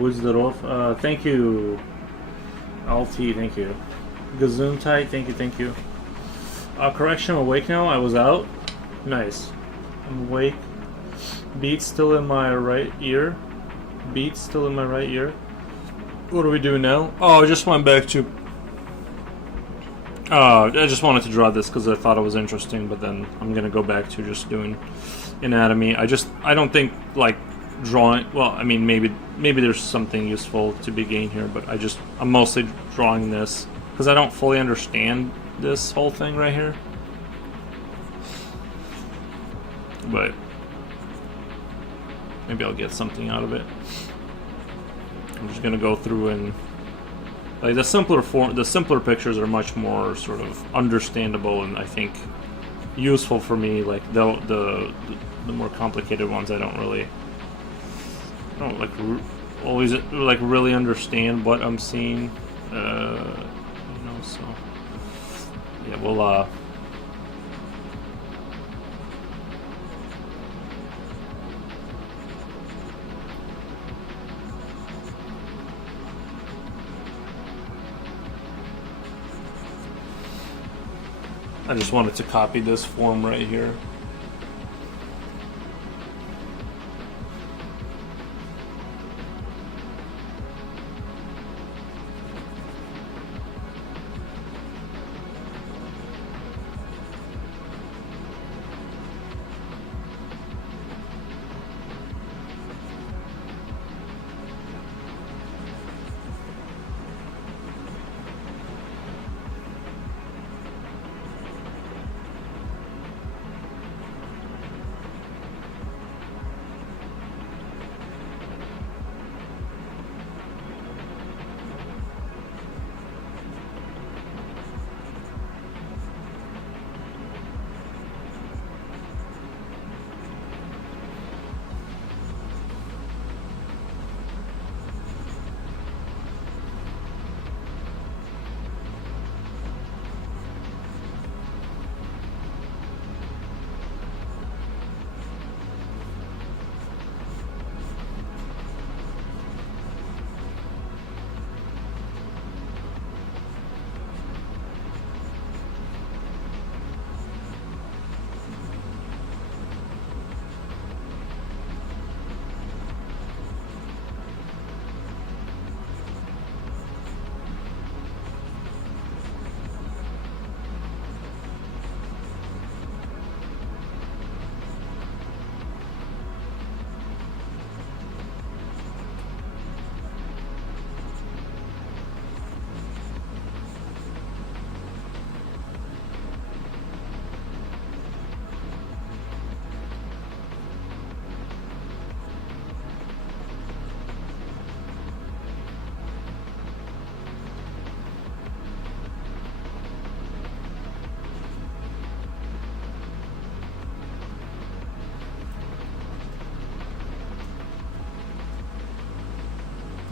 Woods the Rolf. Thank you. LT, thank you. Gesundheit, thank you. Correction, I'm awake now. I was out. Nice. I'm awake. Beats still in my right ear. Beats still in my right ear. What do we do now? Oh, I just went back to... I just wanted to draw this because I thought it was interesting, but then I'm gonna go back to just doing anatomy. I don't think, like, drawing... Well, I mean, maybe there's something useful to be gained here, but I'm mostly drawing this because I don't fully understand this whole thing right here. But maybe I'll get something out of it. I'm just gonna go through and like the simpler pictures are much more sort of understandable and I think useful for me. Like the more complicated ones, I don't like always like really understand what I'm seeing. You know, so yeah, we'll I just wanted to copy this form right here.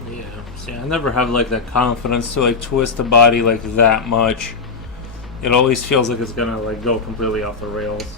Yeah, see, I never have like that confidence to like twist the body like that much. It always feels like it's gonna like go completely off the rails.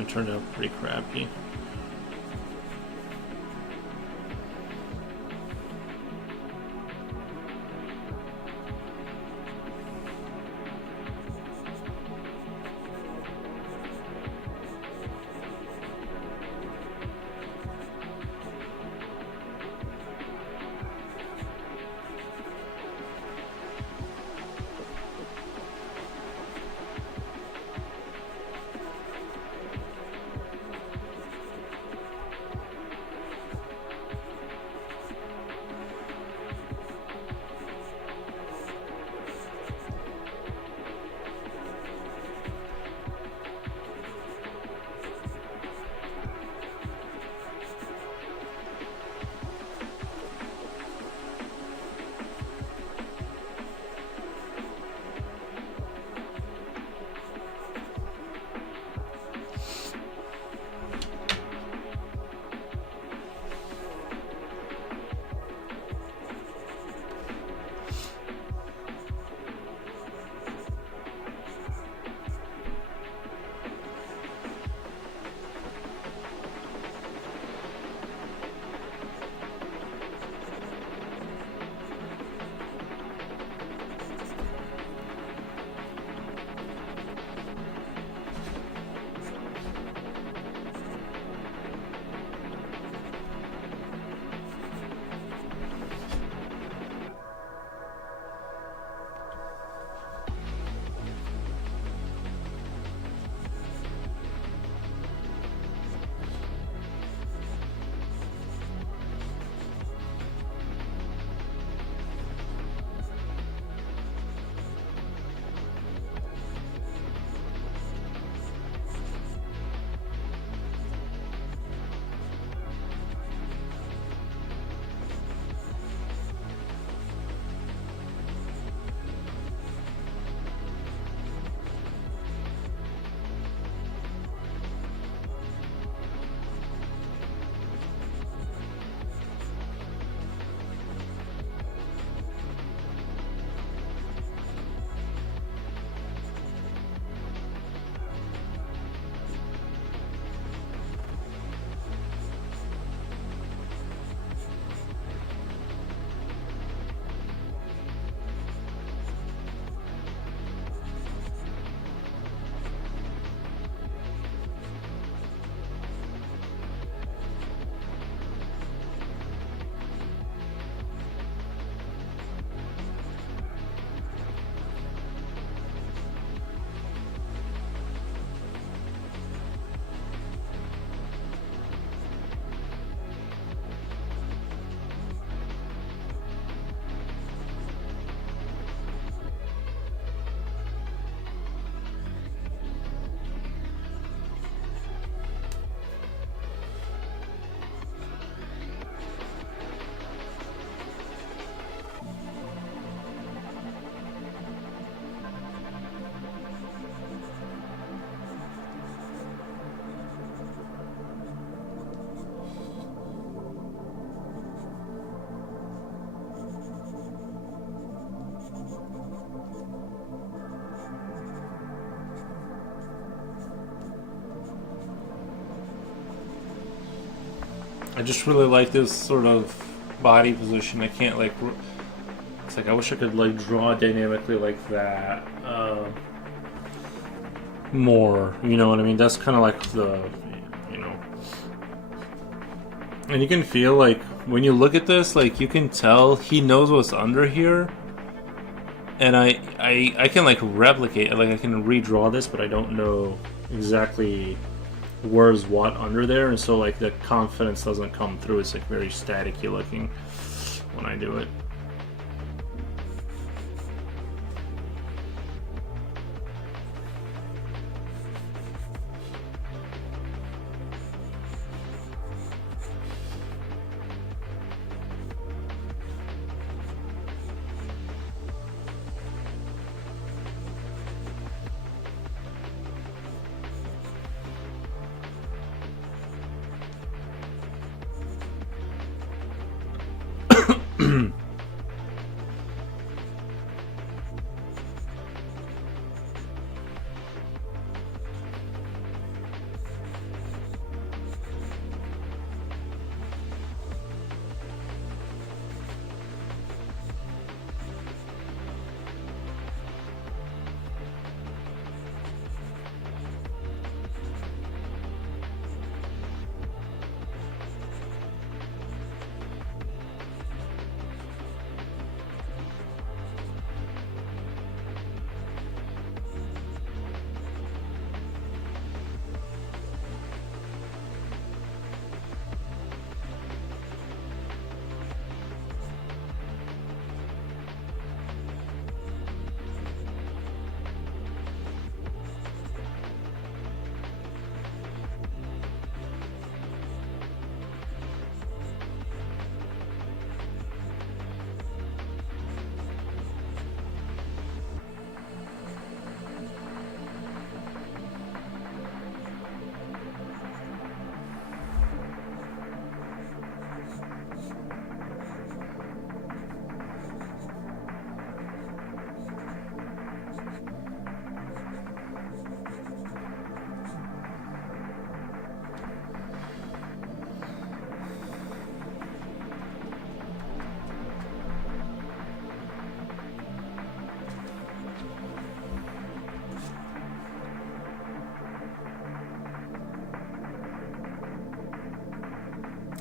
one turned out pretty crappy. I just really like this sort of body position. I can't like. It's like I wish I could like draw dynamically like that more. You know what I mean? That's kind of like the, you know. And you can feel like when you look at this, like you can tell he knows what's under here. And I can like replicate, like I can redraw this, but I don't know exactly where's what under there, and so like the confidence doesn't come through. It's like very staticky looking when I do it.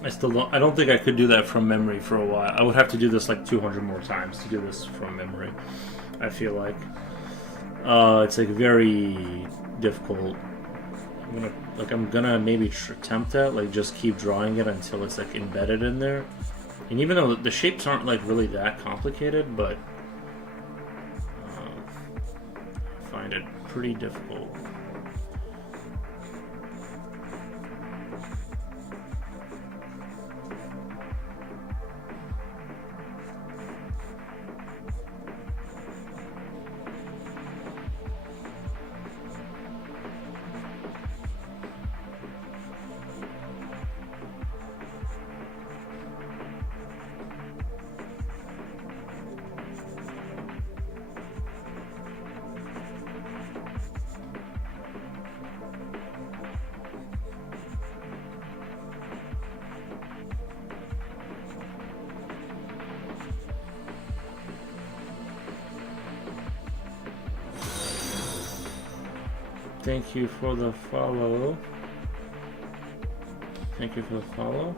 I still don't. I don't think I could do that from memory for a while. I would have to do this like 200 more times to do this from memory. I feel like it's like very difficult. I'm gonna maybe attempt that. Like just keep drawing it until it's like embedded in there. And even though the shapes aren't like really that complicated, but I find it pretty difficult. Thank you for the follow. Thank you for the follow.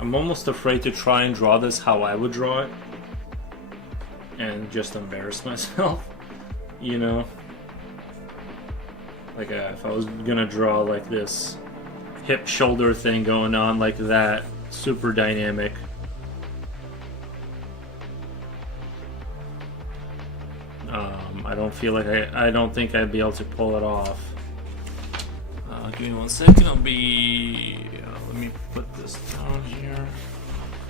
I'm almost afraid to try and draw this how I would draw it and just embarrass myself, you know? Like if I was gonna draw like this hip shoulder thing going on like that, super dynamic. I don't feel like I don't think I'd be able to pull it off. Give me 1 second, let me put this down here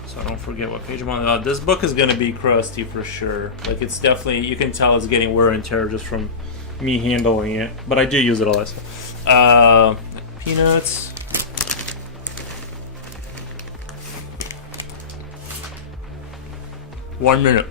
so I don't forget what page I'm on. This book is going to be crusty for sure. Like it's definitely, you can tell it's getting wear and tear just from me handling it. But I do use it a lot. Peanuts. One minute.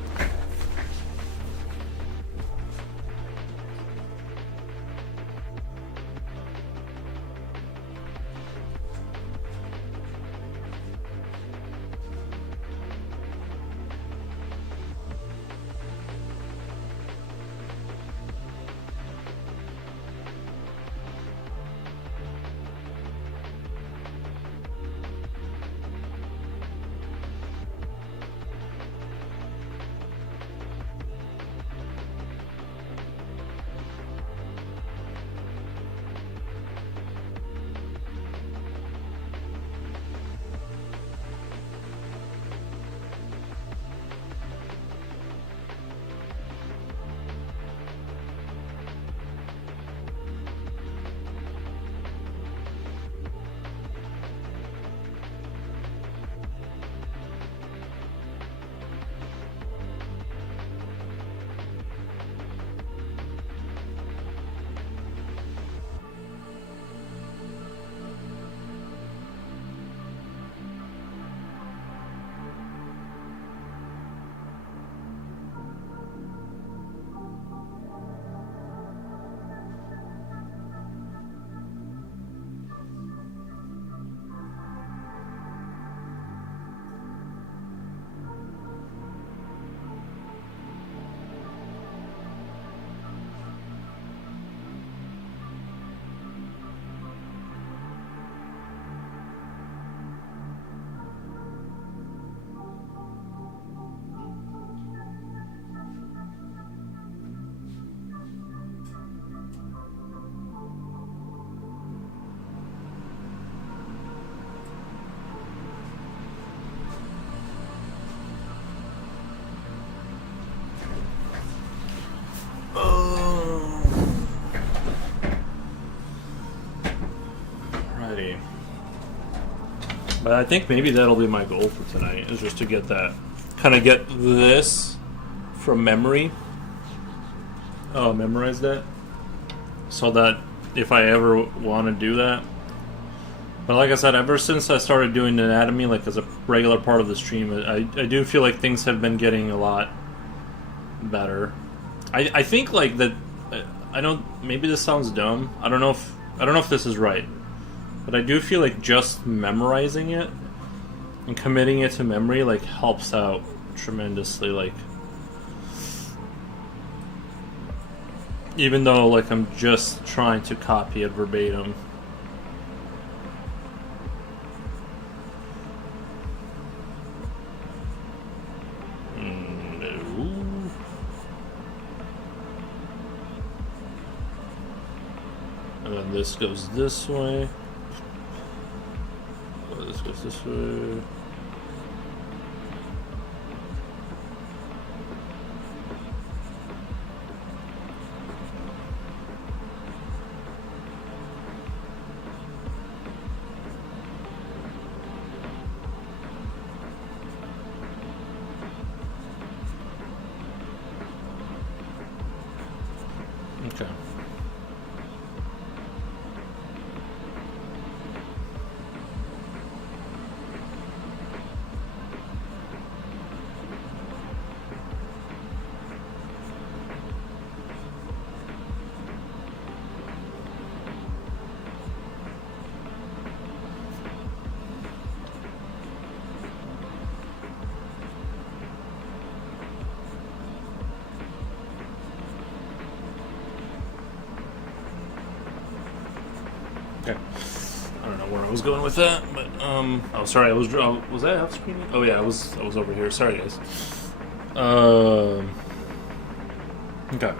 But I think maybe that'll be my goal for tonight, is just to get that, kind of get this from memory, memorize that, so that if I ever want to do that, But like I said, ever since I started doing anatomy, like as a regular part of the stream, I do feel like things have been getting a lot better. I think like that. I don't. Maybe this sounds dumb. I don't know if this is right, but I do feel like just memorizing it and committing it to memory like helps out tremendously. Like, even though like I'm just trying to copy it verbatim. And then this goes this way. Oh, this goes this way. Okay. Okay. I don't know where I was going with that, but oh sorry, was I off screen? Oh yeah, I was over here. Sorry guys. Okay.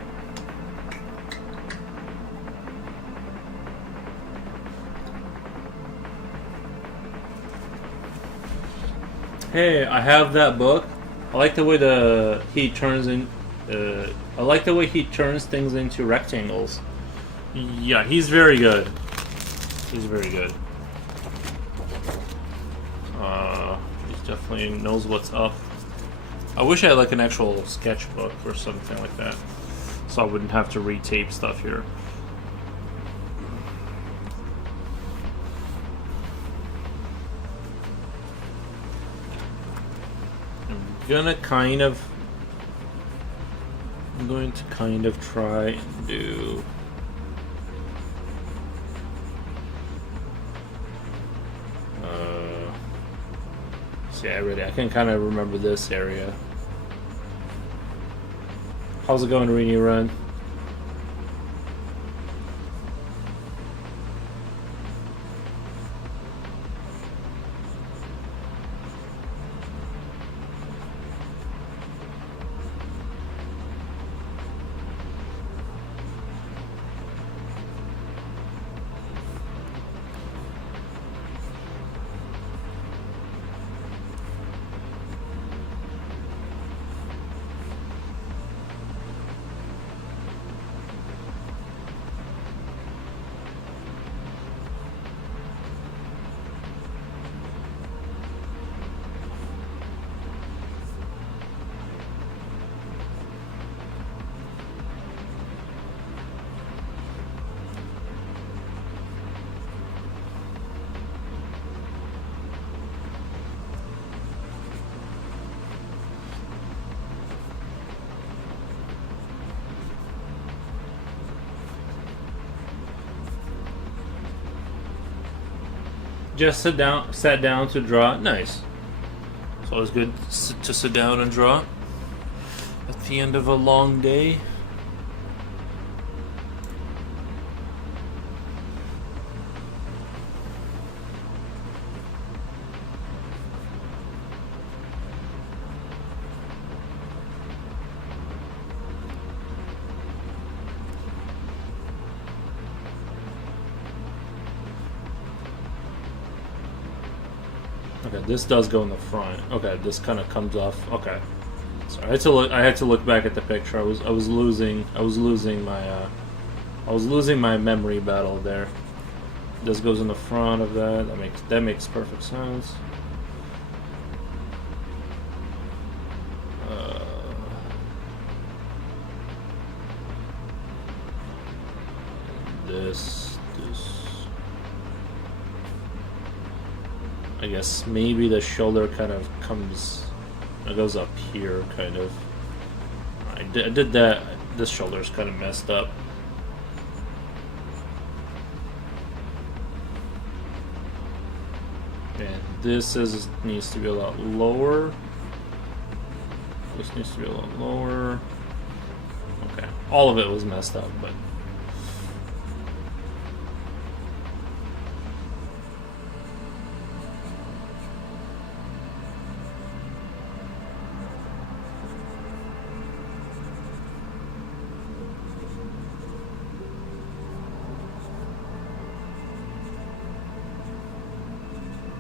Hey, I have that book. I like the way he turns in. I like the way he turns things into rectangles. Yeah, he's very good. He's very good. He definitely knows what's up. I wish I had like an actual sketchbook or something like that, so I wouldn't have to retape stuff here. I'm going to kind of try and do. Yeah, I can kind of remember this area. How's it going, Rini Run? Just sat down to draw. Nice. It's always good to sit down and draw at the end of a long day. Okay, this does go in the front. Okay, this kind of comes off. Okay, sorry, I had to look back at the picture. I was losing my memory battle there. This goes in the front of that. That makes perfect sense. This. I guess maybe the shoulder kind of comes, it goes up here, kind of. I did that. This shoulder's kind of messed up. And this needs to be a lot lower. This needs to be a lot lower. Okay, all of it was messed up, but.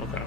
Okay.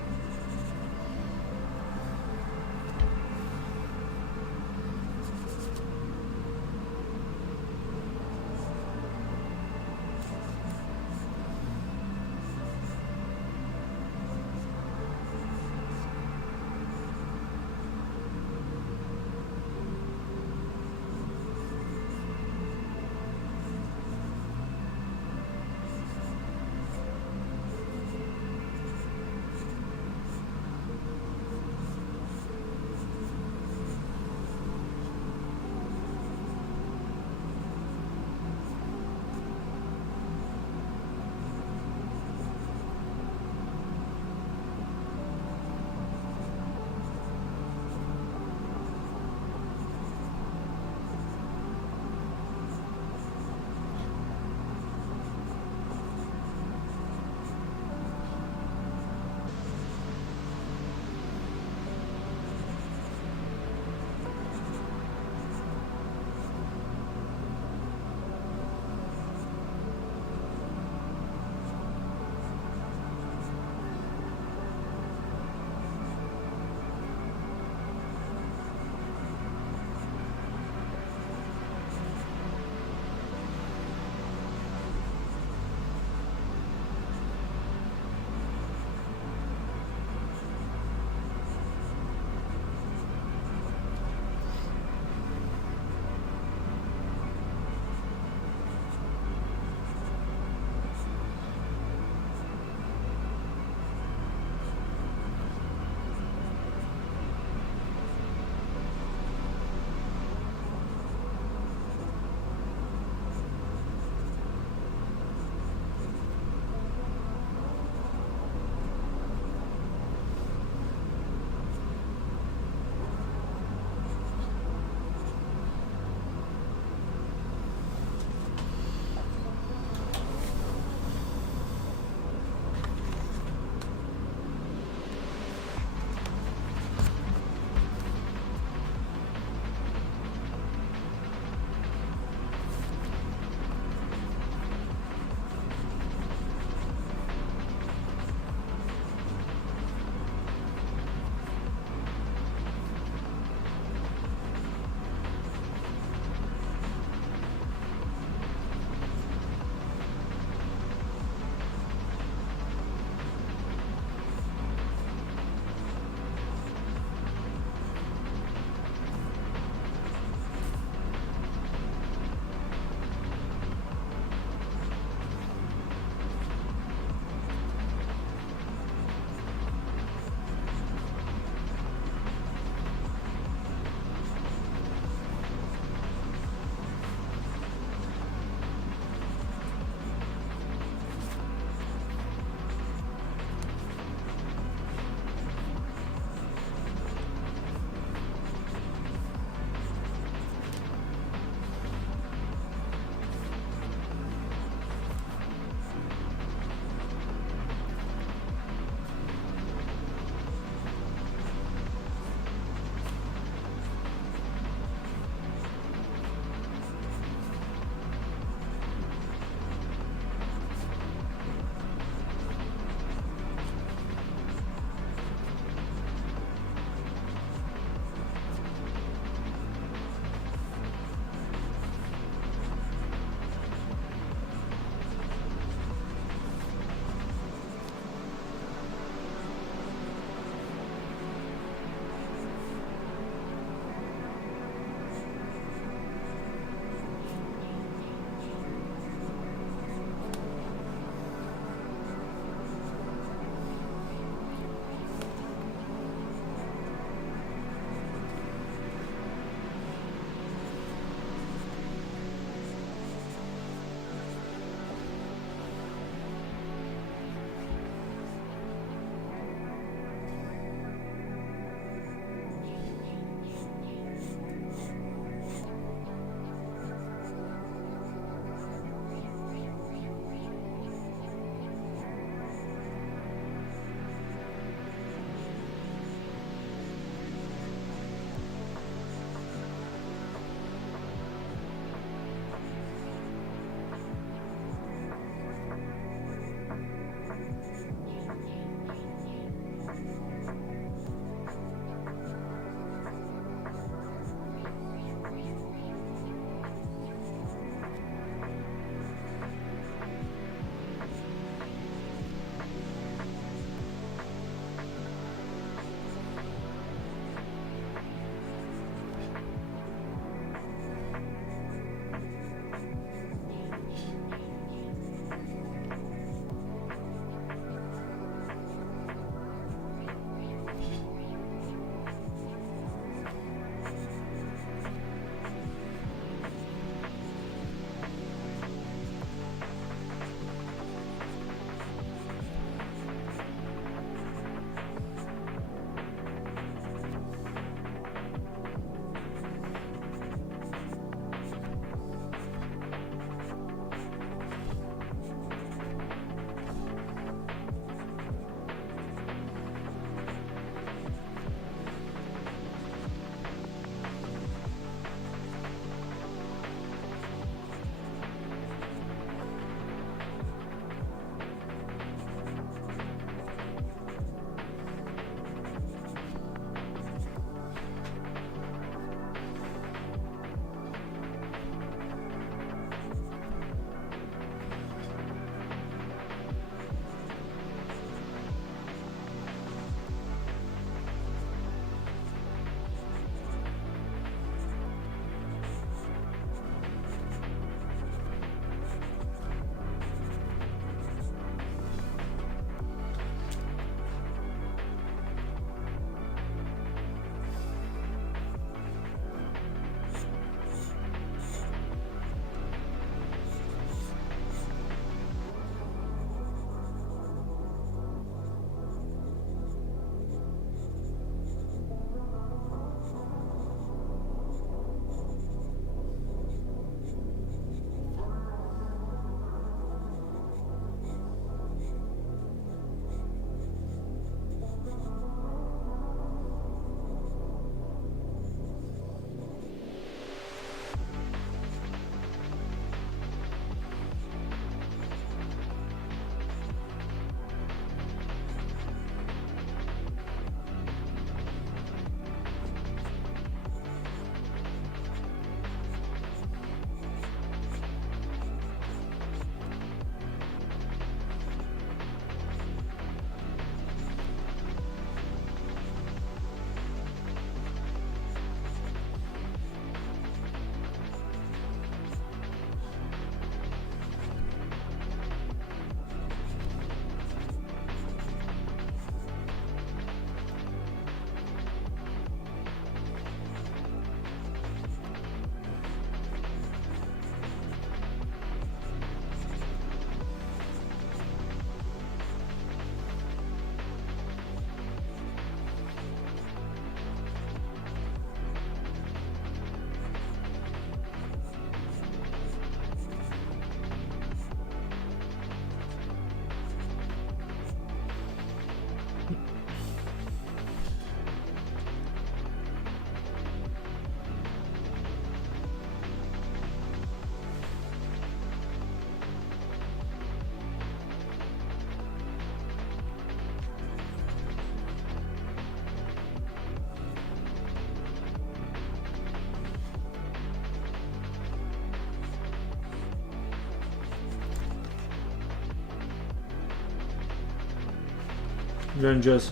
Jen says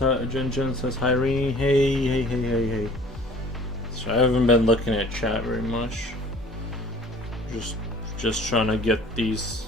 hi, Rini. Hey. So I haven't been looking at chat very much. Just trying to get these.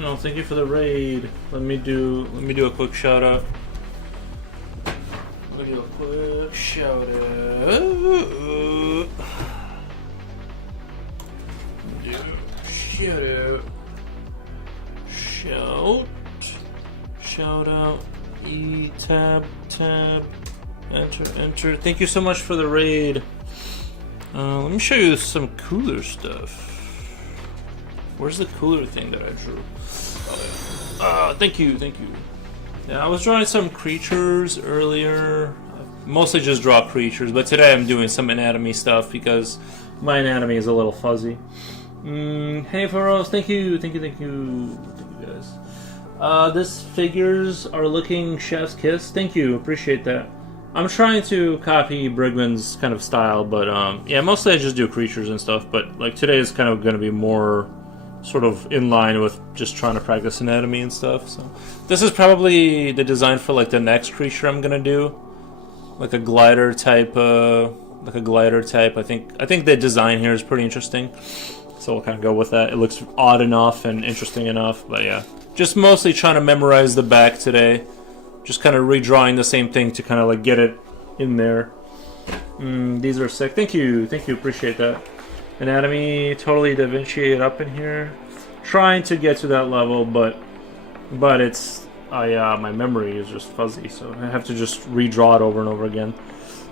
No, thank you for the raid. Let me do a quick shout out. Let me do a quick shout out. Shout out. tab, enter. Thank you so much for the raid. Let me show you some cooler stuff. Where's the cooler thing that I drew? Thank you. Yeah, I was drawing some creatures earlier. I mostly just draw creatures, but today I'm doing some anatomy stuff because my anatomy is a little fuzzy. Hey, Faros, thank you guys. This figures are looking chef's kiss. Thank you, appreciate that. I'm trying to copy Brigman's kind of style, but yeah, mostly I just do creatures and stuff. But like today is kind of going to be more sort of in line with just trying to practice anatomy and stuff. So this is probably the design for like the next creature I'm gonna do, like a glider type. I think the design here is pretty interesting, so we'll kind of go with that. It looks odd enough and interesting enough, but yeah, just mostly trying to memorize the back today. Just kind of redrawing the same thing to kind of like get it in there. These are sick. Thank you, appreciate that. Anatomy, totally Da Vinci it up in here. Trying to get to that level, but it's my memory is just fuzzy, so I have to just redraw it over and over again.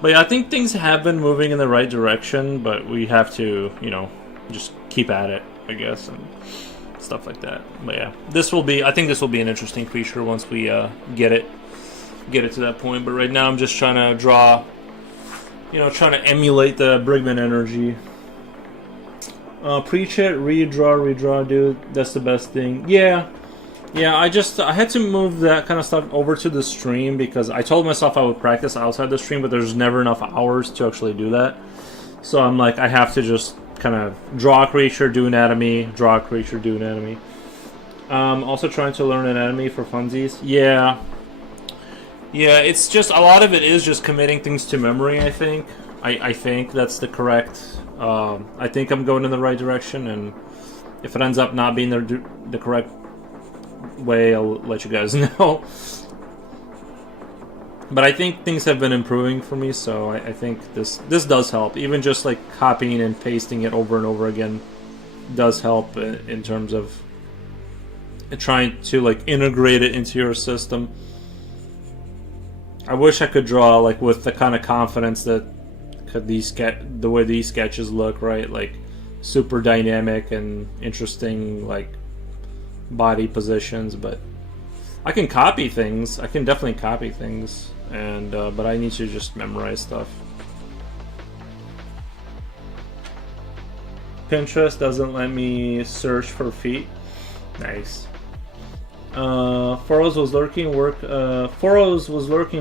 But yeah, I think things have been moving in the right direction, but we have to, just keep at it, I guess, and stuff like that. But yeah, I think this will be an interesting creature once we get it to that point. But right now I'm just trying to draw, trying to emulate the Brigman energy. Preach it, redraw, dude. That's the best thing. Yeah. I had to move that kind of stuff over to the stream because I told myself I would practice outside the stream, but there's never enough hours to actually do that. So I'm like, I have to just kind of draw a creature, do anatomy, draw a creature, do anatomy. Also trying to learn anatomy for funsies. Yeah, it's just a lot of it is just committing things to memory. I think that's the correct. I think I'm going in the right direction, and if it ends up not being the correct way, I'll let you guys know. But I think things have been improving for me, so I think this does help. Even just like copying and pasting it over and over again does help in terms of trying to like integrate it into your system. I wish I could draw like with the kind of confidence that the way these sketches look, right? Like super dynamic and interesting, like body positions. But I can copy things. I can definitely copy things, and but I need to just memorize stuff. Pinterest doesn't let me search for feet. Nice. Foros was lurking.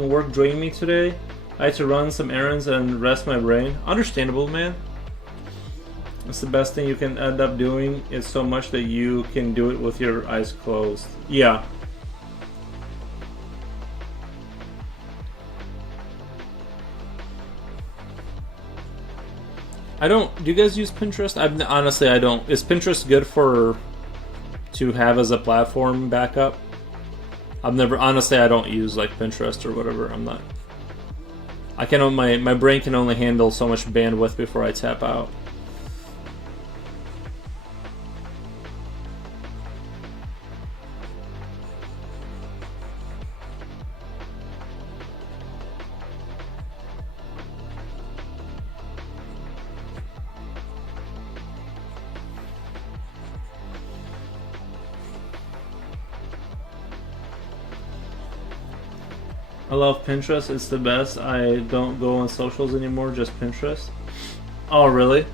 Work drained me today. I had to run some errands and rest my brain. Understandable, man. It's the best thing you can end up doing. It's so much that you can do it with your eyes closed. Yeah. Do you guys use Pinterest? Honestly, I don't. Is Pinterest good to have as a platform backup? I've never, honestly, I don't use like Pinterest or whatever. I'm not. I can my brain can only handle so much bandwidth before I tap out. I love Pinterest. It's the best. I don't go on socials anymore, just Pinterest. Oh, really?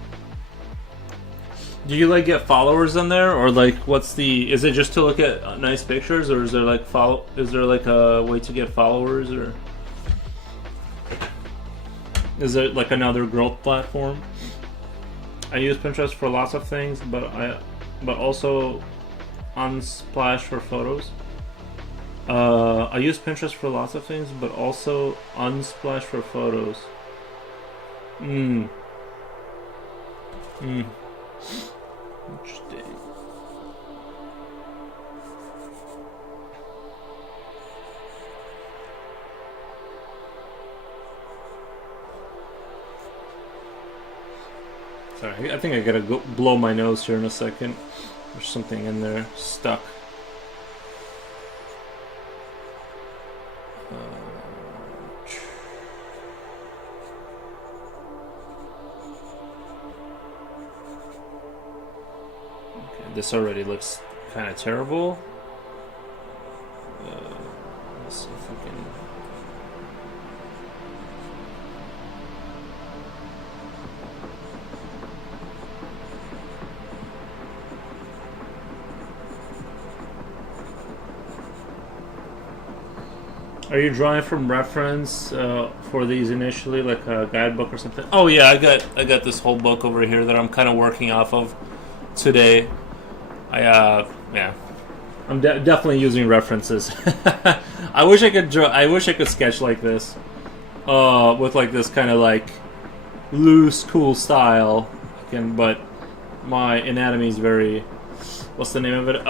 Do you like get followers on there, or like what's the? Is it just to look at nice pictures, or is there like Is there like a way to get followers, or is it like another growth platform? I use Pinterest for lots of things, but also Unsplash for photos. I use Pinterest for lots of things, but also Unsplash for photos. Interesting. Sorry, I think I gotta go blow my nose here in a second. There's something in there stuck. This already looks kind of terrible. Let's see if we can. Are you drawing from reference for these initially, like a guidebook or something? Oh yeah, I got this whole book over here that I'm kind of working off of today. Yeah, I'm definitely using references. I wish I could draw. I wish I could sketch like this, with like this kind of like loose, cool style. But my anatomy is very. What's the name of it?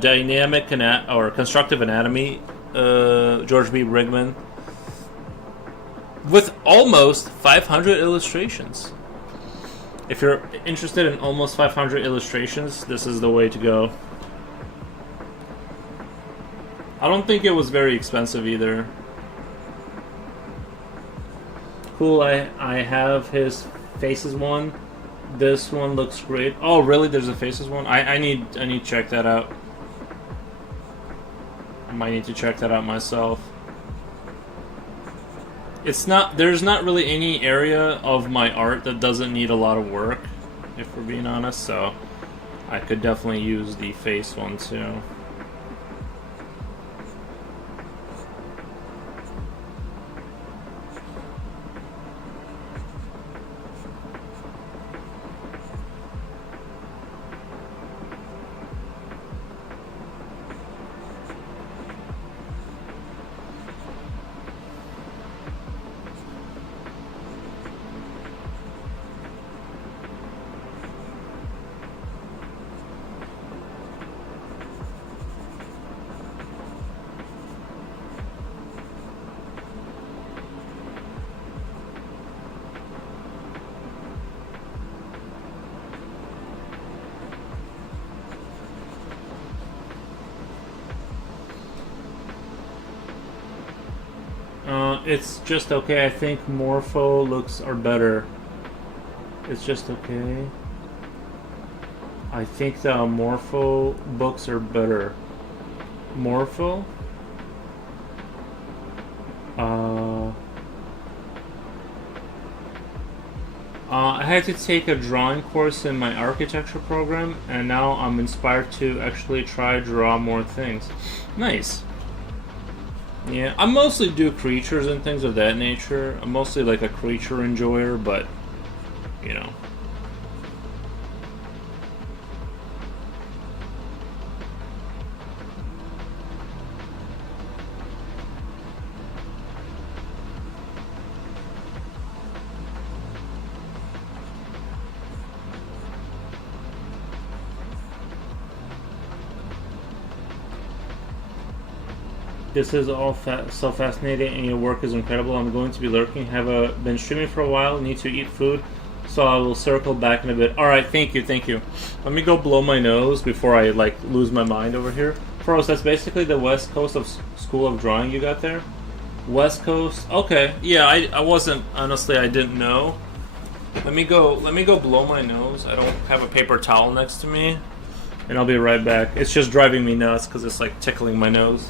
Dynamic or constructive anatomy. George B. Brigman. With almost 500 illustrations. If you're interested in almost 500 illustrations, this is the way to go. I don't think it was very expensive either. Cool, I have his Faces one. This one looks great. Oh, really? There's a Faces one? I need to check that out. I might need to check that out myself. There's not really any area of my art that doesn't need a lot of work, if we're being honest, so I could definitely use the face one too. It's just okay. I think Morpho looks are better. It's just okay. I think the Morpho books are better. Morpho? I had to take a drawing course in my architecture program, and now I'm inspired to actually try draw more things. Nice. Yeah, I mostly do creatures and things of that nature. I'm mostly like a creature enjoyer, but, you know. This is all so fascinating, and your work is incredible. I'm going to be lurking. Have been streaming for a while. Need to eat food, so I will circle back in a bit. All right, thank you, thank you. Let me go blow my nose before I like lose my mind over here. Froze, that's basically the West Coast of School of Drawing you got there. West Coast. Okay, yeah, I wasn't honestly. I didn't know. Let me go blow my nose. I don't have a paper towel next to me, and I'll be right back. It's just driving me nuts because it's like tickling my nose.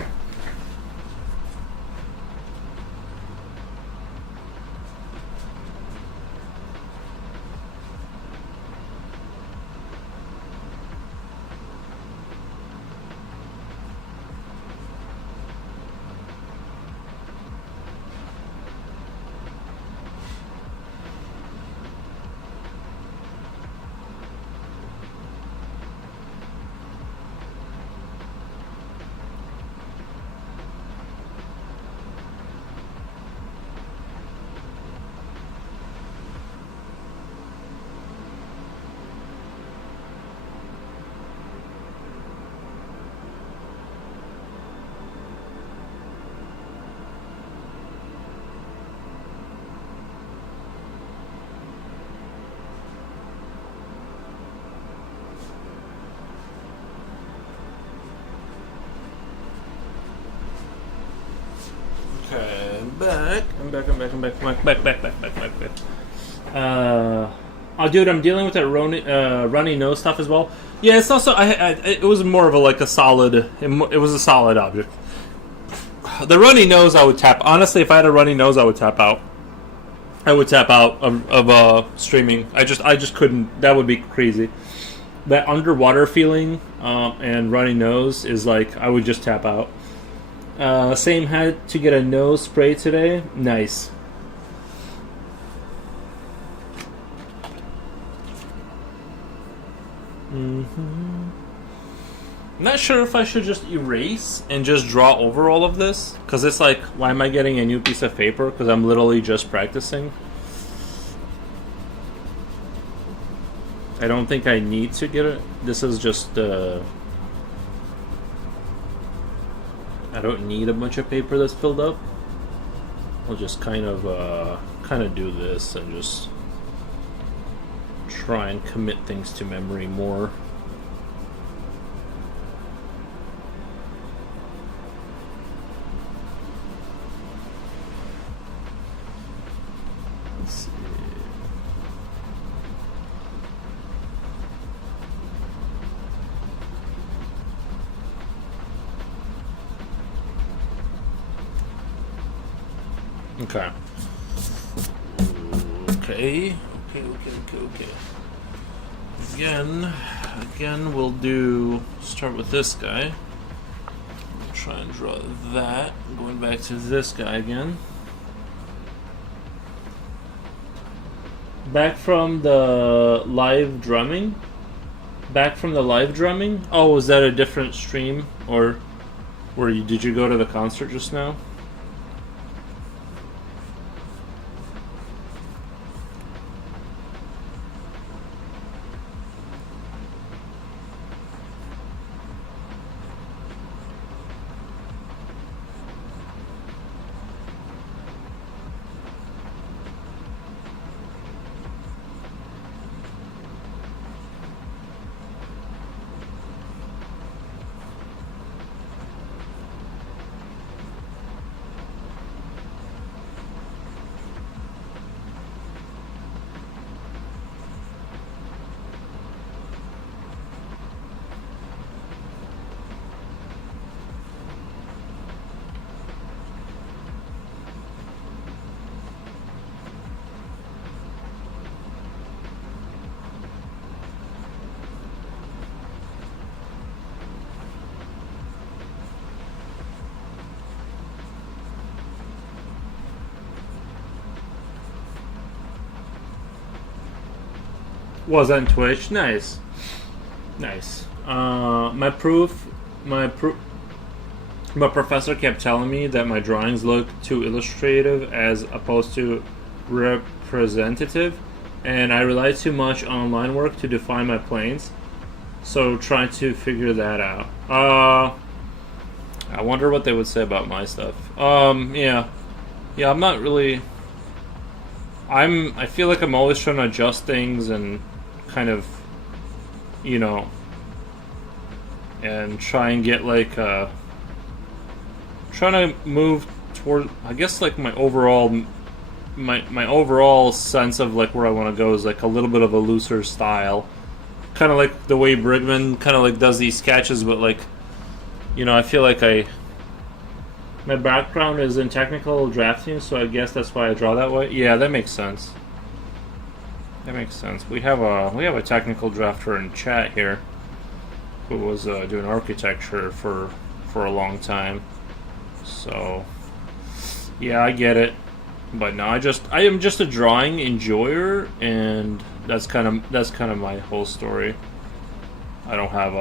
Okay, I'm back. Oh, dude, I'm dealing with that runny nose stuff as well. Yeah, it's also it was more of a solid. It was a solid object. The runny nose, I would tap. Honestly, if I had a runny nose, I would tap out. I would tap out of streaming. I just couldn't. That would be crazy. That underwater feeling and runny nose is like I would just tap out. Same had to get a nose spray today. Nice. I'm not sure if I should just erase and just draw over all of this, because it's like, why am I getting a new piece of paper? Because I'm literally just practicing. I don't think I need to get it. This is just I don't need a bunch of paper that's filled up. I'll just kind of do this and just try and commit things to memory more. Let's see. Okay. Okay. Again, we'll start with this guy. We'll try and draw that. Going back to this guy again. Back from the live drumming? Oh, was that a different stream? Or did you go to the concert just now? Was on Twitch. Nice. My professor kept telling me that my drawings look too illustrative as opposed to representative, and I rely too much on line work to define my planes. So trying to figure that out. I wonder what they would say about my stuff. Yeah. Yeah, I'm not really. I feel like I'm always trying to adjust things and kind of, you know, and try and get like, trying to move toward, I guess, like my overall sense of like where I want to go is like a little bit of a looser style, kind of like the way Brigman kind of like does these sketches, but like, I feel like my background is in technical drafting, so I guess that's why I draw that way. Yeah, that makes sense. That makes sense. We have a technical drafter in chat here who was doing architecture for a long time. So yeah, I get it. But no, I am just a drawing enjoyer, and that's kind of my whole story. I don't have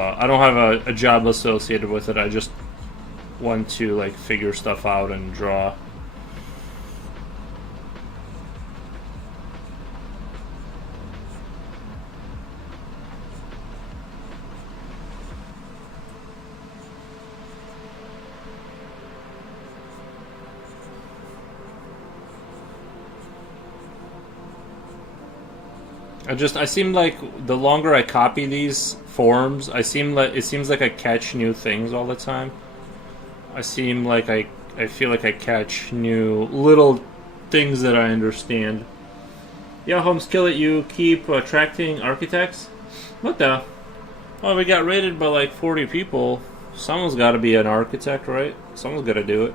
a job associated with it. I just want to like figure stuff out and draw. I seem like the longer I copy these forms, it seems like I catch new things all the time. I feel like I catch new little things that I understand. Yeah, Home Skillet, you keep attracting architects? What the? Well, we got rated by like 40 people. Someone's got to be an architect, right? Someone's got to do it.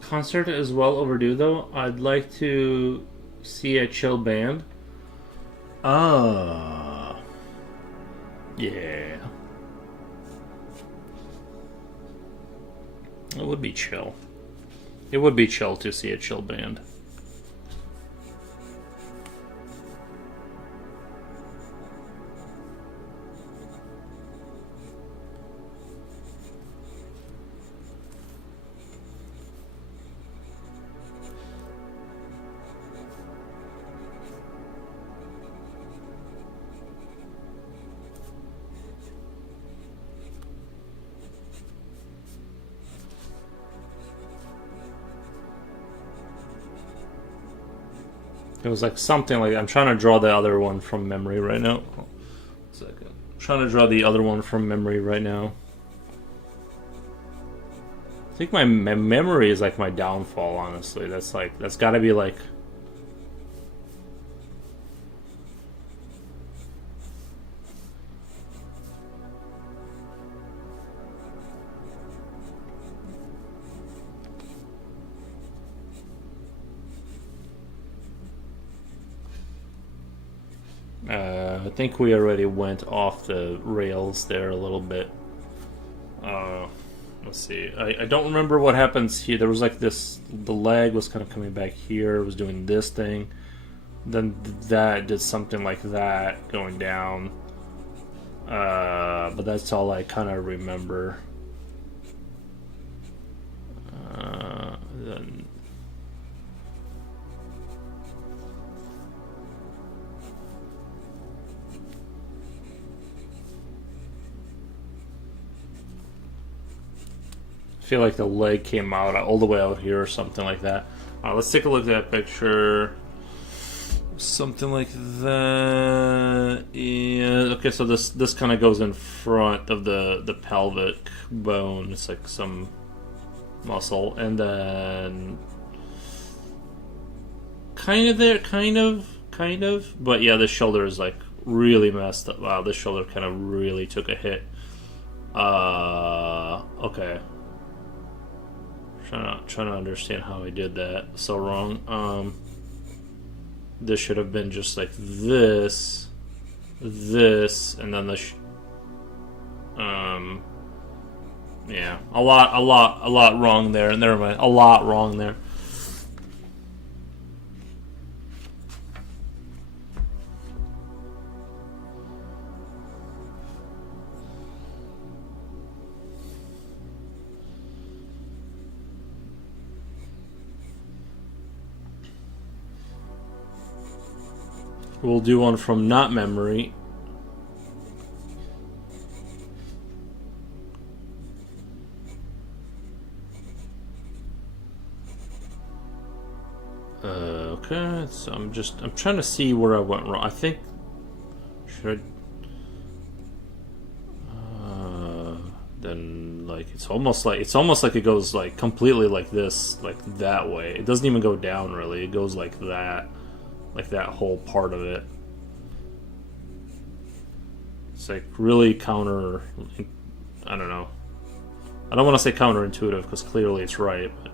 Concert is well overdue, though. I'd like to see a chill band. Ah, yeah. It would be chill. It would be chill to see a chill band. It was like something like, I'm trying to draw the other one from memory right now. One second. I'm trying to draw the other one from memory right now. I think my memory is like my downfall, honestly. That's gotta be like... I think we already went off the rails there a little bit. Let's see. I don't remember what happens here. There was like this. The leg was kind of coming back here. It was doing this thing. Then that did something like that going down. But that's all I kind of remember. Then. I feel like the leg came out all the way out here or something like that. Let's take a look at that picture. Something like that. Yeah. Okay, so this kind of goes in front of the pelvic bone. It's like some muscle, and then kind of there, kind of. But yeah, the shoulder is like really messed up. Wow, this shoulder kind of really took a hit. Okay. Trying to understand how I did that so wrong. This should have been just like this, and then yeah, a lot wrong there. Never mind, a lot wrong there. We'll do one from not memory. Okay, so I'm trying to see where I went wrong. I think should then like it's almost like it goes like completely like this, like that way. It doesn't even go down really. It goes like that. Like that whole part of it. It's like really counter... I don't know. I don't want to say counterintuitive because clearly it's right, but...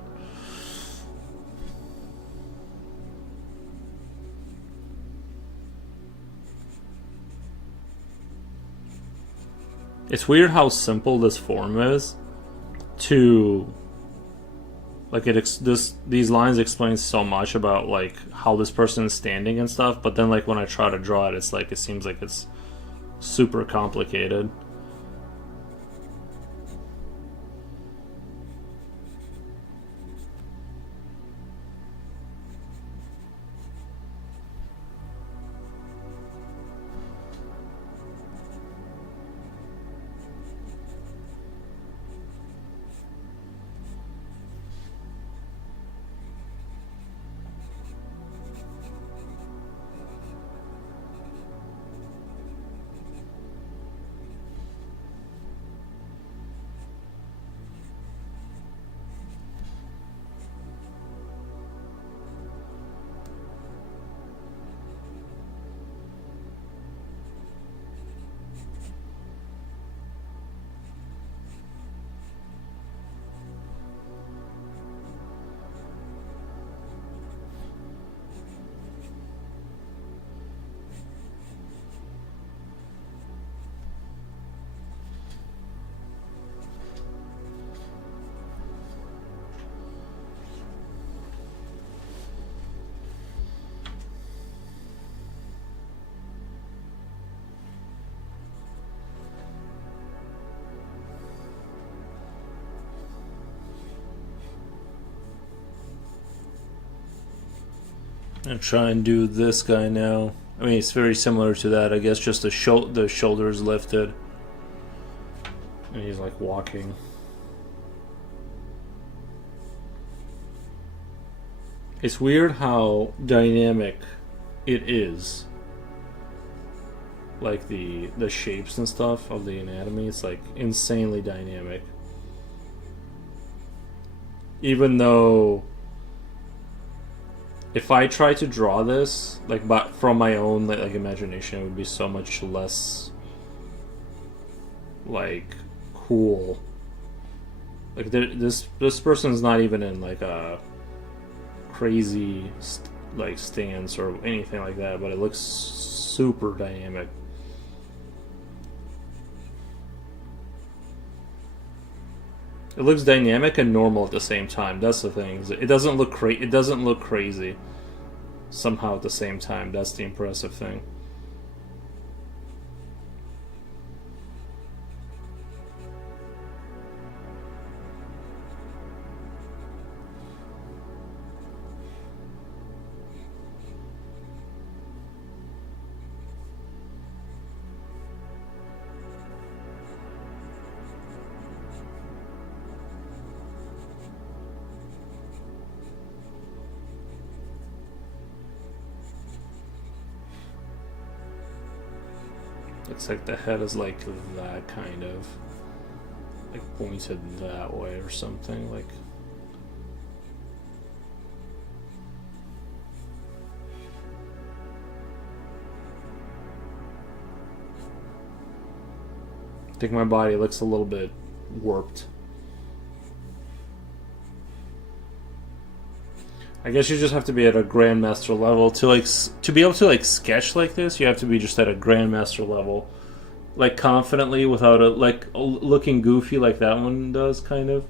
It's weird how simple this form is to... Like these lines explain so much about like how this person is standing and stuff, but then like when I try to draw it, it's like it seems like it's super complicated. And try and do this guy now. I mean, it's very similar to that, I guess. Just the shoulders lifted, and he's like walking. It's weird how dynamic it is. Like the shapes and stuff of the anatomy, it's like insanely dynamic. Even though if I try to draw this like but from my own like imagination, it would be so much less like cool. Like this person's not even in like a crazy like stance or anything like that, but it looks super dynamic. It looks dynamic and normal at the same time. That's the thing. It doesn't look it doesn't look crazy somehow at the same time. That's the impressive thing. Looks like the head is like that kind of like pointed that way or something like. I think my body looks a little bit warped. I guess you just have to be at a grandmaster level to like to be able to like sketch like this. You have to be just at a grandmaster level, like confidently without a like looking goofy like that one does, kind of.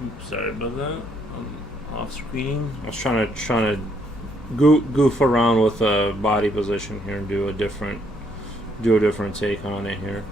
Oops, sorry about that. I'm off screen. I was trying to goof around with a body position here and do a different take on it here.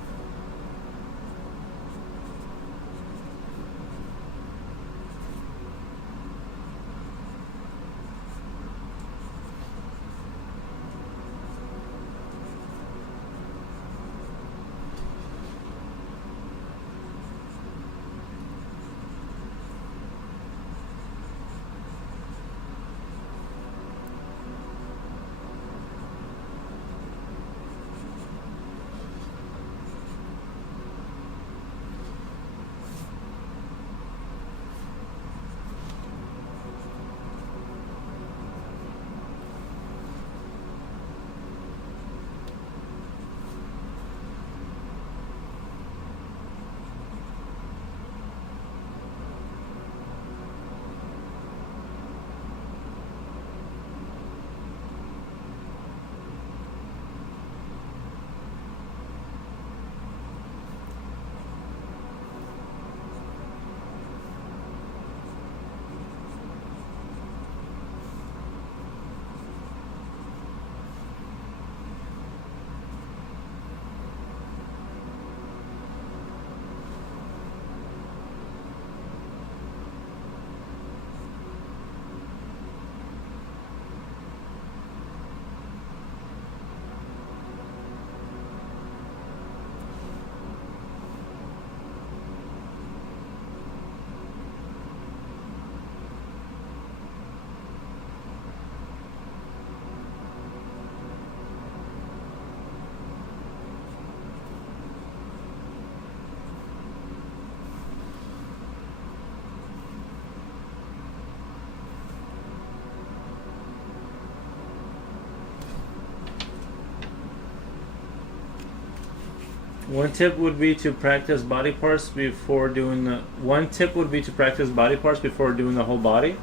One tip would be to practice body parts before doing the. One tip would be to practice body parts before doing the whole body.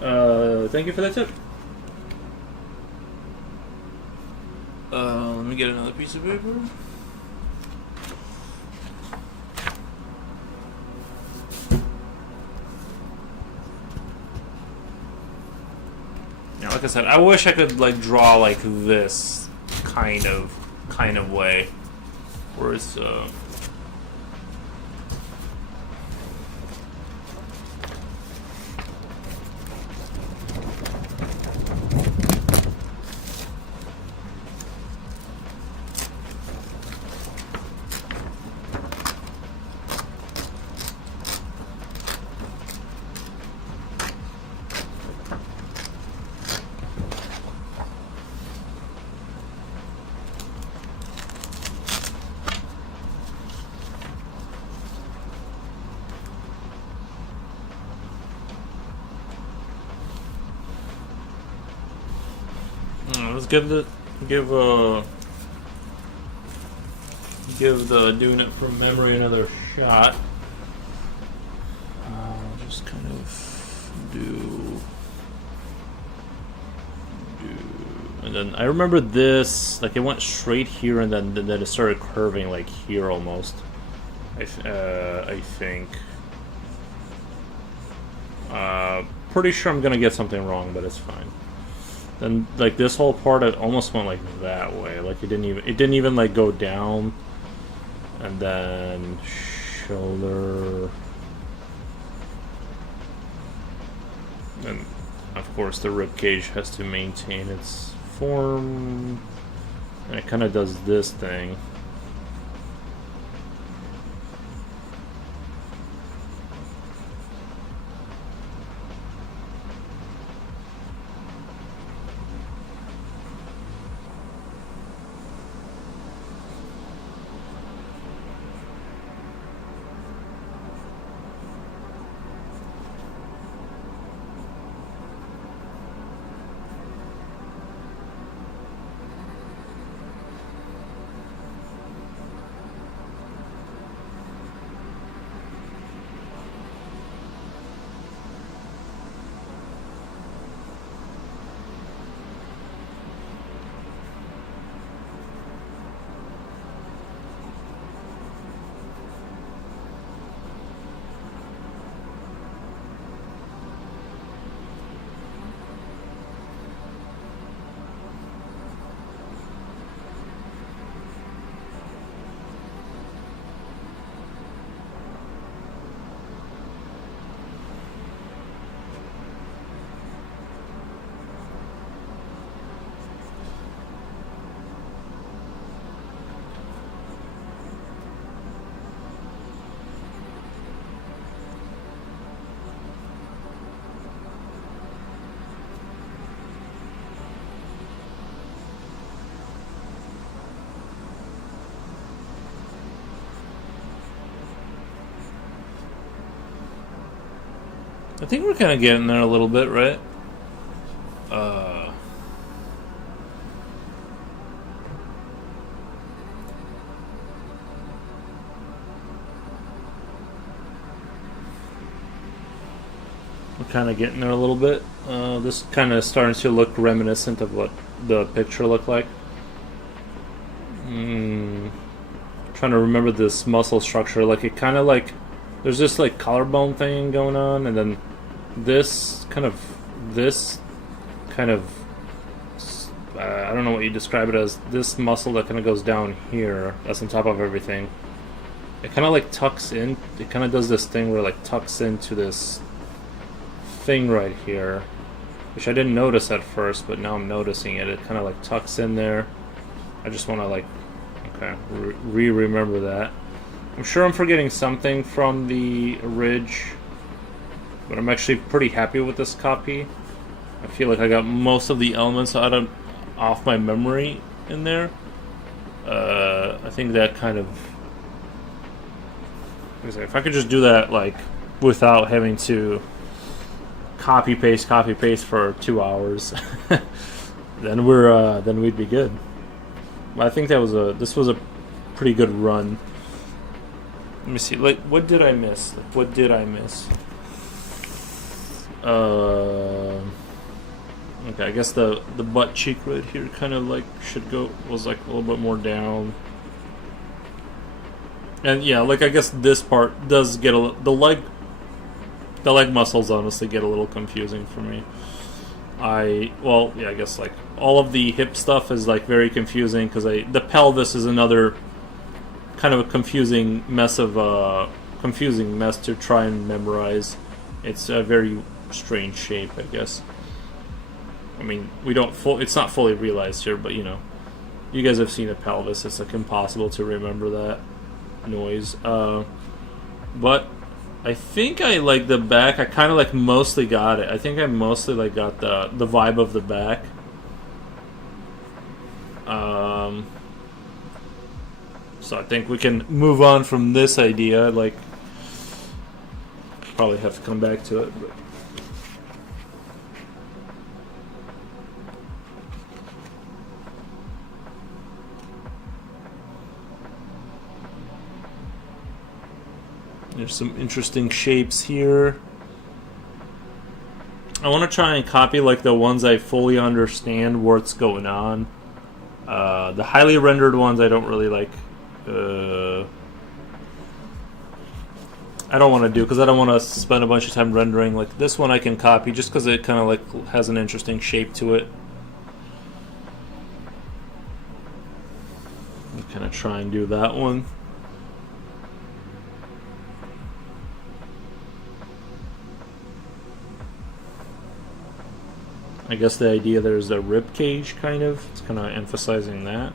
Thank you for that tip. Let me get another piece of paper. Yeah, like I said, I wish I could like draw like this kind of way, where it's let's give the doing it from memory another shot. Just kind of do, and then I remember this, like it went straight here, and then it started curving like here almost. I think. Pretty sure I'm gonna get something wrong, but it's fine. Then like this whole part, it almost went like that way. Like it didn't even like go down. And then shoulder. And of course the rib cage has to maintain its form. And it kind of does this thing. I think we're kind of getting there a little bit, right? We're kind of getting there a little bit. This kind of starting to look reminiscent of what the picture looked like. Trying to remember this muscle structure. Like it kind of like there's this like collarbone thing going on, and then this kind of I don't know what you describe it as. This muscle that kind of goes down here, that's on top of everything. It kind of like tucks in. It kind of does this thing where it like tucks into this thing right here, which I didn't notice at first, but now I'm noticing it. It kind of like tucks in there. I just want to like, okay, remember that. I'm sure I'm forgetting something from the Ridge, but I'm actually pretty happy with this copy. I feel like I got most of the elements off my memory in there. I think that kind of, if I could just do that like without having to copy paste for 2 hours, then we'd be good. But I think this was a pretty good run. Let me see. Like, what did I miss? What did I miss? Okay, I guess the butt cheek right here kind of like was like a little bit more down. And yeah, like I guess this part does get the leg muscles honestly get a little confusing for me. I guess like all of the hip stuff is like very confusing because the pelvis is another kind of a confusing mess to try and memorize. It's a very strange shape, I guess. I mean, it's not fully realized here, but you know, you guys have seen a pelvis. It's like impossible to remember that noise. But I think I like the back. I kind of like mostly got it. I think I mostly like got the vibe of the back. So I think we can move on from this idea. Like, probably have to come back to it. But. There's some interesting shapes here. I want to try and copy like the ones I fully understand what's going on. The highly rendered ones I don't really like. I don't want to do because I don't want to spend a bunch of time rendering. Like this one I can copy just because it kind of like has an interesting shape to it. I'm kind of try and do that one. I guess the idea there's a rib cage, kind of. It's kind of emphasizing that.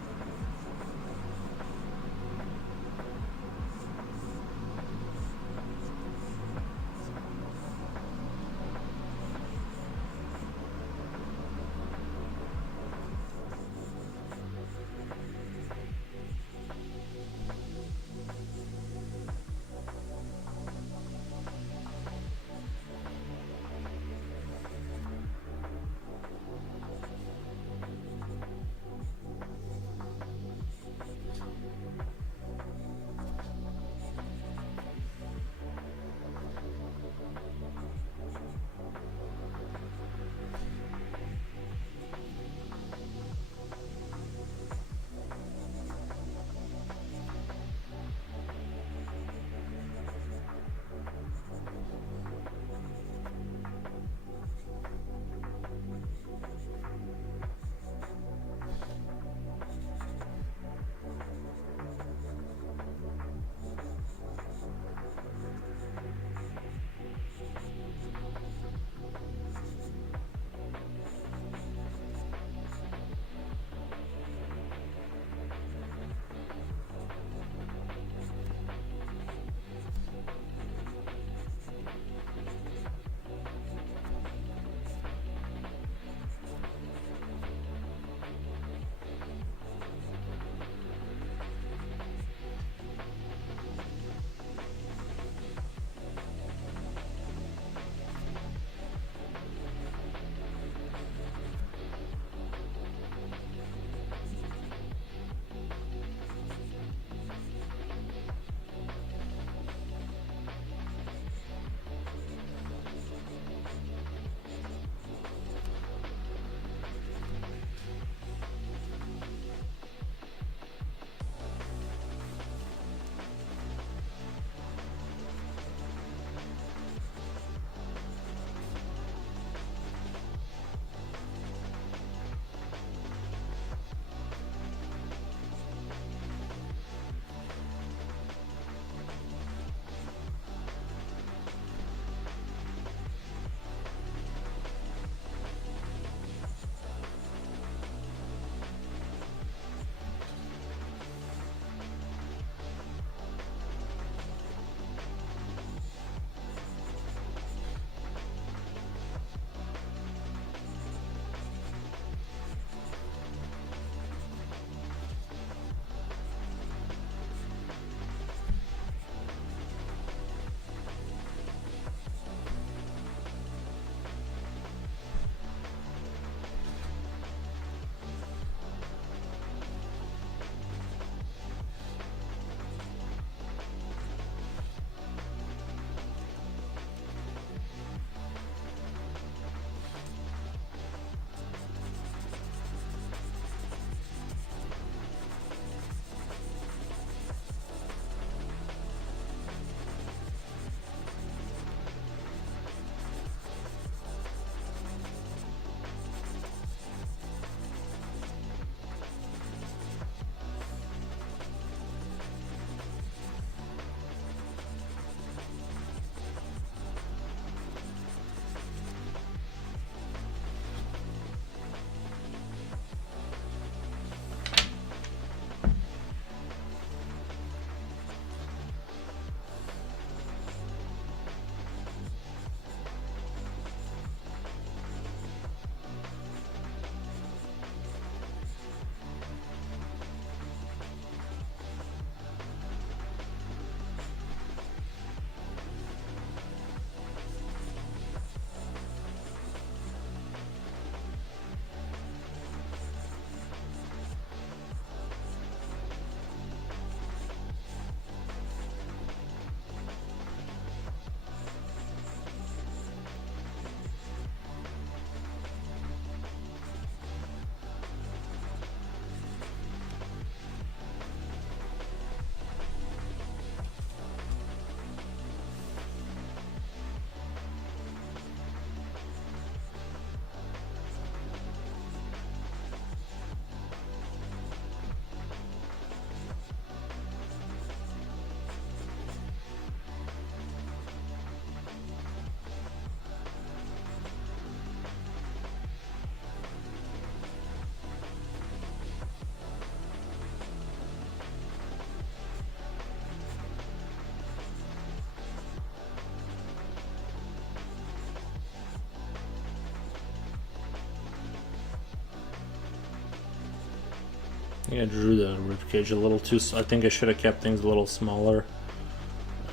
think I drew the ribcage a little too. I think I should have kept things a little smaller.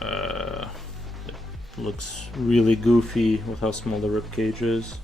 It looks really goofy with how small the ribcage is.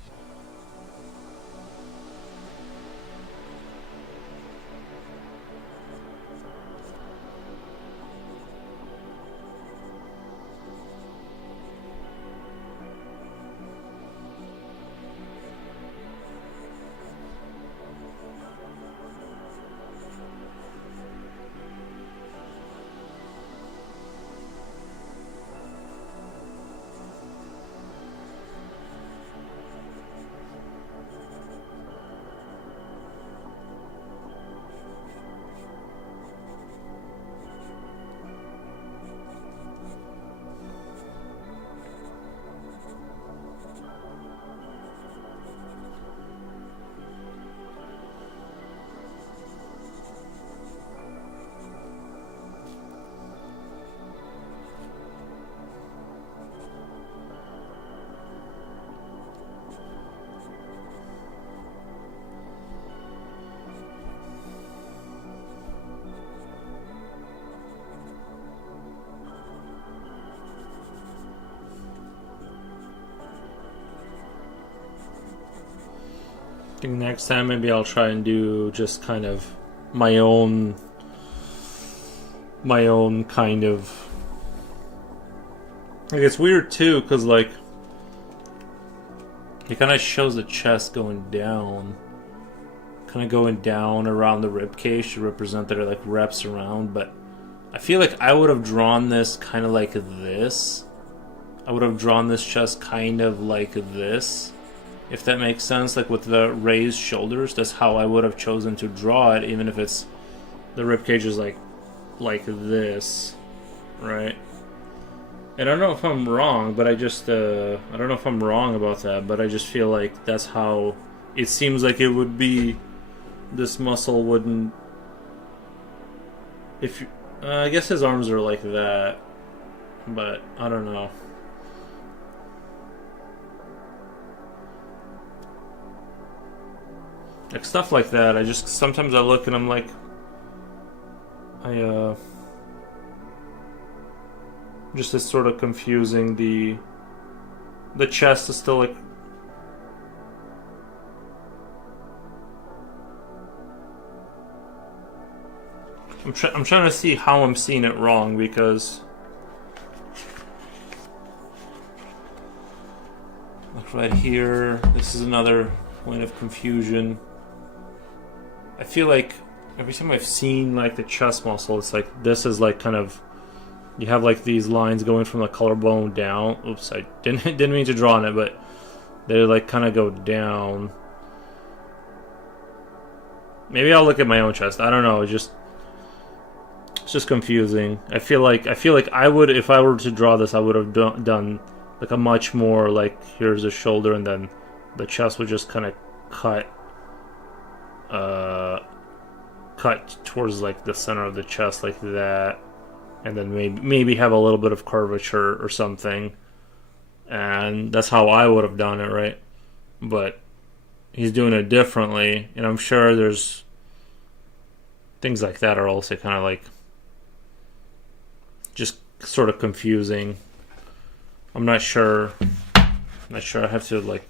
I think next time maybe I'll try and do just kind of my own kind of. Like, it's weird too, because like it kind of shows the chest going down, around the rib cage to represent that it like wraps around. But I feel like I would have drawn this kind of like this. I would have drawn this chest kind of like this, if that makes sense. Like with the raised shoulders, that's how I would have chosen to draw it, even if it's the rib cage is like this, right? And I don't know if I'm wrong, but I just I don't know if I'm wrong about that, but I just feel like that's how it seems like it would be. This muscle wouldn't. If I guess his arms are like that, but I don't know. Like stuff like that, I just sometimes I look and I'm like, just is sort of confusing. The chest is still like. I'm trying to see how I'm seeing it wrong, because like right here, this is another point of confusion. I feel like every time I've seen like the chest muscle, it's like this is like kind of, you have like these lines going from the collarbone down. Oops, I didn't mean to draw on it, but they like kind of go down. Maybe I'll look at my own chest. I don't know. It's just confusing. I feel like I would, if I were to draw this, I would have done like a much more like, here's the shoulder and then the chest would just kind of cut towards like the center of the chest like that, and then maybe have a little bit of curvature or something, and that's how I would have done it, right? But he's doing it differently, and I'm sure there's things like that are also kind of like just sort of confusing. I'm not sure. I have to like.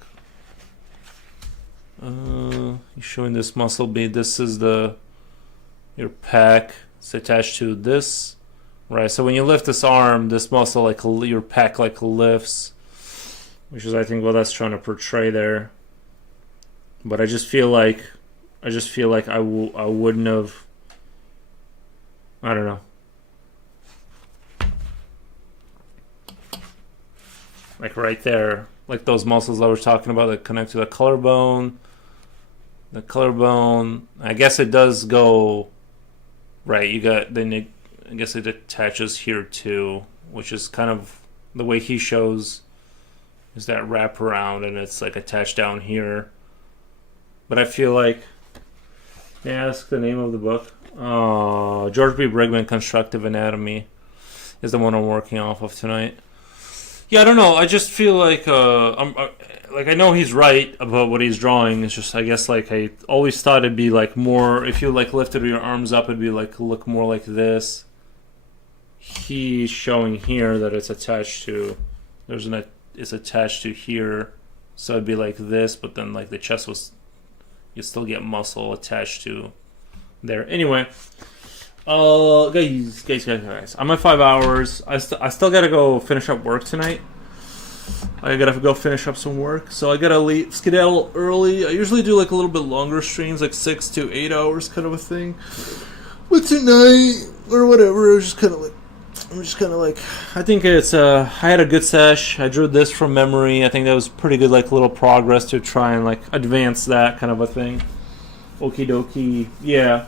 You're showing this muscle bead. This is your pec. It's attached to this, right? So when you lift this arm, this muscle, like your pec, like lifts, which is I think what that's trying to portray there. But I just feel like I wouldn't have. I don't know. Like right there, like those muscles I was talking about that connect to the collarbone. The collarbone, I guess it does go right. You got then I guess it attaches here too, which is kind of the way he shows, is that wrap around and it's like attached down here. But I feel like, may I ask the name of the book? George B. Brigman, Constructive Anatomy, is the one I'm working off of tonight. Yeah, I don't know. I just feel like like I know he's right about what he's drawing. It's just I guess like I always thought it'd be like more if you like lifted your arms up, it'd be like look more like this. He's showing here that it's attached to it's attached to here, so it'd be like this. But then like the chest was you still get muscle attached to there. Anyway. Guys. I'm at 5 hours. I still gotta go finish up work tonight. I gotta go finish up some work, so I gotta skedaddle early. I usually do like a little bit longer streams, like 6 to 8 hours, kind of a thing. But tonight or whatever, I'm just kind of like, I think it's I had a good sesh. I drew this from memory. I think that was pretty good, like little progress to try and like advance that kind of a thing. Okie dokie, yeah.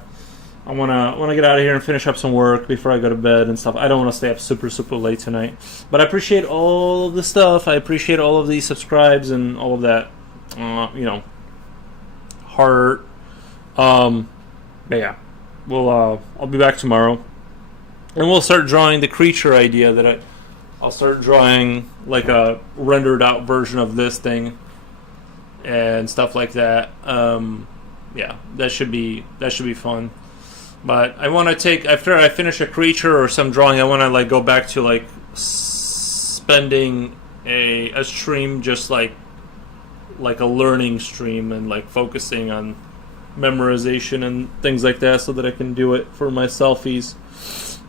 I wanna get out of here and finish up some work before I go to bed and stuff. I don't want to stay up super late tonight. But I appreciate all of the stuff. I appreciate all of the subscribes and all of that. Heart. But yeah, I'll be back tomorrow, and we'll start drawing the creature idea that I'll start drawing like a rendered out version of this thing and stuff like that. Yeah, that should be fun. But I want to take after I finish a creature or some drawing. I want to like go back to like spending a stream just like a learning stream and like focusing on memorization and things like that, so that I can do it for my selfies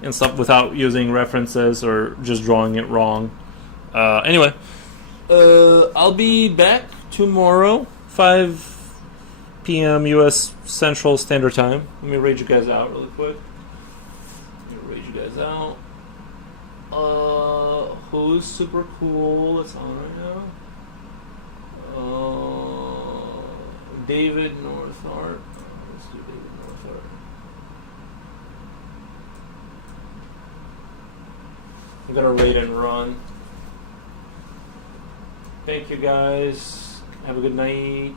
and stuff without using references or just drawing it wrong. Anyway, I'll be back tomorrow, 5 p.m. U.S. Central Standard Time. Let me raid you guys out really quick. Who's super cool? It's on right now. David Northart. Let's do David Northart. I'm gonna raid and run. Thank you guys. Have a good night.